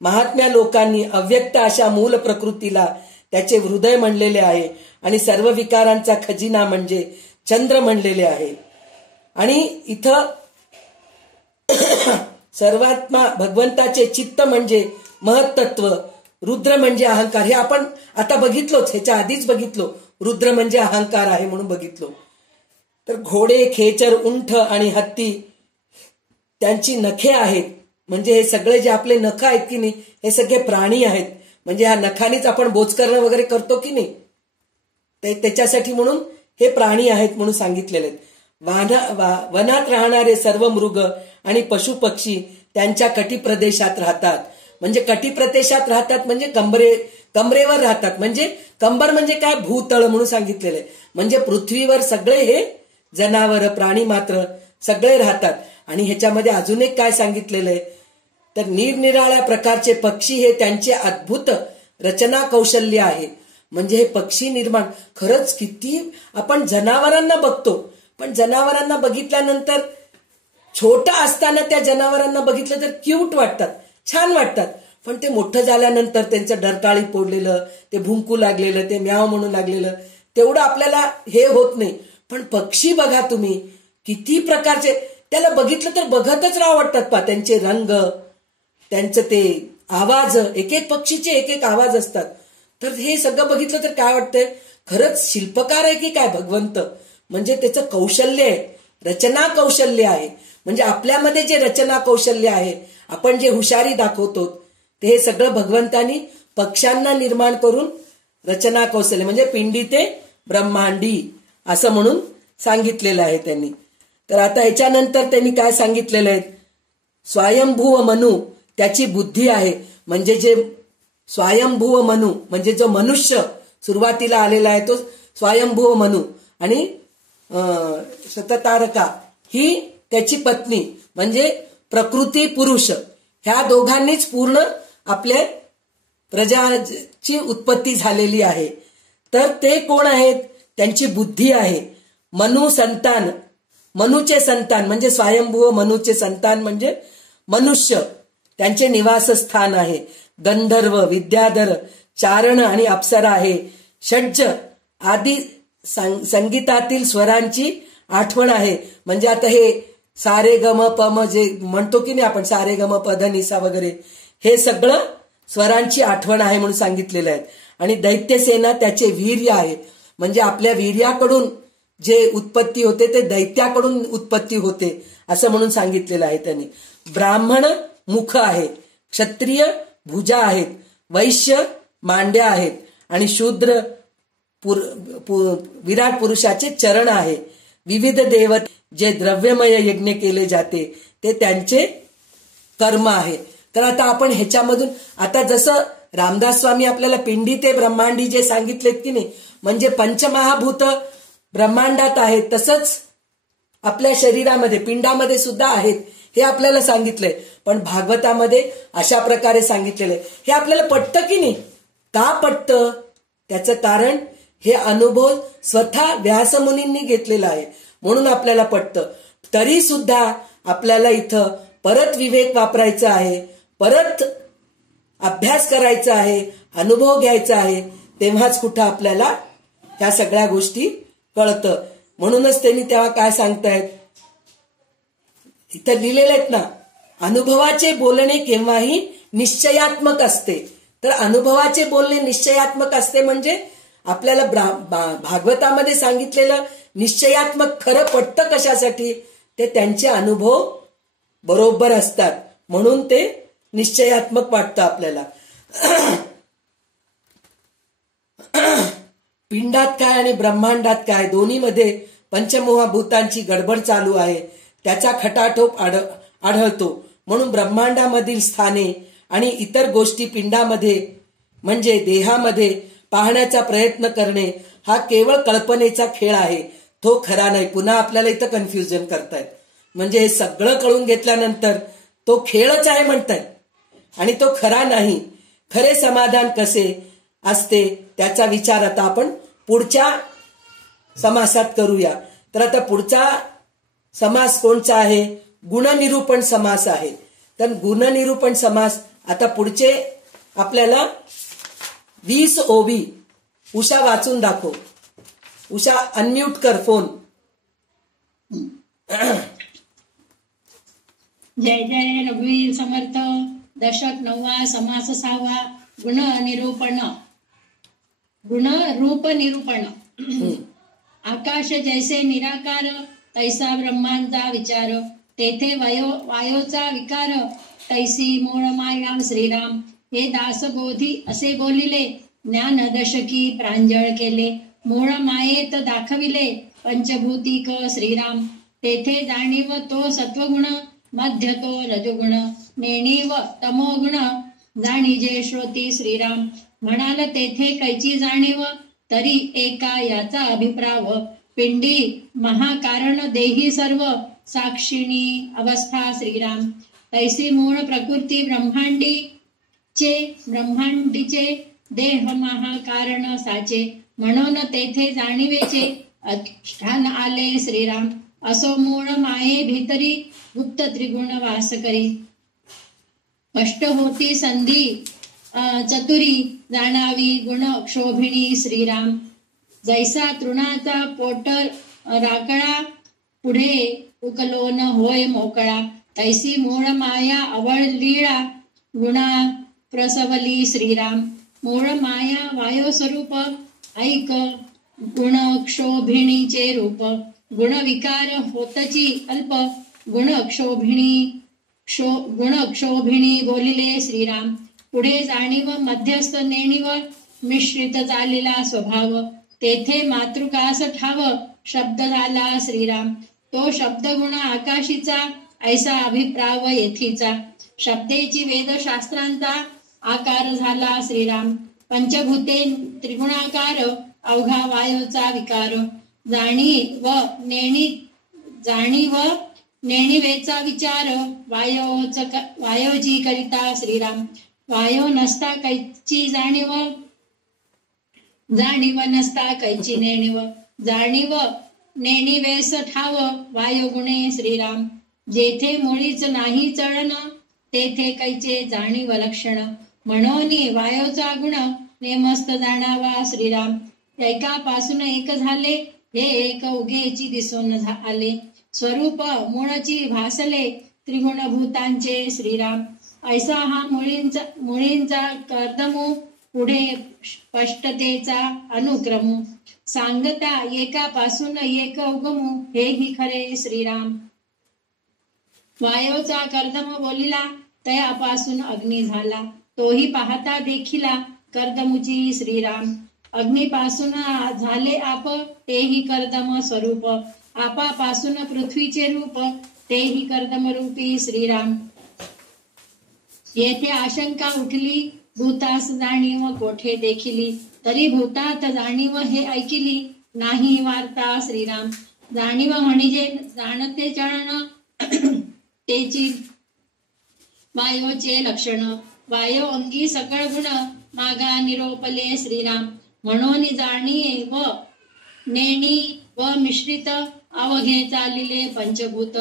महात्म्या लोकांनी अव्यक्त अशा मूल प्रकृतीला त्याचे हृदय म्हणलेले आहे. आणि सर्व विकारांचा खजिना म्हणजे चंद्र म्हणलेले आहे. आणि इथं सर्वात्मा भगवंताचे चित्त म्हणजे महत्त्व, रुद्र म्हणजे अहंकार. हे आपण आता बघितलोच, ह्याच्या आधीच बघितलो. रुद्र म्हणजे अहंकार आहे म्हणून बघितलो. तर घोडे, खेचर, उंट आणि हत्ती त्यांची नखे आहेत. म्हणजे हे सगळे जे आपले नख आहेत की नाही हे सगळे प्राणी आहेत. म्हणजे ह्या नखानीच आपण बोचकरणं वगैरे करतो की नाही, त्याच्यासाठी म्हणून हे प्राणी आहेत म्हणून सांगितलेले आहेत. वनात राहणारे सर्व मृग आणि पशु पक्षी त्यांच्या कटी प्रदेशात राहतात. म्हणजे कटी प्रदेशात राहतात म्हणजे कमरेवर राहतात. म्हणजे कंबर म्हणजे काय, भूतळ म्हणून सांगितलेलं आहे. म्हणजे पृथ्वीवर सगळे हे जनावर प्राणी मात्र सगळे राहतात. आणि ह्याच्यामध्ये अजून एक काय सांगितलेलं आहे, तर निरनिराळ्या प्रकारचे पक्षी हे त्यांचे अद्भुत रचना कौशल्य आहे. म्हणजे हे पक्षी निर्माण खरंच किती आपण जनावरांना बघतो, पण जनावरांना बघितल्यानंतर छोटं असताना त्या जनावरांना बघितलं तर क्यूट वाटतात, छान वाटतात. पण ते मोठं झाल्यानंतर त्यांचं डरकाळी पोडलेलं, ते भुंकू लागलेलं, ते म्याव म्हणू लागलेलं तेवढं आपल्याला हे होत नाही. पण पक्षी बघा तुम्ही किती प्रकारचे, त्याला बघितलं तर बघतच राहावं वाटतात पा. त्यांचे रंग, त्यांचं ते आवाज, एक एक पक्षीचे एक एक आवाज असतात. तर हे सगळं बघितलं तर काय वाटतंय, खरंच शिल्पकार आहे की काय भगवंत. म्हणजे त्याचं कौशल्य आहे, रचना कौशल्य आहे. म्हणजे आपल्यामध्ये जे रचना कौशल्य आहे, आपण जे हुशारी दाखवतो ते हे सगळं भगवंतानी पक्ष्यांना निर्माण करून रचना कौशल्य म्हणजे पिंडी ते ब्रह्मांडी असं म्हणून सांगितलेलं आहे त्यांनी. तर आता याच्यानंतर त्यांनी काय सांगितलेलं आहे, स्वयंभू मनु त्याची बुद्धी आहे, म्हणजे जे स्वयंभुव मनू, म्हणजे जो मनुष्य सुरुवातीला आलेला आहे तो स्वयंभुव मनू, आणि शततारका ही त्याची पत्नी, म्हणजे प्रकृती पुरुष, ह्या दोघांनीच पूर्ण आपल्या प्रजाची उत्पत्ती झालेली आहे. तर ते कोण आहेत? त्यांची बुद्धी आहे. मनु संतान, मनुचे संतान म्हणजे स्वयंभुव मनुचे संतान म्हणजे मनुष्य, त्यांचे निवासस्थान आहे. गंधर्व, विद्याधर, चारण आणि अप्सरा आहे. षड्ज आदी संगीतातील स्वरांची आठवण आहे. म्हणजे आता हे सारे गम पम जे म्हणतो की नाही आपण, सारे गम पध निसा वगैरे, हे सगळं स्वरांची आठवण आहे म्हणून सांगितलेलं आहे. आणि दैत्यसेना त्याचे वीर्य आहे, म्हणजे आपल्या वीर्याकडून जे उत्पत्ती होते ते दैत्याकडून उत्पत्ती होते असं म्हणून सांगितलेलं आहे त्यांनी. ब्राह्मण मुख आहेत, क्षत्रिय भुजा आहेत, वैश्य मांड्या आहेत आणि शूद्र विराट पुरुषाचे चरण आहे. विविध देवत जे द्रव्यमय यज्ञ केले जाते ते त्यांचे कर्म आहे. तर आता आपण ह्याच्यामधून आता जसं रामदास स्वामी आपल्याला पिंडी ते ब्रह्मांडी जे सांगितलेत की नाही, म्हणजे पंचमहाभूत ब्रह्मांडात आहेत, तसंच आपल्या शरीरामध्ये पिंडामध्ये सुद्धा आहेत हे आपल्याला सांगितलंय. पण भागवतामध्ये अशा प्रकारे सांगितलेलं आहे. हे आपल्याला पटतं की नाही? का पटतं? त्याचं कारण हे अनुभव स्वतः व्यासमुनींनी घेतलेला आहे म्हणून आपल्याला पटतं. तरी सुद्धा आपल्याला इथं परत विवेक वापरायचा आहे, परत अभ्यास करायचा आहे, अनुभव घ्यायचा आहे, तेव्हाच कुठं आपल्याला ह्या सगळ्या गोष्टी कळतं. म्हणूनच त्यांनी तेव्हा काय सांगतायत इथं लिहिलेले आहेत ना, अनुभवाचे बोलणे केव्हाही निश्चयात्मक असते. तर अनुभवाचे बोलणे निश्चयात्मक असते म्हणजे आपल्याला भागवतामध्ये सांगितलेलं निश्चयात्मक खरं पटतं कशासाठी? ते त्यांचे अनुभव बरोबर असतात म्हणून ते निश्चयात्मक वाटतं आपल्याला. पिंडात काय आणि ब्रह्मांडात काय दोन्हीमध्ये पंचमहाभूतांची गडबड चालू आहे, त्याचा खटाटोप आढळतो. म्हणून ब्रह्मांडामधील स्थाने आणि इतर गोष्टी पिंडामध्ये म्हणजे देहामध्ये पाहण्याचा प्रयत्न करणे हा केवळ कल्पनेचा खेळ आहे, तो खरा नाही. पुन्हा आपल्याला इथं कन्फ्युजन करतायत. म्हणजे हे सगळं कळून घेतल्यानंतर तो खेळच आहे म्हणतायत आणि तो खरा नाही. खरे समाधान कसे असते त्याचा विचार आता आपण पुढच्या समासात करूया. तर आता पुढचा समास कोणचा आहे? गुणनिरूपण समास आहे. तर गुणनिरूपण समास आता पुढचे आपल्याला 20 ओवी उषा वाचून दाखव. उषा अनम्यूट कर फोन. जय जय रघुवीर समर्थ. दशक 9 समास 6 गुण निरूपण. गुण रूप निरूपण. आकाश जैसे निराकार तैसा ब्रह्मांचा विचार, तेथे वायोचा विकार तैसी मूळ माया श्रीराम. हे दासबोधी असे बोलिले ज्ञान दशकी प्रांजळ केले, मूळ मायेत दाखविले पंचभूतिक श्रीराम. तेथे जाणीव तो सत्वगुण, मध्य तो रजगुण, नेणीव तमोगुण जाणीजे श्रोती श्रीराम. म्हणाल तेथे कैची जाणीव, तरी एका याचा अभिप्राव. पिंडी महाकारण देही सर्व, साक्षिणी अवस्था श्रीराम. तैसी मूळ प्रकृती ब्रह्मांडीचे देह महाकारण साचे. म्हणून तेथे जाणीवेचे अधिष्ठान आले श्रीराम. असो मूळ माये भीतरी गुप्त त्रिगुण वास करी. कष्ट होती संधी चतुरी, जाणावी गुण क्षोभिणी श्रीराम. जैसा तृणाचा पोटर राकळा, पुढे उकलोन होय मोकळा. तैसी मूळ माया अवळलीळा, गुणा प्रसवली श्रीराम. मूळ माया वायो स्वरूप, ऐक गुण क्षोभिणीचे रूप. गुण विकार होतची अल्प, गुण क्षोभिणी बोलिले श्रीराम. पुढे जाणीव मध्यस्थ नेणीव, मिश्रित चालिला स्वभाव. तेथे मातृकास ठाव, शब्द झाला श्रीराम. तो शब्द गुण आकाशीचा, ऐसा अभिप्राव येथीचा. शब्देची वेदशास्त्रांचा आकार झाला श्रीराम. पंचभूते त्रिगुणाकार अवघा वायूचा विकार. जाणीव नेणिवेचा विचार वायोजी करिता श्रीराम. वायो नसता कैची जाणीव नसता कैची नेणीव. जाणीव नेणिवेस ठाव वायो गुणे श्रीराम. जेथे मुळीच नाही चळण तेथे कैचे जाणीव लक्षण. म्हणून वायोचा गुण नेमस्त जाणावा श्रीराम. एकापासून एक झाले हे एक उगेची दिसून आले. स्वरूप मूळची भासले त्रिगुणभूतांचे श्रीराम. ऐसा हा मुळींचा कर्दमू पुढे स्पष्टतेचा अनुक्रमू. सांगता एकापासून एक उगमू हेही खरे श्रीराम. वायोचा कर्दम बोलिला तयापासून अग्नी झाला. तोही पाहता देखिला कर्दमुची श्रीराम. अग्नीपासून झाले आप तेही कर्दम स्वरूप. आपापासून पृथ्वीचे रूप तेही कर्दम रूपी श्रीराम. येथे आशंका उठली भूतास जाणीव कोठे देखिली. तरी भूतात जाणीव हे ऐकिली नाही वार्ता श्रीराम. जाणीव म्हणजे जाणते चळण तेची वायोचे लक्षण. वायो अंगी सकळ गुण मागा निरोपले श्रीराम. म्हणून जाणीव नेणी व मिश्रित अवघे चालिले पंचभूत.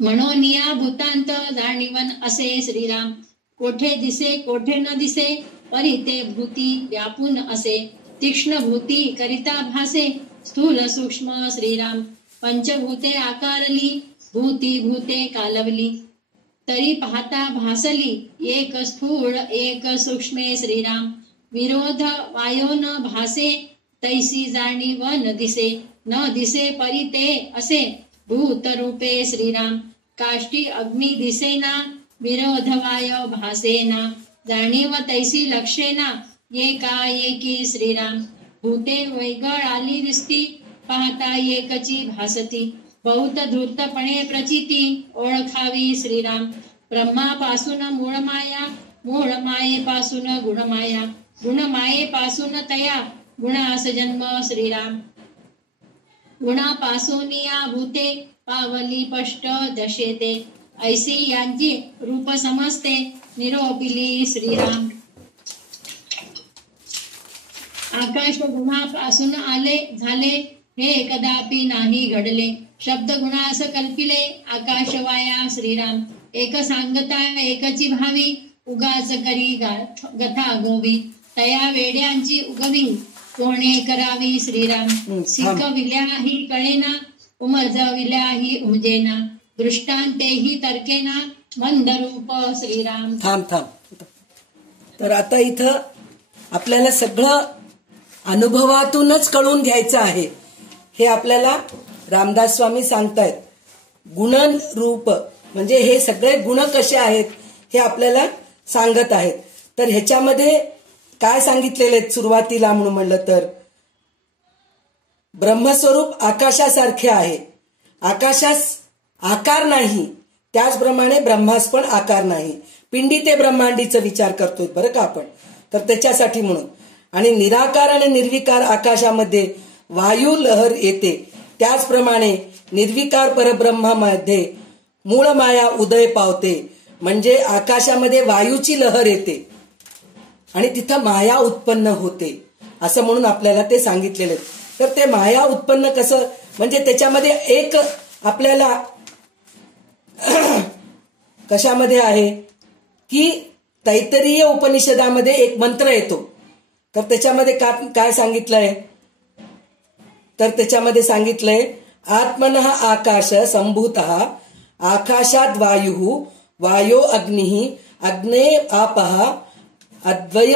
म्हणून या भूतांत जाणीवन असे श्रीराम. कोठे दिसे कोठे न दिसे परी ते भूती व्यापून असे. तीक्ष्ण भूती करिता भासे स्थूल सूक्ष्म श्रीराम. पंचभूते आकारली भूती भूते कालवली. तरी पाहता भासली एक स्थूळ एक सूक्ष्मे श्रीराम. विरोध वायो न भासे तैसी जाणीव न दिसे परी ते असे भूत रूपे श्रीराम. काष्टी अग्नी दिसेना विरोध वायो भासेना. जाणीव तैसी लक्षेना एकी श्रीराम. भूते वैगळ आली दिसती पाहता एकची भासती. बहुत धूर्तपणे प्रचिती ओळखावी श्रीराम. ब्रह्मापासून मूळ माया मूळ मायेपासून गुणमाया. गुणमायेपासून तया गुणास जन्म श्रीराम. गुणापासून या भूते पावली स्पष्ट दशेते. ऐसी यांची रूप समजते निरोपिली श्रीराम. आकाश गुणापासून आले झाले हे कदापि नाही घडले. शब्द गुणास कल्पिले आकाश वाया श्रीराम. एक सांगता एकची भावी उगाच करी गथा गोवी. तया वेड्यांची उगवी कोणे करावी श्रीराम. सिक विल्याही कळेना उमज विल्याही उमजेना. दृष्टांतेही तर्केना मंद रूप श्रीराम. थांब. तर आता इथं आपल्याला सगळं अनुभवातूनच कळून घ्यायचं आहे. हे आपल्याला रामदास स्वामी सांगतायत. गुण रूप म्हणजे हे सगळे गुण कसे आहेत हे आपल्याला सांगत आहेत. तर ह्याच्यामध्ये काय सांगितलेले आहेत सुरुवातीला म्हणून म्हणलं तर ब्रह्मस्वरूप आकाशासारखे आहे. आकाशास आकार नाही त्याचप्रमाणे ब्रह्मास पण आकार नाही. पिंडी ते ब्रह्मांडीचा विचार करतोय बरं का आपण. तर त्याच्यासाठी म्हणून आणि निराकार आणि निर्विकार आकाशामध्ये वायू लहर येते. त्याचप्रमाणे निर्विकार परब्रह्मामध्ये मूळ माया उदय पावते. म्हणजे आकाशामध्ये वायूची लहर येते आणि तिथं माया उत्पन्न होते असं म्हणून आपल्याला ते सांगितलेले. तर ते माया उत्पन्न कसं म्हणजे त्याच्यामध्ये एक आपल्याला कशामध्ये आहे की तैत्तरीय उपनिषदामध्ये एक मंत्र येतो. तर त्याच्यामध्ये काय सांगितलंय तर त्याच्यामध्ये सांगितलंय आत्मनः आकाश संभूतः आकाशाद वायु वायो अग्नि अग्ने आपः अद्वय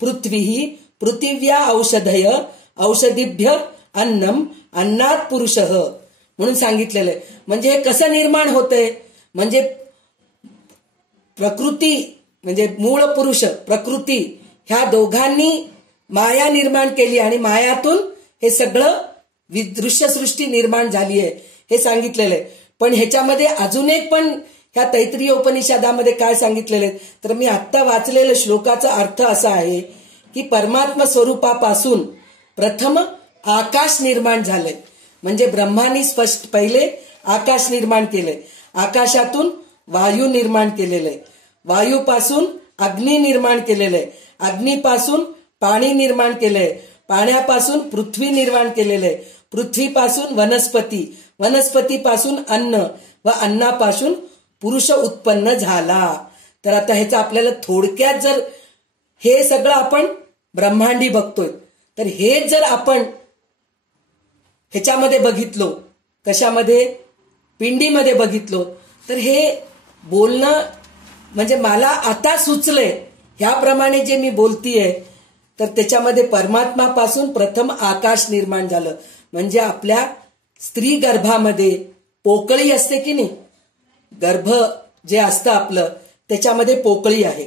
पृथ्वी पृथिव्या औषधय औषधिभ्य अन्नम अन्नात पुरुषः म्हणून सांगितलेलं आहे. म्हणजे हे कसं निर्माण होतंय म्हणजे प्रकृती म्हणजे मूळ पुरुष प्रकृती ह्या दोघांनी माया निर्माण केली आणि मायातून हे सगळं दृश्य सृष्टी निर्माण झाली आहे हे सांगितलेलं आहे. पण ह्याच्यामध्ये अजून एक पण ह्या तैत्तिरीय उपनिषदामध्ये काय सांगितलेले तर मी आत्ता वाचलेलं श्लोकाचा अर्थ असा आहे की परमात्मा स्वरूपापासून प्रथम आकाश निर्माण झालंय. म्हणजे ब्रह्मानी स्पष्ट पहिले आकाश निर्माण केलंय, आकाशातून वायू निर्माण केलेलं आहे, वायूपासून अग्नी निर्माण केलेलं आहे, अग्नीपासून पाणी निर्माण केलंय, पाण्यापासून पृथ्वी निर्माण केलेलं आहे, पृथ्वीपासून वनस्पती, वनस्पतीपासून अन्न व अन्नापासून पुरुष उत्पन्न झाला. तर आता ह्याचं आपल्याला थोडक्यात जर हे सगळं आपण ब्रह्मांडी बघतोय तर हे जर आपण ह्याच्यामध्ये बघितलो, कशामध्ये, पिंडीमध्ये बघितलो, तर हे बोलणं म्हणजे मला आता सुचलंय ह्याप्रमाणे जे मी बोलतीये तर त्याच्यामध्ये परमात्मापासून प्रथम आकाश निर्माण झालं. म्हणजे आपल्या स्त्री गर्भामध्ये पोकळी असते की नाही, गर्भ जे असतं आपलं त्याच्यामध्ये पोकळी आहे,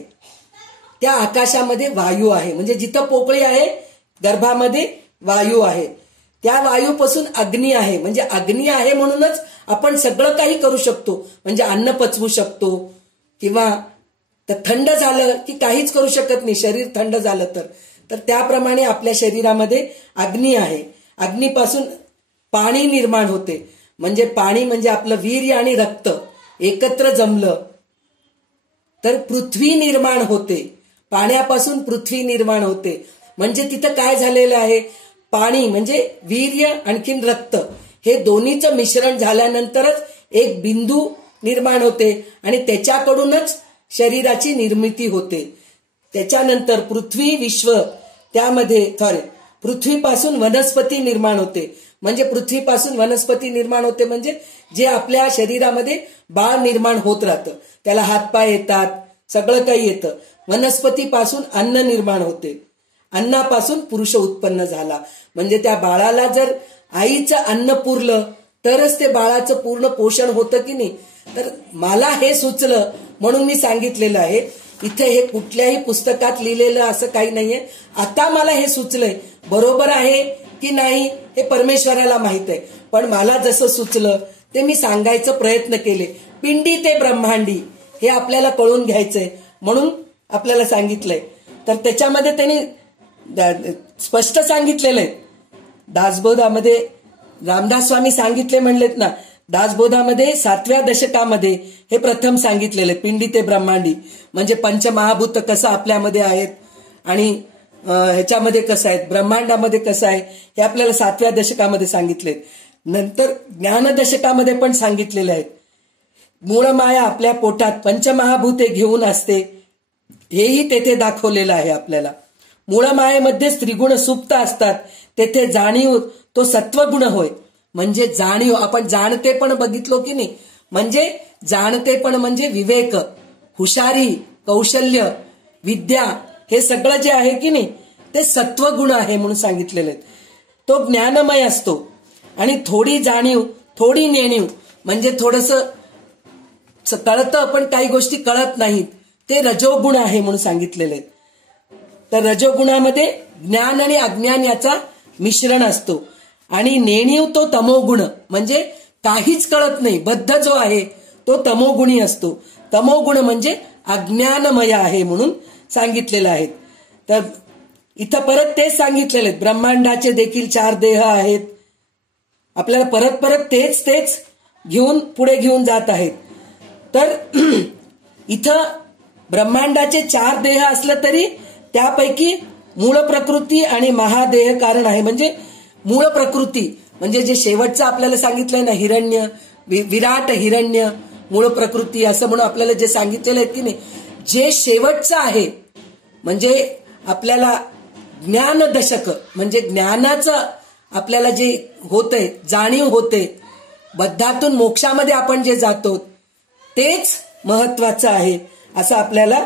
त्या आकाशामध्ये वायू आहे. म्हणजे जिथं पोकळी आहे गर्भामध्ये वायू आहे, त्या वायूपासून अग्नी आहे. म्हणजे अग्नी आहे म्हणूनच आपण सगळं काही करू शकतो. म्हणजे अन्न पचवू शकतो किंवा तर थंड झालं की काहीच करू शकत नाही, शरीर थंड झालं तर त्याप्रमाणे आपल्या शरीरामध्ये अग्नी आहे. अग्नीपासून पाणी निर्माण होते. म्हणजे पाणी म्हणजे आपलं वीर्य आणि रक्त एकत्र जमलं तर पृथ्वी निर्माण होते. पाण्यापासून पृथ्वी निर्माण होते. म्हणजे तिथं काय झालेलं आहे, पाणी म्हणजे वीर्य आणखीन रक्त हे दोन्हीचं मिश्रण झाल्यानंतरच एक बिंदू निर्माण होते आणि त्याच्याकडूनच शरीराची निर्मिती होते. त्याच्यानंतर पृथ्वी विश्व, त्यामध्ये पृथ्वीपासून वनस्पती निर्माण होते. म्हणजे पृथ्वीपासून वनस्पती निर्माण होते म्हणजे जे आपल्या शरीरामध्ये बाळ निर्माण होत राहतं, त्याला हातपाय येतात, सगळं काही येतं. वनस्पतीपासून अन्न निर्माण होते, अन्नापासून पुरुष उत्पन्न झाला. म्हणजे त्या बाळाला जर आईचं अन्न पुरलं तरच ते बाळाचं पूर्ण पोषण होतं की नाही. तर मला हे सुचलं म्हणून मी सांगितलेलं आहे. इथे हे कुठल्याही पुस्तकात लिहिलेलं असं काही नाहीये. आता मला हे सुचलंय, बरोबर आहे की नाही हे परमेश्वराला माहित आहे, पण मला जसं सुचलं ते मी सांगायचा प्रयत्न केले. पिंडी ते ब्रह्मांडी हे आपल्याला कळून घ्यायचंय म्हणून आपल्याला सांगितलंय. तर त्याच्यामध्ये त्यांनी स्पष्ट सांगितलेलं आहे. दासबोधामध्ये रामदास स्वामी सांगितले म्हणलेत ना, दासबोधामध्ये 7व्या दशकामध्ये हे प्रथम सांगितलेले पिंडी ते ब्रह्मांडी. म्हणजे पंचमहाभूत कसं आपल्यामध्ये आहेत आणि ह्याच्यामध्ये कसं आहे, ब्रह्मांडामध्ये कसं आहे हे आपल्याला 7व्या दशकामध्ये सांगितले. नंतर ज्ञान दशकामध्ये पण सांगितलेले आहेत. मूळ माया आपल्या पोटात पंचमहाभूते घेऊन असते हेही तेथे दाखवलेलं आहे आपल्याला. मूळ मायेमध्ये त्रिगुण सुप्त असतात, तेथे जाणीव तो सत्वगुण होय. म्हणजे जाणीव, आपण जाणते पण बघितलो की नाही. म्हणजे जाणते पण म्हणजे विवेक, हुशारी, कौशल्य, विद्या हे सगळं जे आहे की नाही ते सत्वगुण आहे म्हणून सांगितलेले आहेत. तो ज्ञानमय असतो आणि थोडी जाणीव थोडी नेणीव म्हणजे थोडंसं कळतं पण काही गोष्टी कळत नाहीत, ते रजोगुण आहे म्हणून सांगितलेले आहेत. तर रजोगुणामध्ये ज्ञान आणि अज्ञान याचा मिश्रण असतो आणि नेणीव तो तमोगुण म्हणजे काहीच कळत नाही, बद्ध जो आहे तो तमोगुणी असतो. तमोगुण म्हणजे अज्ञानमय आहे म्हणून सांगितलेलं आहे. तर इथं परत तेच सांगितलेले आहेत. ब्रह्मांडाचे देखील 4 देह आहेत. आपल्याला परत परत तेच घेऊन पुढे घेऊन जात आहेत. तर इथं ब्रह्मांडाचे 4 देह असलं तरी त्यापैकी मूळ प्रकृती आणि महादेह कारण आहे. म्हणजे मूळ प्रकृती म्हणजे जे शेवटचं आपल्याला सांगितलंय ना, हिरण्य, विराट हिरण्य, मूळ प्रकृती असं म्हणून आपल्याला जे सांगितलेलं आहे की नाही, जे शेवटचं आहे म्हणजे आपल्याला ज्ञान दशक म्हणजे ज्ञानाचं आपल्याला जे होतंय, जाणीव होते, बद्धातून मोक्षामध्ये आपण जे जातो तेच महत्वाचं आहे असं आपल्याला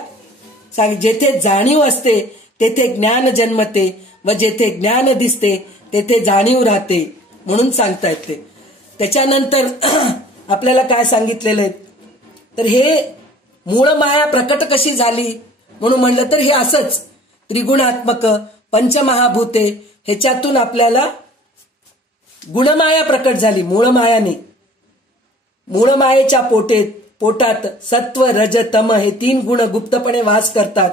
जेथे जाणीव असते तेथे ज्ञान जन्मते व जेथे ज्ञान दिसते तेथे जाणीव राहते म्हणून सांगता येते. त्याच्यानंतर आपल्याला काय सांगितलेलं आहे तर हे मूळ माया प्रकट कशी झाली म्हणून म्हणलं तर हे असंच त्रिगुणात्मक पंचमहाभूते ह्याच्यातून आपल्याला गुणमाया प्रकट झाली. मूळ मायाने मूळ मायेच्या पोटेत पोटात सत्व रज तम हे 3 गुण गुप्तपणे वास करतात.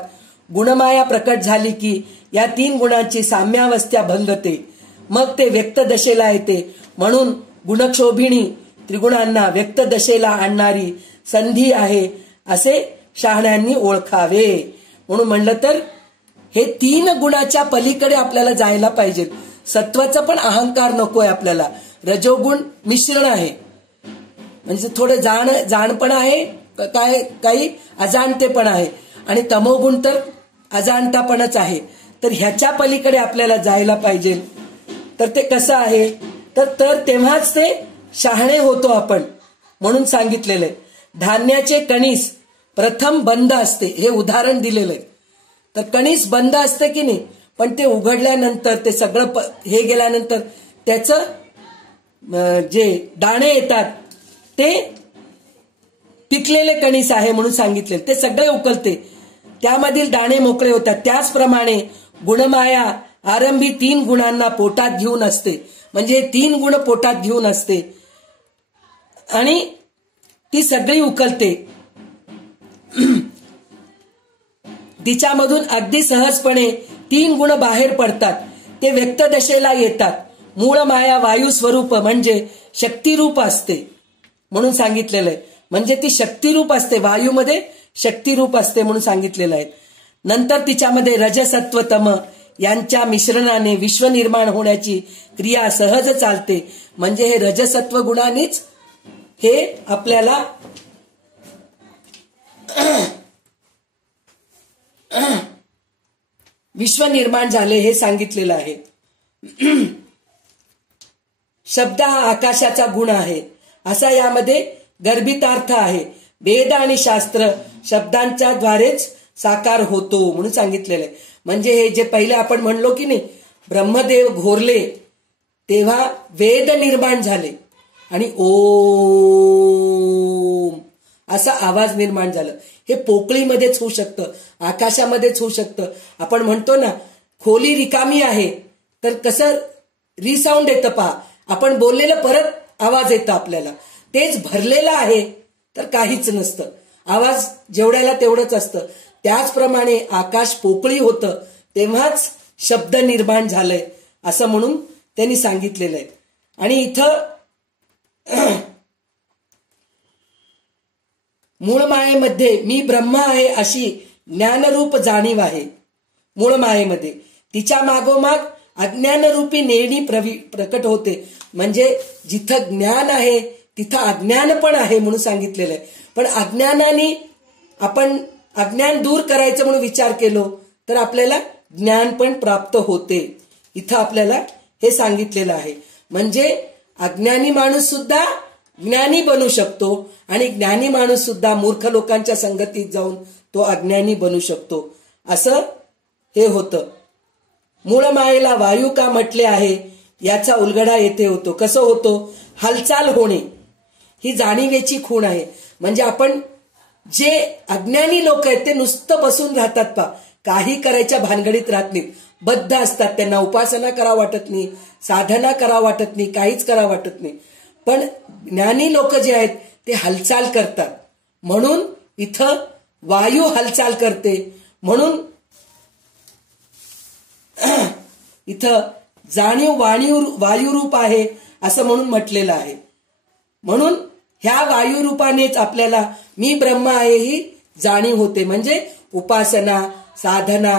गुणमाया प्रकट झाली की या 3 गुणांची साम्यावस्था भंगते, मग ते व्यक्त दशेला येते. म्हणून गुणक्षोभिणी त्रिगुणांना व्यक्त दशेला आणणारी संधी आहे असे शहाण्यांनी ओळखावे. म्हणून म्हणलं तर हे 3 गुणाच्या पलीकडे आपल्याला जायला पाहिजे. सत्वाचा पण अहंकार नकोय आपल्याला. रजोगुण मिश्रण आहे, म्हणजे थोडं जाणपण आहे, काही अजाणतेपण आहे, आणि तमोगुण तर अजाणतापणच आहे. तर ह्याच्या पलीकडे आपल्याला जायला पाहिजे. तर ते कसं आहे, तर तेव्हाच ते शहाणे होतो आपण. म्हणून सांगितलेलं आहे धान्याचे कणीस प्रथम बंद असते, हे उदाहरण दिलेलं आहे. तर कणीस बंद असते की नाही, पण ते उघडल्यानंतर ते सगळं हे गेल्यानंतर त्याचं जे दाणे येतात ते पिकलेले कणीस आहे म्हणून सांगितले. ते सगळे उकलते, त्यामधील दाणे मोकळे होतात. त्याचप्रमाणे गुणमाया आरंभी 3 गुणांना पोटात घेऊन असते, म्हणजे 3 गुण पोटात घेऊन असते आणि ती सगळी उकलते. तिच्यामधून अगदी सहजपणे 3 गुण बाहेर पडतात, ते व्यक्त दशेला येतात. मूळ माया वायू स्वरूप म्हणजे शक्तिरूप असते म्हणून सांगितलेलं आहे. म्हणजे ती शक्तिरूप असते, वायूमध्ये शक्तिरूप असते म्हणून सांगितलेलं आहे. नंतर तिच्यामध्ये रजसत्व तम यांच्या मिश्रणाने विश्व निर्माण होण्याची क्रिया सहज चालते. म्हणजे हे रजसत्व गुणांनीच हे आपल्याला विश्व निर्माण झाले हे सांगितलेलं आहे. शब्द हा आकाशाचा गुण आहे असा यामध्ये गर्भितार्थ आहे. वेद आणि शास्त्र शब्दांच्या द्वारेच साकार होतो म्हणून सांगितलेलं आहे. म्हणजे हे जे पहिले आपण म्हणलो की नाही, ब्रह्मदेव घोरले तेव्हा वेद निर्माण झाले आणि ओम असा आवाज निर्माण झाला. हे पोकळीमध्येच होऊ शकतं, आकाशामध्येच होऊ शकतं. आपण म्हणतो ना खोली रिकामी आहे तर कसं रिसाऊंड येतं पहा, आपण बोललेलं परत आवाज येतं आपल्याला. तेच भरलेलं आहे तर काहीच नसतं, आवाज जेवढ्याला तेवढंच असतं. त्याचप्रमाणे आकाश पोकळी होतं तेव्हाच शब्द निर्माण झालंय असं म्हणून त्यांनी सांगितलेलं आहे. आणि इथं मूळ मायेमध्ये मी ब्रह्म आहे अशी ज्ञानरूप जाणीव आहे. मूळ मायेमध्ये तिच्या मागोमाग अज्ञानरूपी नेणी प्रकट होते. म्हणजे जिथं ज्ञान आहे तिथं अज्ञान पण आहे म्हणून सांगितलेलं आहे. पण अज्ञानाने आपण अज्ञान दूर करायचं म्हणून विचार केलो तर आपल्याला ज्ञान पण प्राप्त होते. इथं आपल्याला हे सांगितलेलं आहे. म्हणजे अज्ञानी माणूस सुद्धा ज्ञानी बनू शकतो आणि ज्ञानी माणूस सुद्धा मूर्ख लोकांच्या संगतीत जाऊन तो अज्ञानी बनू शकतो असं हे होतं. मूळ मायेला वायू का म्हटले आहे याचा उलगडा येथे होतो. कसं होतो, हालचाल होणे ही जाणीवेची खूण आहे. म्हणजे आपण जे अज्ञानी लोक आहेत ते नुसतं बसून राहतात पा, काही करायच्या भानगडीत राहत नाहीत, बद्ध असतात. त्यांना उपासना करावं वाटत नाही, साधना करावं वाटत नाही, काहीच करावं वाटत नाही. पण ज्ञानी लोक जे आहेत ते हालचाल करतात. म्हणून इथं वायू हालचाल करते म्हणून इथं जाणीव वायुरूप आहे असं म्हणून म्हटलेलं आहे. म्हणून ह्या वायुरूपानेच आपल्याला मी ब्रह्म आहे ही जाणीव होते. म्हणजे उपासना, साधना,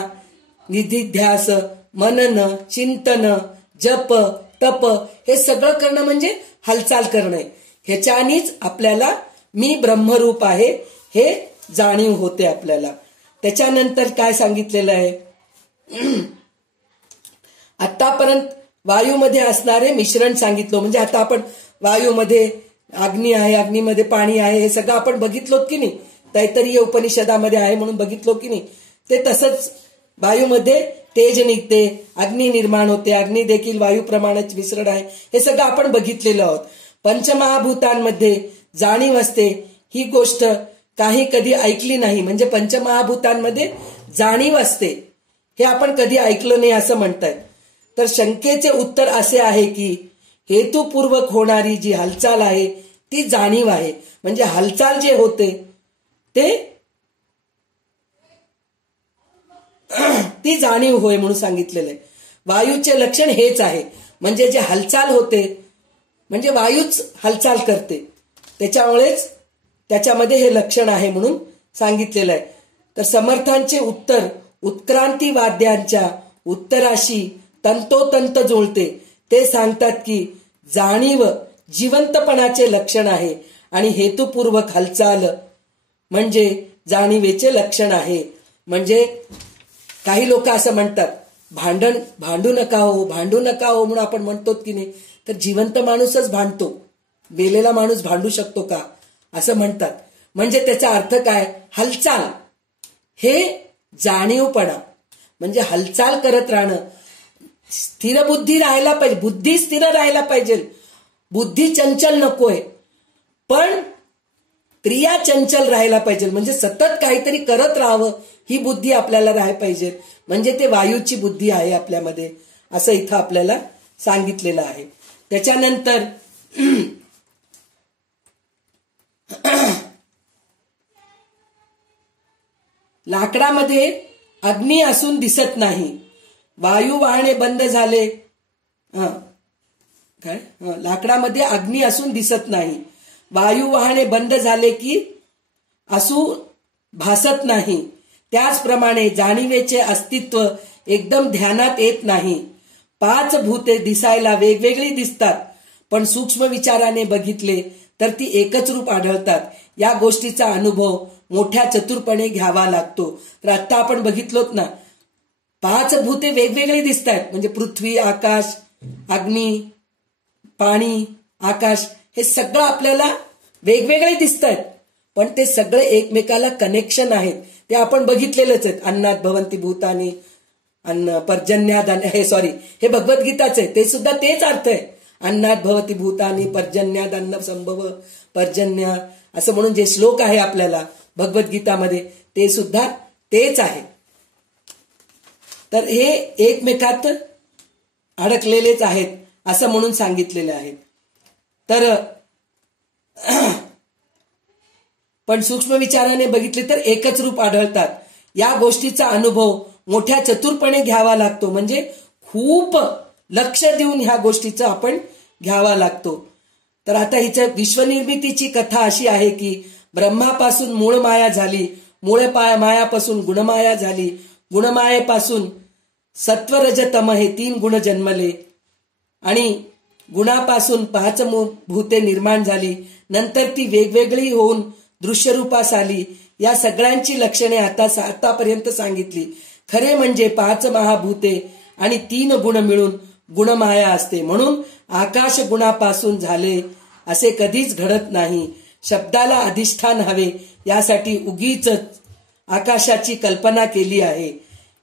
निधिध्यास, मनन, चिंतन, जप, तप हे सगळं करणं म्हणजे हालचाल करणं. ह्याच्यानीच आपल्याला मी ब्रह्मरूप आहे हे जाणीव होते आपल्याला. त्याच्यानंतर काय सांगितलेलं आहे, आतापर्यंत वायूमध्ये असणारे मिश्रण सांगितलं. म्हणजे आता आपण वायूमध्ये अग्नी आहे, अग्नीमध्ये पाणी आहे, हे सगळं आपण बघितलो की नाही, तैत्तरीय उपनिषदामध्ये आहे म्हणून बघितलो की नाही. ते तसंच वायूमध्ये तेज निघते, अग्नी निर्माण होते, अग्नी देखील वायूप्रमाणेच मिश्रण आहे, हे सगळं आपण बघितलेलं आहोत. पंचमहाभूतांमध्ये जाणीव असते ही गोष्ट काही कधी ऐकली नाही. म्हणजे पंचमहाभूतांमध्ये जाणीव असते हे आपण कधी ऐकलं नाही असं म्हणतात. तर शंकेचे उत्तर असे आहे की हेतुपूर्वक होणारी जी हालचाल आहे ती जाणीव आहे. म्हणजे हालचाल जे होते ते ती जाणीव होय म्हणून सांगितलेलं आहे. वायूचे लक्षण हेच आहे. म्हणजे जे हालचाल होते म्हणजे वायूच हालचाल करते, त्याच्यामुळेच त्याच्यामध्ये हे लक्षण आहे म्हणून सांगितलेलं आहे. तर समर्थांचे उत्तर उत्क्रांती वाद्यांच्या उत्तराशी तंतोतंत जुळते. ते सांगतात की जाणीव जिवंतपणाचे लक्षण आहे आणि हेतुपूर्वक हालचाल म्हणजे जाणीवेचे लक्षण आहे. म्हणजे काही लोक असं म्हणतात भांडू नका हो म्हणून आपण म्हणतो की नाही, तर जिवंत माणूसच भांडतो, मेलेला माणूस भांडू शकतो का असं म्हणतात. म्हणजे त्याचा अर्थ काय, हालचाल हे जाणीवपणा म्हणजे हालचाल करत राहणं. स्थिर बुद्धी राहायला पाहिजे, बुद्धी स्थिर राहायला पाहिजे, बुद्धी चंचल नकोय, पण क्रिया चंचल राहायला पाहिजे. म्हणजे सतत काहीतरी करत राहावं ही बुद्धी आपल्याला राहायला पाहिजे. म्हणजे ते वायूची बुद्धी आहे आपल्यामध्ये असं इथं आपल्याला सांगितलेलं आहे. त्याच्यानंतर लाकडामध्ये अग्नी असून दिसत नाही, वायू वाहणे बंद झाले. काय लाकडामध्ये अग्नी असून दिसत नाही, वायू वाहणे बंद झाले की असू भासत नाही. त्याचप्रमाणे जाणीवेचे अस्तित्व एकदम ध्यानात येत नाही. 5 भूते दिसायला वेगवेगळी दिसतात, पण सूक्ष्म विचाराने बघितले तर ती एकच रूप आढळतात. या गोष्टीचा अनुभव मोठ्या चतुरपणे घ्यावा लागतो. तर आता आपण बघितलोत ना, 5 भूते वेगवेगळी दिसत आहेत. म्हणजे पृथ्वी, आकाश, अग्नी, पाणी, आकाश हे सगळं आपल्याला वेगवेगळे दिसत आहेत, पण ते सगळे एकमेकाला कनेक्शन आहेत. ते आपण बघितलेलंच आहेत. अन्नात भवन्ति भूतानि, अन्न पर्जन्याद, हे भगवद्गीताच आहे, ते सुद्धा तेच अर्थ आहे. अन्नात भवति भूतानि पर्जन्याद अन्न संभव पर्जन्य असं म्हणून जे श्लोक आहे आपल्याला भगवद्गीतामध्ये ते सुद्धा तेच आहे. तर हे एकमेकात अडकलेलेच आहेत असं म्हणून सांगितलेले आहेत. तर पण सूक्ष्म विचाराने बघितले तर एकच रूप आढळतात. या गोष्टीचा अनुभव मोठ्या चतुरपणे घ्यावा लागतो. म्हणजे खूप लक्ष देऊन ह्या गोष्टीचा आपण घ्यावा लागतो. तर आता हिच्या विश्वनिर्मितीची कथा अशी आहे की ब्रह्मापासून मूळ माया झाली, मूळ मायापासून गुणमाया झाली, गुणमायेपासून सत्वरज तम हे 3 गुण जन्मले आणि गुणापासून 5 भूते निर्माण झाली. नंतर ती वेगवेगळी होऊन दृश्यरूपास आली. या सगळ्यांची लक्षणे आतापर्यंत सांगितली. खरे म्हणजे 5 महाभूते आणि 3 गुण मिळून गुणमाया असते. म्हणून आकाश गुणापासून झाले असे कधीच घडत नाही. शब्दाला अधिष्ठान हवे यासाठी उगीच आकाशाची कल्पना केली आहे.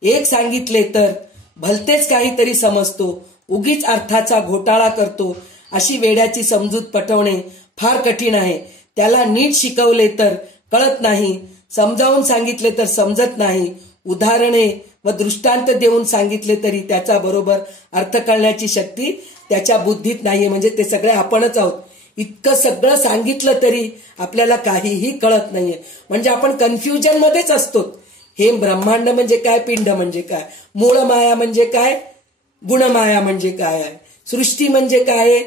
एक सांगितले तर भलतेच काहीतरी समजतो, उगीच अर्थाचा घोटाळा करतो. अशी वेड्याची समजूत पटवणे फार कठीण आहे. त्याला नीट शिकवले तर कळत नाही, समजावून सांगितले तर समजत नाही. उदाहरणे व दृष्टांत देऊन सांगितले तरी त्याचा बरोबर अर्थ कळण्याची शक्ती त्याच्या बुद्धीत नाहीये. म्हणजे ते सगळे आपणच आहोत. इतकं सगळं सांगितलं तरी आपल्याला काहीही कळत नाहीये. म्हणजे आपण कन्फ्युजन मध्येच असतो. हे ब्रह्मांड म्हणजे काय, पिंड म्हणजे काय, मूळ माया म्हणजे काय, गुणमाया म्हणजे काय आहे, सृष्टी म्हणजे काय,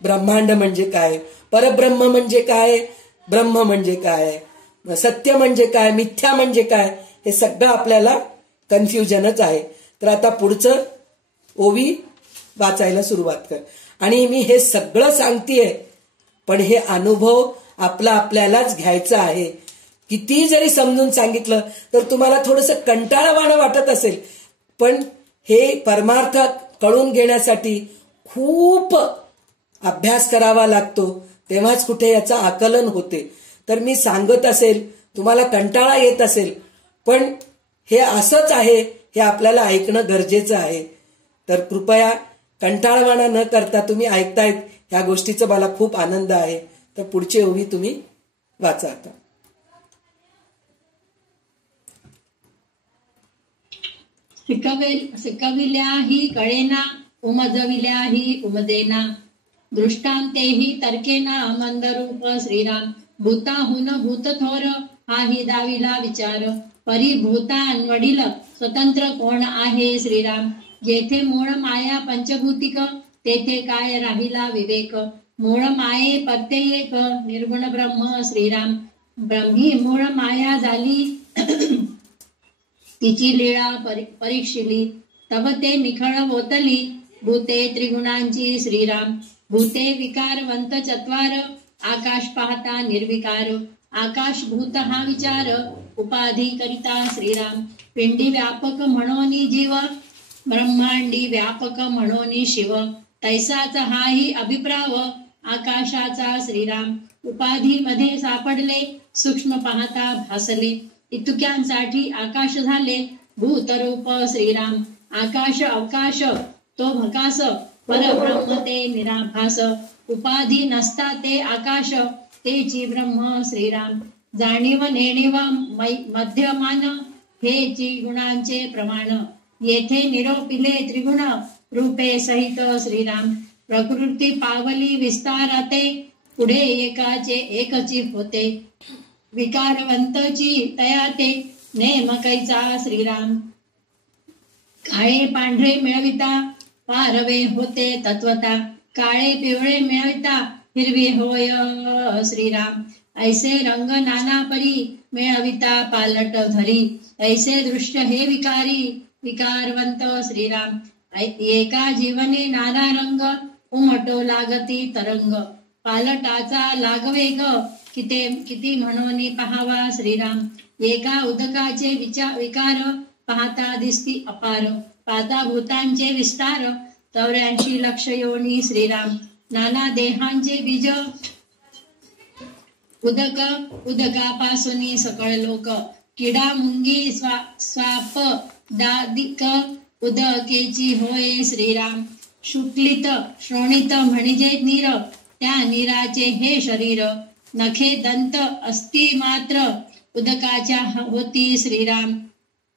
ब्रह्मांड म्हणजे काय, परब्रह्म म्हणजे काय, ब्रह्म म्हणजे काय, सत्य म्हणजे काय, मिथ्या म्हणजे काय, हे सगळं आपल्याला कन्फ्युजनच आहे. तर आता पुढचं ओवी वाचायला सुरुवात कर. आणि मी हे सगळं सांगतेय, पण हे अनुभव आपल्यालाच घ्यायचा आहे. किती जरी समजून सांगितलं तर तुम्हाला थोडंसं कंटाळवाणं वाटत असेल, पण हे परमार्थ कळून घेण्यासाठी खूप अभ्यास करावा लागतो, तेव्हाच कुठे याचं आकलन होते. तर मी सांगत असेल, तुम्हाला कंटाळा येत असेल, पण हे असंच आहे हे आपल्याला ऐकणं गरजेचं आहे. तर कृपया कंटाळवाणा न करता तुम्ही ऐकतायत ह्या गोष्टीचा मला खूप आनंद आहे. तर पुढची ओवी तुम्ही वाचा आता. शिकविल्याही कळेना, उमजविल्याही उमदेना. दृष्टांतेहि तर्केना मंदरूप श्रीराम भूताहून भूतथोर हाही दाविला विचार परिभूतान वडील स्वतंत्र कोण आहे श्रीराम जेथे मूळ माया पंचभूतिक तेथे काय राहिला विवेक मूळ माये परते एक निर्गुण ब्रह्म श्रीराम ब्रह्मी मूळ माया झाली तिची लीळा परीक्षिली तव ते निखळ होतली भूते त्रिगुणांची श्रीराम भूते विकारवंत चत्वार आकाश पाहता निर्विकार आकाश भूत हा विचार उपाधी करिता श्रीराम पिंडी व्यापक म्हणून जीव ब्रह्मांडी व्यापक म्हणून शिव तैसाचा हाही अभिप्राव आकाशाचा श्रीराम उपाधी मध्ये सापडले सूक्ष्म पाहता भासले इतुक्यांसाठी आकाश झाले भूतरूप श्रीराम आकाश अवकाश तो भकास परब्रह्म ते निराभास उपाधी नसता ते आकाश तेची ब्रह्म श्रीराम जाणीव नेणीव मध्यमान हेची गुणांचे प्रमाण येथे निरोपिले त्रिगुण रूपे सहित श्रीराम प्रकृती पावली विस्ताराते पुढे एकाचे एकची होते विकारवंतची तयाते नेमकैचा श्रीराम काळे पांढरे मिळविता पारवे होते तत्वता काळे पिवळे मिळविता हिरवी होय श्रीराम ऐसे रंग नाना परी मिळविता पालट धरी ऐसे दृश्य हे विकारी विकारवंत श्रीराम एका जीवने नाना रंग उमटो लागती तरंग पालटाचा लागवेग किती म्हणून पहावा श्रीराम एका उदकाचे विकार पाहता दिसती अपार पाता भूतांचे विस्तार 84 लक्ष योनी श्रीराम नाना देहांचे बीज उदकापासून सकळ लोक किडा मुंगी स्वाप दादिक उदकेची होय श्रीराम शुक्लित श्रोणित म्हणजे नीर त्या नीराचे हे शरीर नखे दंत अस्ति मात्र उदकाच्या होती श्रीराम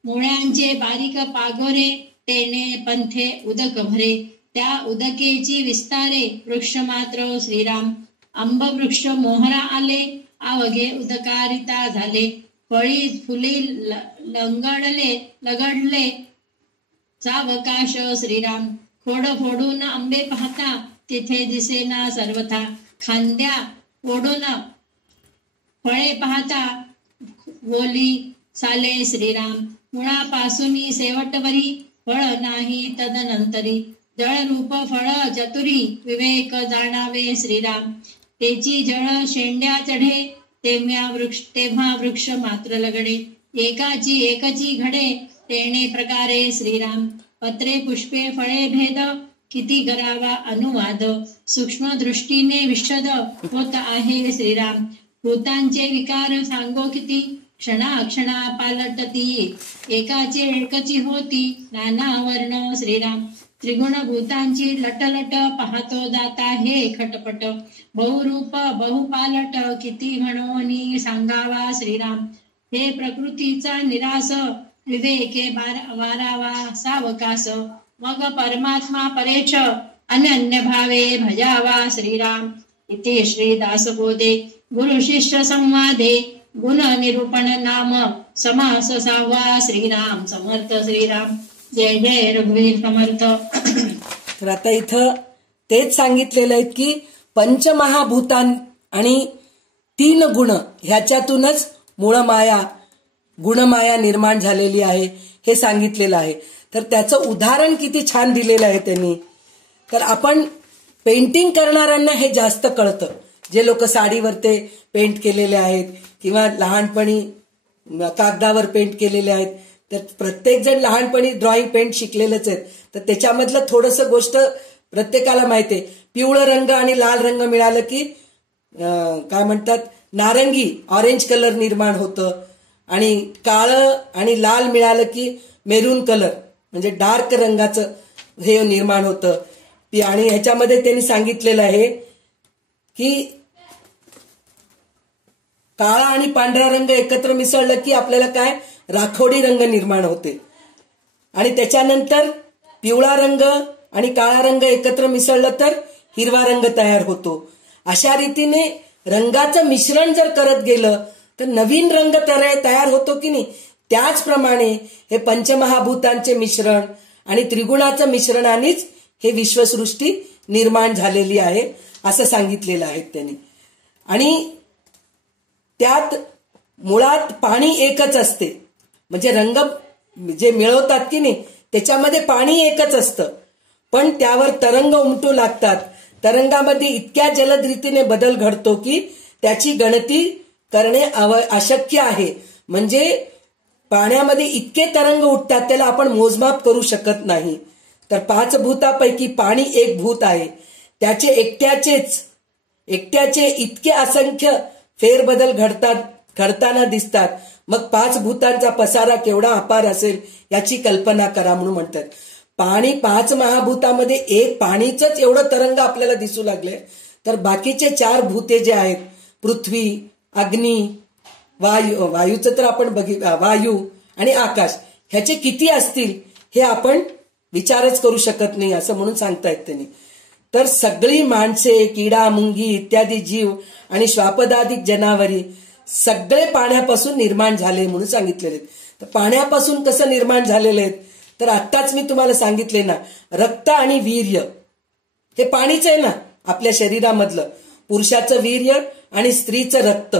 मुळ्यांचे बारीक पागोरे तेने पंथे उदक भरे त्या उदकेची विस्तारे वृक्ष मात्र श्रीराम आंब वृक्ष मोहरा आले आवगे उदकारिता झाले फळी फुली लगडले सावकाश श्रीराम खोड फोडून आंबे पाहता तिथे दिसेना सर्वथा खांद्या फोडून फळे पाहता बोली साले श्रीराम मुळापासून शेवटवरी फळ नाही तदनंतरी जळरूप फळ चतुरी विवेक जाणावे श्रीराम तेची जळ शेंड्या चढे तेव्हा वृक्ष मात्र लगडे एकाची एकची घडे तेणे प्रकारे श्रीराम पत्रे पुष्पे फळे भेद किती करावा अनुवाद सूक्ष्म दृष्टीने विशद होत आहे श्रीराम भूतांचे विकार सांगो किती क्षणा पालटती एकाचे एकची होती नाना वर्ण श्रीराम त्रिगुण भूतांची लटलट पाहतो जाता हे खटपट बहुरूप बहुपालट किती म्हणून सांगावा श्रीराम हे प्रकृतीचा निरास विवेके वारावा सावकास मग परमात्मा परेच अनन्य भावे भजावा श्रीराम इति श्री दासबोधे गुरु शिष्य संवादे गुण निरूपण नाम समास 6वा श्रीराम समर्थ श्रीराम जय जय रघुवीर समर्थ. तर आता इथं तेच सांगितलेलं आहे की पंचमहाभूतां आणि 3 गुण ह्याच्यातूनच मूळ माया गुणमाया निर्माण झालेली आहे हे सांगितलेलं आहे. तर त्याचं उदाहरण किती छान दिलेलं आहे त्यांनी. तर आपण पेंटिंग करणाऱ्यांना हे जास्त कळतं, जे लोक साडीवर ते पेंट केलेले आहेत किंवा लहानपणी कागदावर पेंट केलेले आहेत. तर प्रत्येक जण लहानपणी ड्रॉइंग पेंट शिकलेलंच आहेत. तर त्याच्यामधलं थोडंसं गोष्ट प्रत्येकाला माहिती आहे. पिवळं रंग आणि लाल रंग मिळालं की काय म्हणतात नारंगी ऑरेंज कलर निर्माण होतं आणि काळं आणि लाल मिळालं की मेरून कलर म्हणजे डार्क रंगाचं हे निर्माण होतं. आणि ह्याच्यामध्ये त्यांनी सांगितलेलं आहे की काळा आणि पांढरा रंग एकत्र मिसळलं की आपल्याला काय राखोडी रंग निर्माण होते. आणि त्याच्यानंतर पिवळा रंग आणि काळा रंग एकत्र मिसळलं तर हिरवा रंग तयार होतो. अशा रीतीने रंगाचं मिश्रण जर करत गेलं तर नवीन रंग तयार होतो की नाही. त्याचप्रमाणे हे पंचमहाभूतांचे मिश्रण आणि त्रिगुणाचं मिश्रणानेच हे विश्वसृष्टी निर्माण झालेली आहे असं सांगितलेलं आहे त्यांनी. आणि त्यात मुळात पाणी एकच असते, म्हणजे रंग जे मिळवतात की नाही त्याच्यामध्ये पाणी एकच असतं, पण त्यावर तरंग उमटू लागतात. तरंगामध्ये इतक्या जलद रीतीने बदल घडतो की त्याची गणती करणे अशक्य आहे. म्हणजे पाण्यामध्ये इतके तरंग उठतात त्याला आपण मोजमाप करू शकत नाही. तर 5 भूतापैकी पाणी एक भूत आहे. त्याचे एकट्याचे इतके असंख्य फेरबदल घडताना दिसतात. मग 5 भूतांचा पसारा केवढा अपार असेल याची कल्पना करा म्हणून म्हणतात. पाणी 5 महाभूतामध्ये एक पाणीच एवढं तरंग आपल्याला दिसू लागले, तर बाकीचे 4 भूते जे आहेत पृथ्वी, अग्नी, वायूचं तर आपण वायू आणि आकाश ह्याचे किती असतील हे आपण विचारच करू शकत नाही असं म्हणून सांगतायत त्यांनी. तर सगळी माणसे, किडा, मुंगी इत्यादी जीव आणि श्वापदादिक जनावरी सगळे पाण्यापासून निर्माण झाले म्हणून सांगितलेले. तर पाण्यापासून कसं निर्माण झालेले आहेत तर आत्ताच मी तुम्हाला सांगितले ना, रक्त आणि वीर्य हे पाणीच आहे ना आपल्या शरीरामधलं. पुरुषाचं वीर्य आणि स्त्रीचं रक्त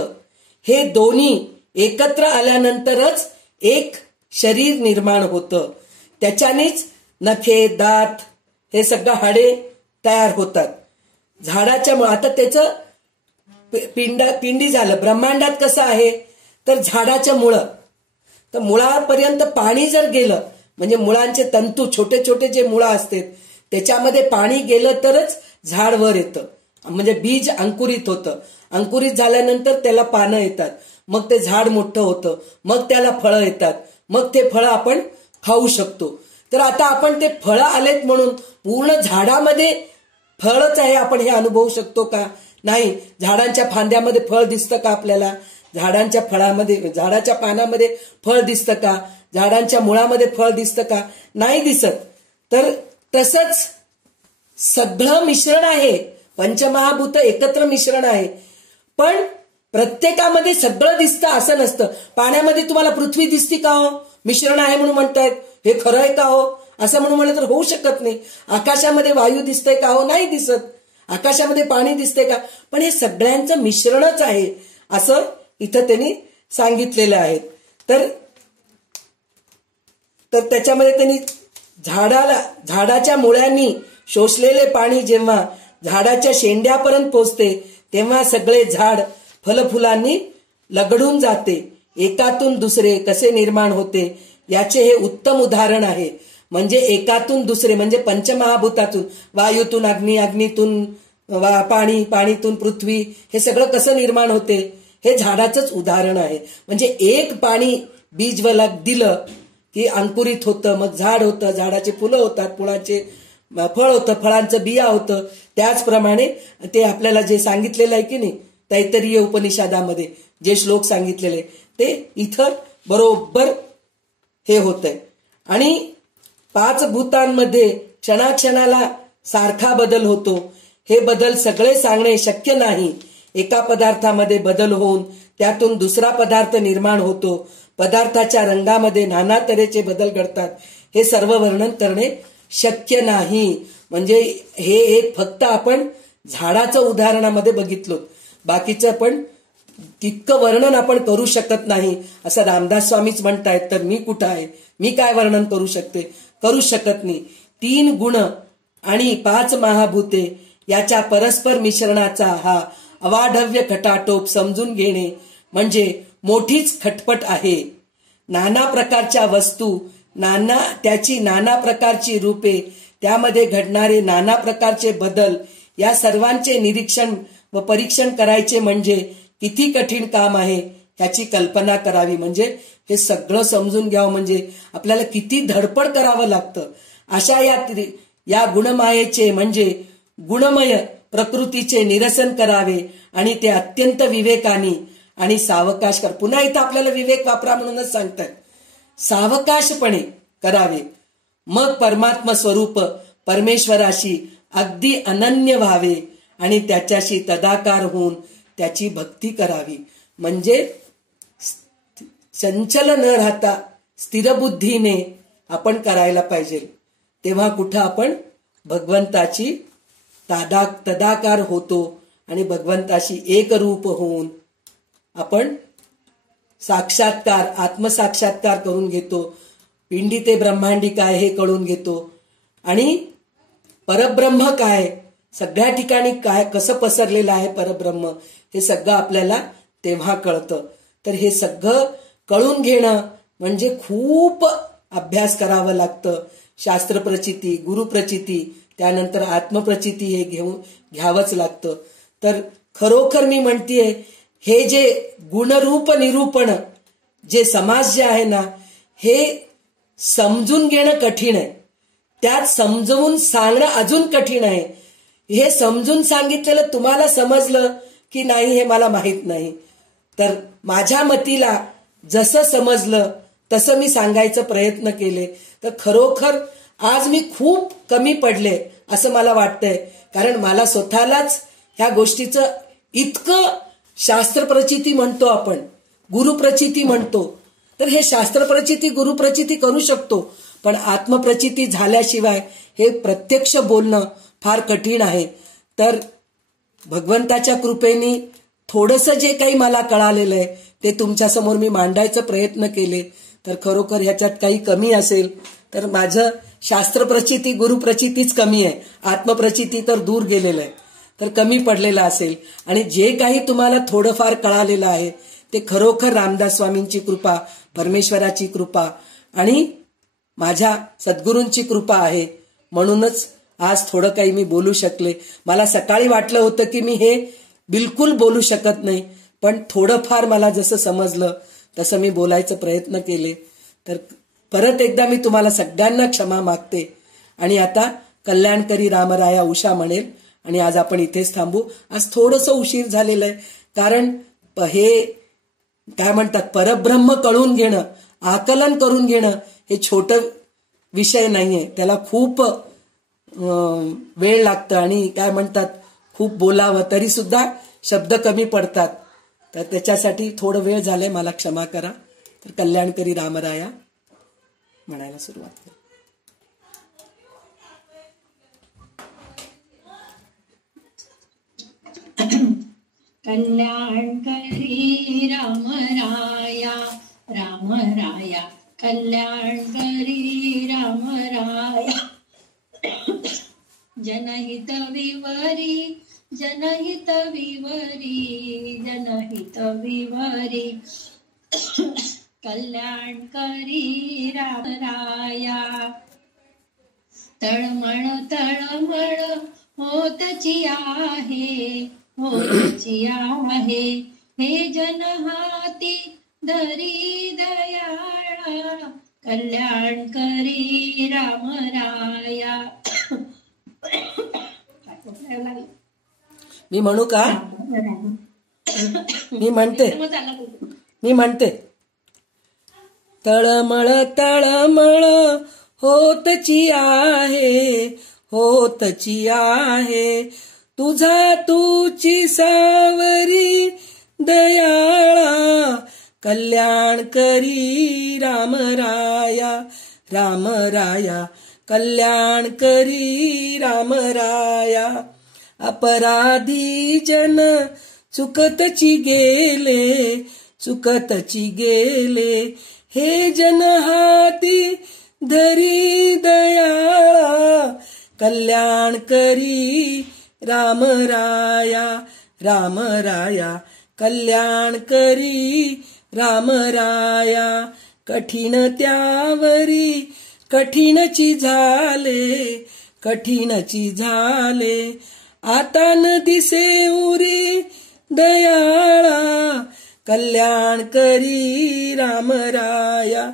हे दोन्ही एकत्र आल्यानंतरच एक शरीर निर्माण होतं. त्याच्यानेच नखे, दात हे सगळं हाडे तयार होतात. झाडाच्या आता त्याचं पिंडी झालं. ब्रह्मांडात कसं आहे तर झाडाच्या मुळं, तर मुळापर्यंत पाणी जर गेलं म्हणजे मुळांचे तंतू छोटे छोटे जे मुळं असतात त्याच्यामध्ये पाणी गेलं तरच झाड वर येतं, म्हणजे बीज अंकुरित होतं. अंकुरित झाल्यानंतर त्याला पानं येतात, मग ते झाड मोठं होतं, मग त्याला फळं येतात, मग ते फळं आपण खाऊ शकतो. तर आता आपण ते फळं आलेत म्हणून पूर्ण झाडामध्ये फळच आहे आपण हे अनुभवू शकतो का? नाही. झाडांच्या फांद्यामध्ये फळ दिसतं का आपल्याला? झाडांच्या झाडाच्या पानामध्ये फळ दिसतं का? झाडांच्या मुळामध्ये फळ दिसतं का? नाही दिसत. तर तसंच सगळं मिश्रण आहे, पंचमहाभूत एकत्र मिश्रण आहे, पण प्रत्येकामध्ये सगळं दिसतं असं नसतं. पाण्यामध्ये तुम्हाला पृथ्वी दिसती का हो? मिश्रण आहे म्हणून म्हणतायत, हे खरं आहे का हो? असं म्हणून म्हणलं तर होऊ शकत नाही. आकाशामध्ये वायू दिसतंय का हो? नाही दिसत. आकाशामध्ये पाणी दिसतंय का? पण हे सगळ्यांचं मिश्रणच आहे असं इथं त्यांनी सांगितलेलं आहे. तर त्याच्यामध्ये त्यांनी झाडाच्या मुळ्यांनी शोषलेले पाणी जेव्हा झाडाच्या शेंड्यापर्यंत पोचते तेव्हा सगळे झाड फलफुलांनी लगडून जाते. एकातून दुसरे कसे निर्माण होते याचे हे उत्तम उदाहरण आहे. म्हणजे एकातून दुसरे म्हणजे पंचमहाभूतातून, वायूतून अग्नी, अग्नीतून पाणी, पाणीतून पृथ्वी, हे सगळं कसं निर्माण होते हे झाडाचंच उदाहरण आहे. म्हणजे एक पाणी बीज दिलं की अंकुरित होतं, मग झाड होतं, झाडाचे फुलं होतात, फुलाचे फळ होतं, फळांचं बिया होतं. त्याचप्रमाणे ते आपल्याला जे सांगितलेलं आहे की नाही तैत्तरीय उपनिषदामध्ये जे श्लोक सांगितलेले ते इथं बरोबर हे होतंय. आणि 5 भूतांमध्ये क्षणाक्षणाला सारखा बदल होतो. हे बदल सगळे सांगणे शक्य नाही. एका पदार्थामध्ये बदल होऊन त्यातून दुसरा पदार्थ निर्माण होतो. पदार्थाच्या रंगामध्ये नाना तऱ्हेचे बदल घडतात. हे सर्व वर्णन करणे शक्य नाही. म्हणजे हे एक फक्त आपण झाडाचं उदाहरणामध्ये बघितलं, बाकीचं पण तितकं वर्णन आपण करू शकत नाही असं रामदास स्वामीच म्हणतायत. तर मी कुठं आहे, मी काय वर्णन करू शकते? करू शकत नाही. 3 गुण आणि 5 महाभूते याच्या परस्पर मिश्रणाचा हा अवाढव्य खटाटोप समजून घेणे म्हणजे मोठीच खटपट आहे. नाना प्रकारच्या वस्तू, त्याची नाना प्रकारची रूपे, त्यामध्ये घडणारे नाना प्रकारचे बदल या सर्वांचे निरीक्षण व परीक्षण करायचे म्हणजे किती कठीण काम आहे ह्याची कल्पना करावी. म्हणजे हे सगळं समजून घ्यावं म्हणजे आपल्याला किती धडपड करावं लागतं. अशा या गुणमायेचे म्हणजे गुणमय प्रकृतीचे निरसन करावे आणि ते अत्यंत विवेकाने आणि सावकाश पुन्हा इथं आपल्याला विवेक वापरा म्हणूनच सांगतात, सावकाशपणे करावे. मग परमात्मा स्वरूप परमेश्वराशी अगदी अनन्य व्हावे आणि त्याच्याशी तदाकार होऊन त्याची भक्ती करावी. म्हणजे चंचल न राहता स्थिरबुद्धीने आपण करायला पाहिजे. तेव्हा कुठं आपण भगवंताची तदाकार होतो आणि भगवंताशी एकरूप होऊन आपण साक्षात्कार आत्मसाक्षात्कार करून घेतो. पिंडी ते ब्रह्मांडी काय हे कळून घेतो आणि परब्रह्म काय, सगळ्या ठिकाणी काय कसं पसरलेलं आहे परब्रह्म, हे सगळं आपल्याला तेव्हा कळतं. तर हे सगळं कळून घेणं म्हणजे खूप अभ्यास करावं लागतं. शास्त्रप्रचिती, गुरुप्रचिती, त्यानंतर आत्मप्रचिती हे घ्यावंच लागतं. तर खरोखर मी म्हणतेय, हे जे गुणरूप निरूपण जे समाज जे आहे ना, हे समजून घेणं कठीण आहे. त्यात समजवून सांगणं अजून कठीण आहे. हे समजून सांगितलेलं तुम्हाला समजलं की नाही हे मला माहित नाही. तर माझ्या मतीला जसं समजलं तसं मी सांगायचा प्रयत्न केले. तर खरोखर आज मी खूप कमी पडले असं मला वाटतंय. कारण मला स्वतःलाच ह्या गोष्टीचं इतकं शास्त्रप्रचिती म्हणतो आपण, गुरुप्रचिती म्हणतो. तर हे शास्त्रप्रचिती गुरुप्रचिती करू शकतो, पण आत्मप्रचिती झाल्याशिवाय हे प्रत्यक्ष बोलणं फार कठीण आहे. तर भगवंताच्या कृपेने थोडंसं जे काही मला कळालेलं आहे ते तुमच्यासमोर मी मांडायचा प्रयत्न केले. तर खरोखर ह्याच्यात काही कमी असेल तर माझं शास्त्रप्रचिती गुरुप्रचितीच कमी आहे, आत्मप्रचिती तर दूर गेलेलं आहे, तर कमी पडलेलं असेल. आणि जे काही तुम्हाला थोडंफार कळालेलं आहे ते खरोखर रामदास स्वामींची कृपा, परमेश्वराची कृपा आणि माझ्या सद्गुरूंची कृपा आहे. म्हणूनच आज थोडं काही मी बोलू शकले. मला सकाळी वाटलं होतं की मी हे बिलकुल बोलू शकत नाही, पण थोडंफार मला जसं समजलं तसं मी बोलायचा प्रयत्न केले. तर परत एकदा मी तुम्हाला सगळ्यांना क्षमा मागते. आणि आता कल्याणकरी रामराया उषा म्हणेल आणि आज आपण इथेच थांबू. आज थोडंसं उशीर झालेलं आहे, कारण हे काय म्हणतात, परब्रह्म कळून घेणं, आकलन करून घेणं हे छोटं विषय नाहीये. त्याला खूप वेळ लागतं आणि काय म्हणतात, खूप बोलावं तरी सुद्धा शब्द कमी पडतात. तर त्याच्यासाठी थोडं वेळ झालंय, मला क्षमा करा. तर कल्याणकरी रामराया म्हणायला सुरुवात करा. कल्याणकरी रामराया, रामराया कल्याणकरी रामराया. जनहित विवरी, जनहित विवरी, जनहित विवरी, कल्याणकरी रामराया. तळमळ तळमळ होतची आहे, होतची आहे, हे जनहाती धरी दयाळा, कल्याणकरी रामराया. मी म्हणू का? मी म्हणते तळमळ तळमळ होतची आहे, होतची आहे, तुझा तुची सावरी दयाळा, कल्याणकरी रामराया, रामराया कल्याणकरी रामराया. अपराधी जन चुकतची गेले, चुकतची गेले, हे जन हाती धरी दयाळा, कल्याणकरी रामराया, रामराया कल्याणकरी रामराया. कठीण त्यावरी कठीणची झाले, कठीणची झाले, आता न दिसे उरी दयाळा, कल्याणकरी रामराया,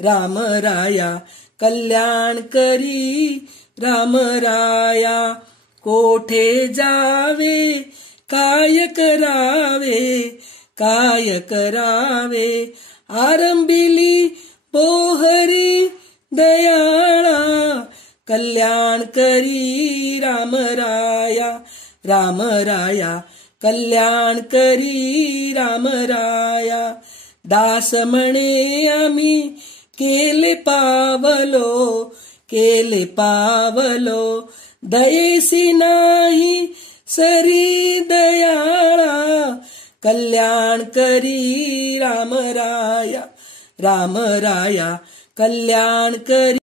रामराया कल्याणकरी रामराया. कोठे जावे काय करावे, काय करावे, आरंभिली बोहरी दयाळा, कल्याण करी राम राया, राम राया कल्याण करी राम राया. दास म्हणे आम्ही केले पावलो, दयेसी नाही सरी दयाळा. कल्याण करी राम राया, राम राया कल्याण करी.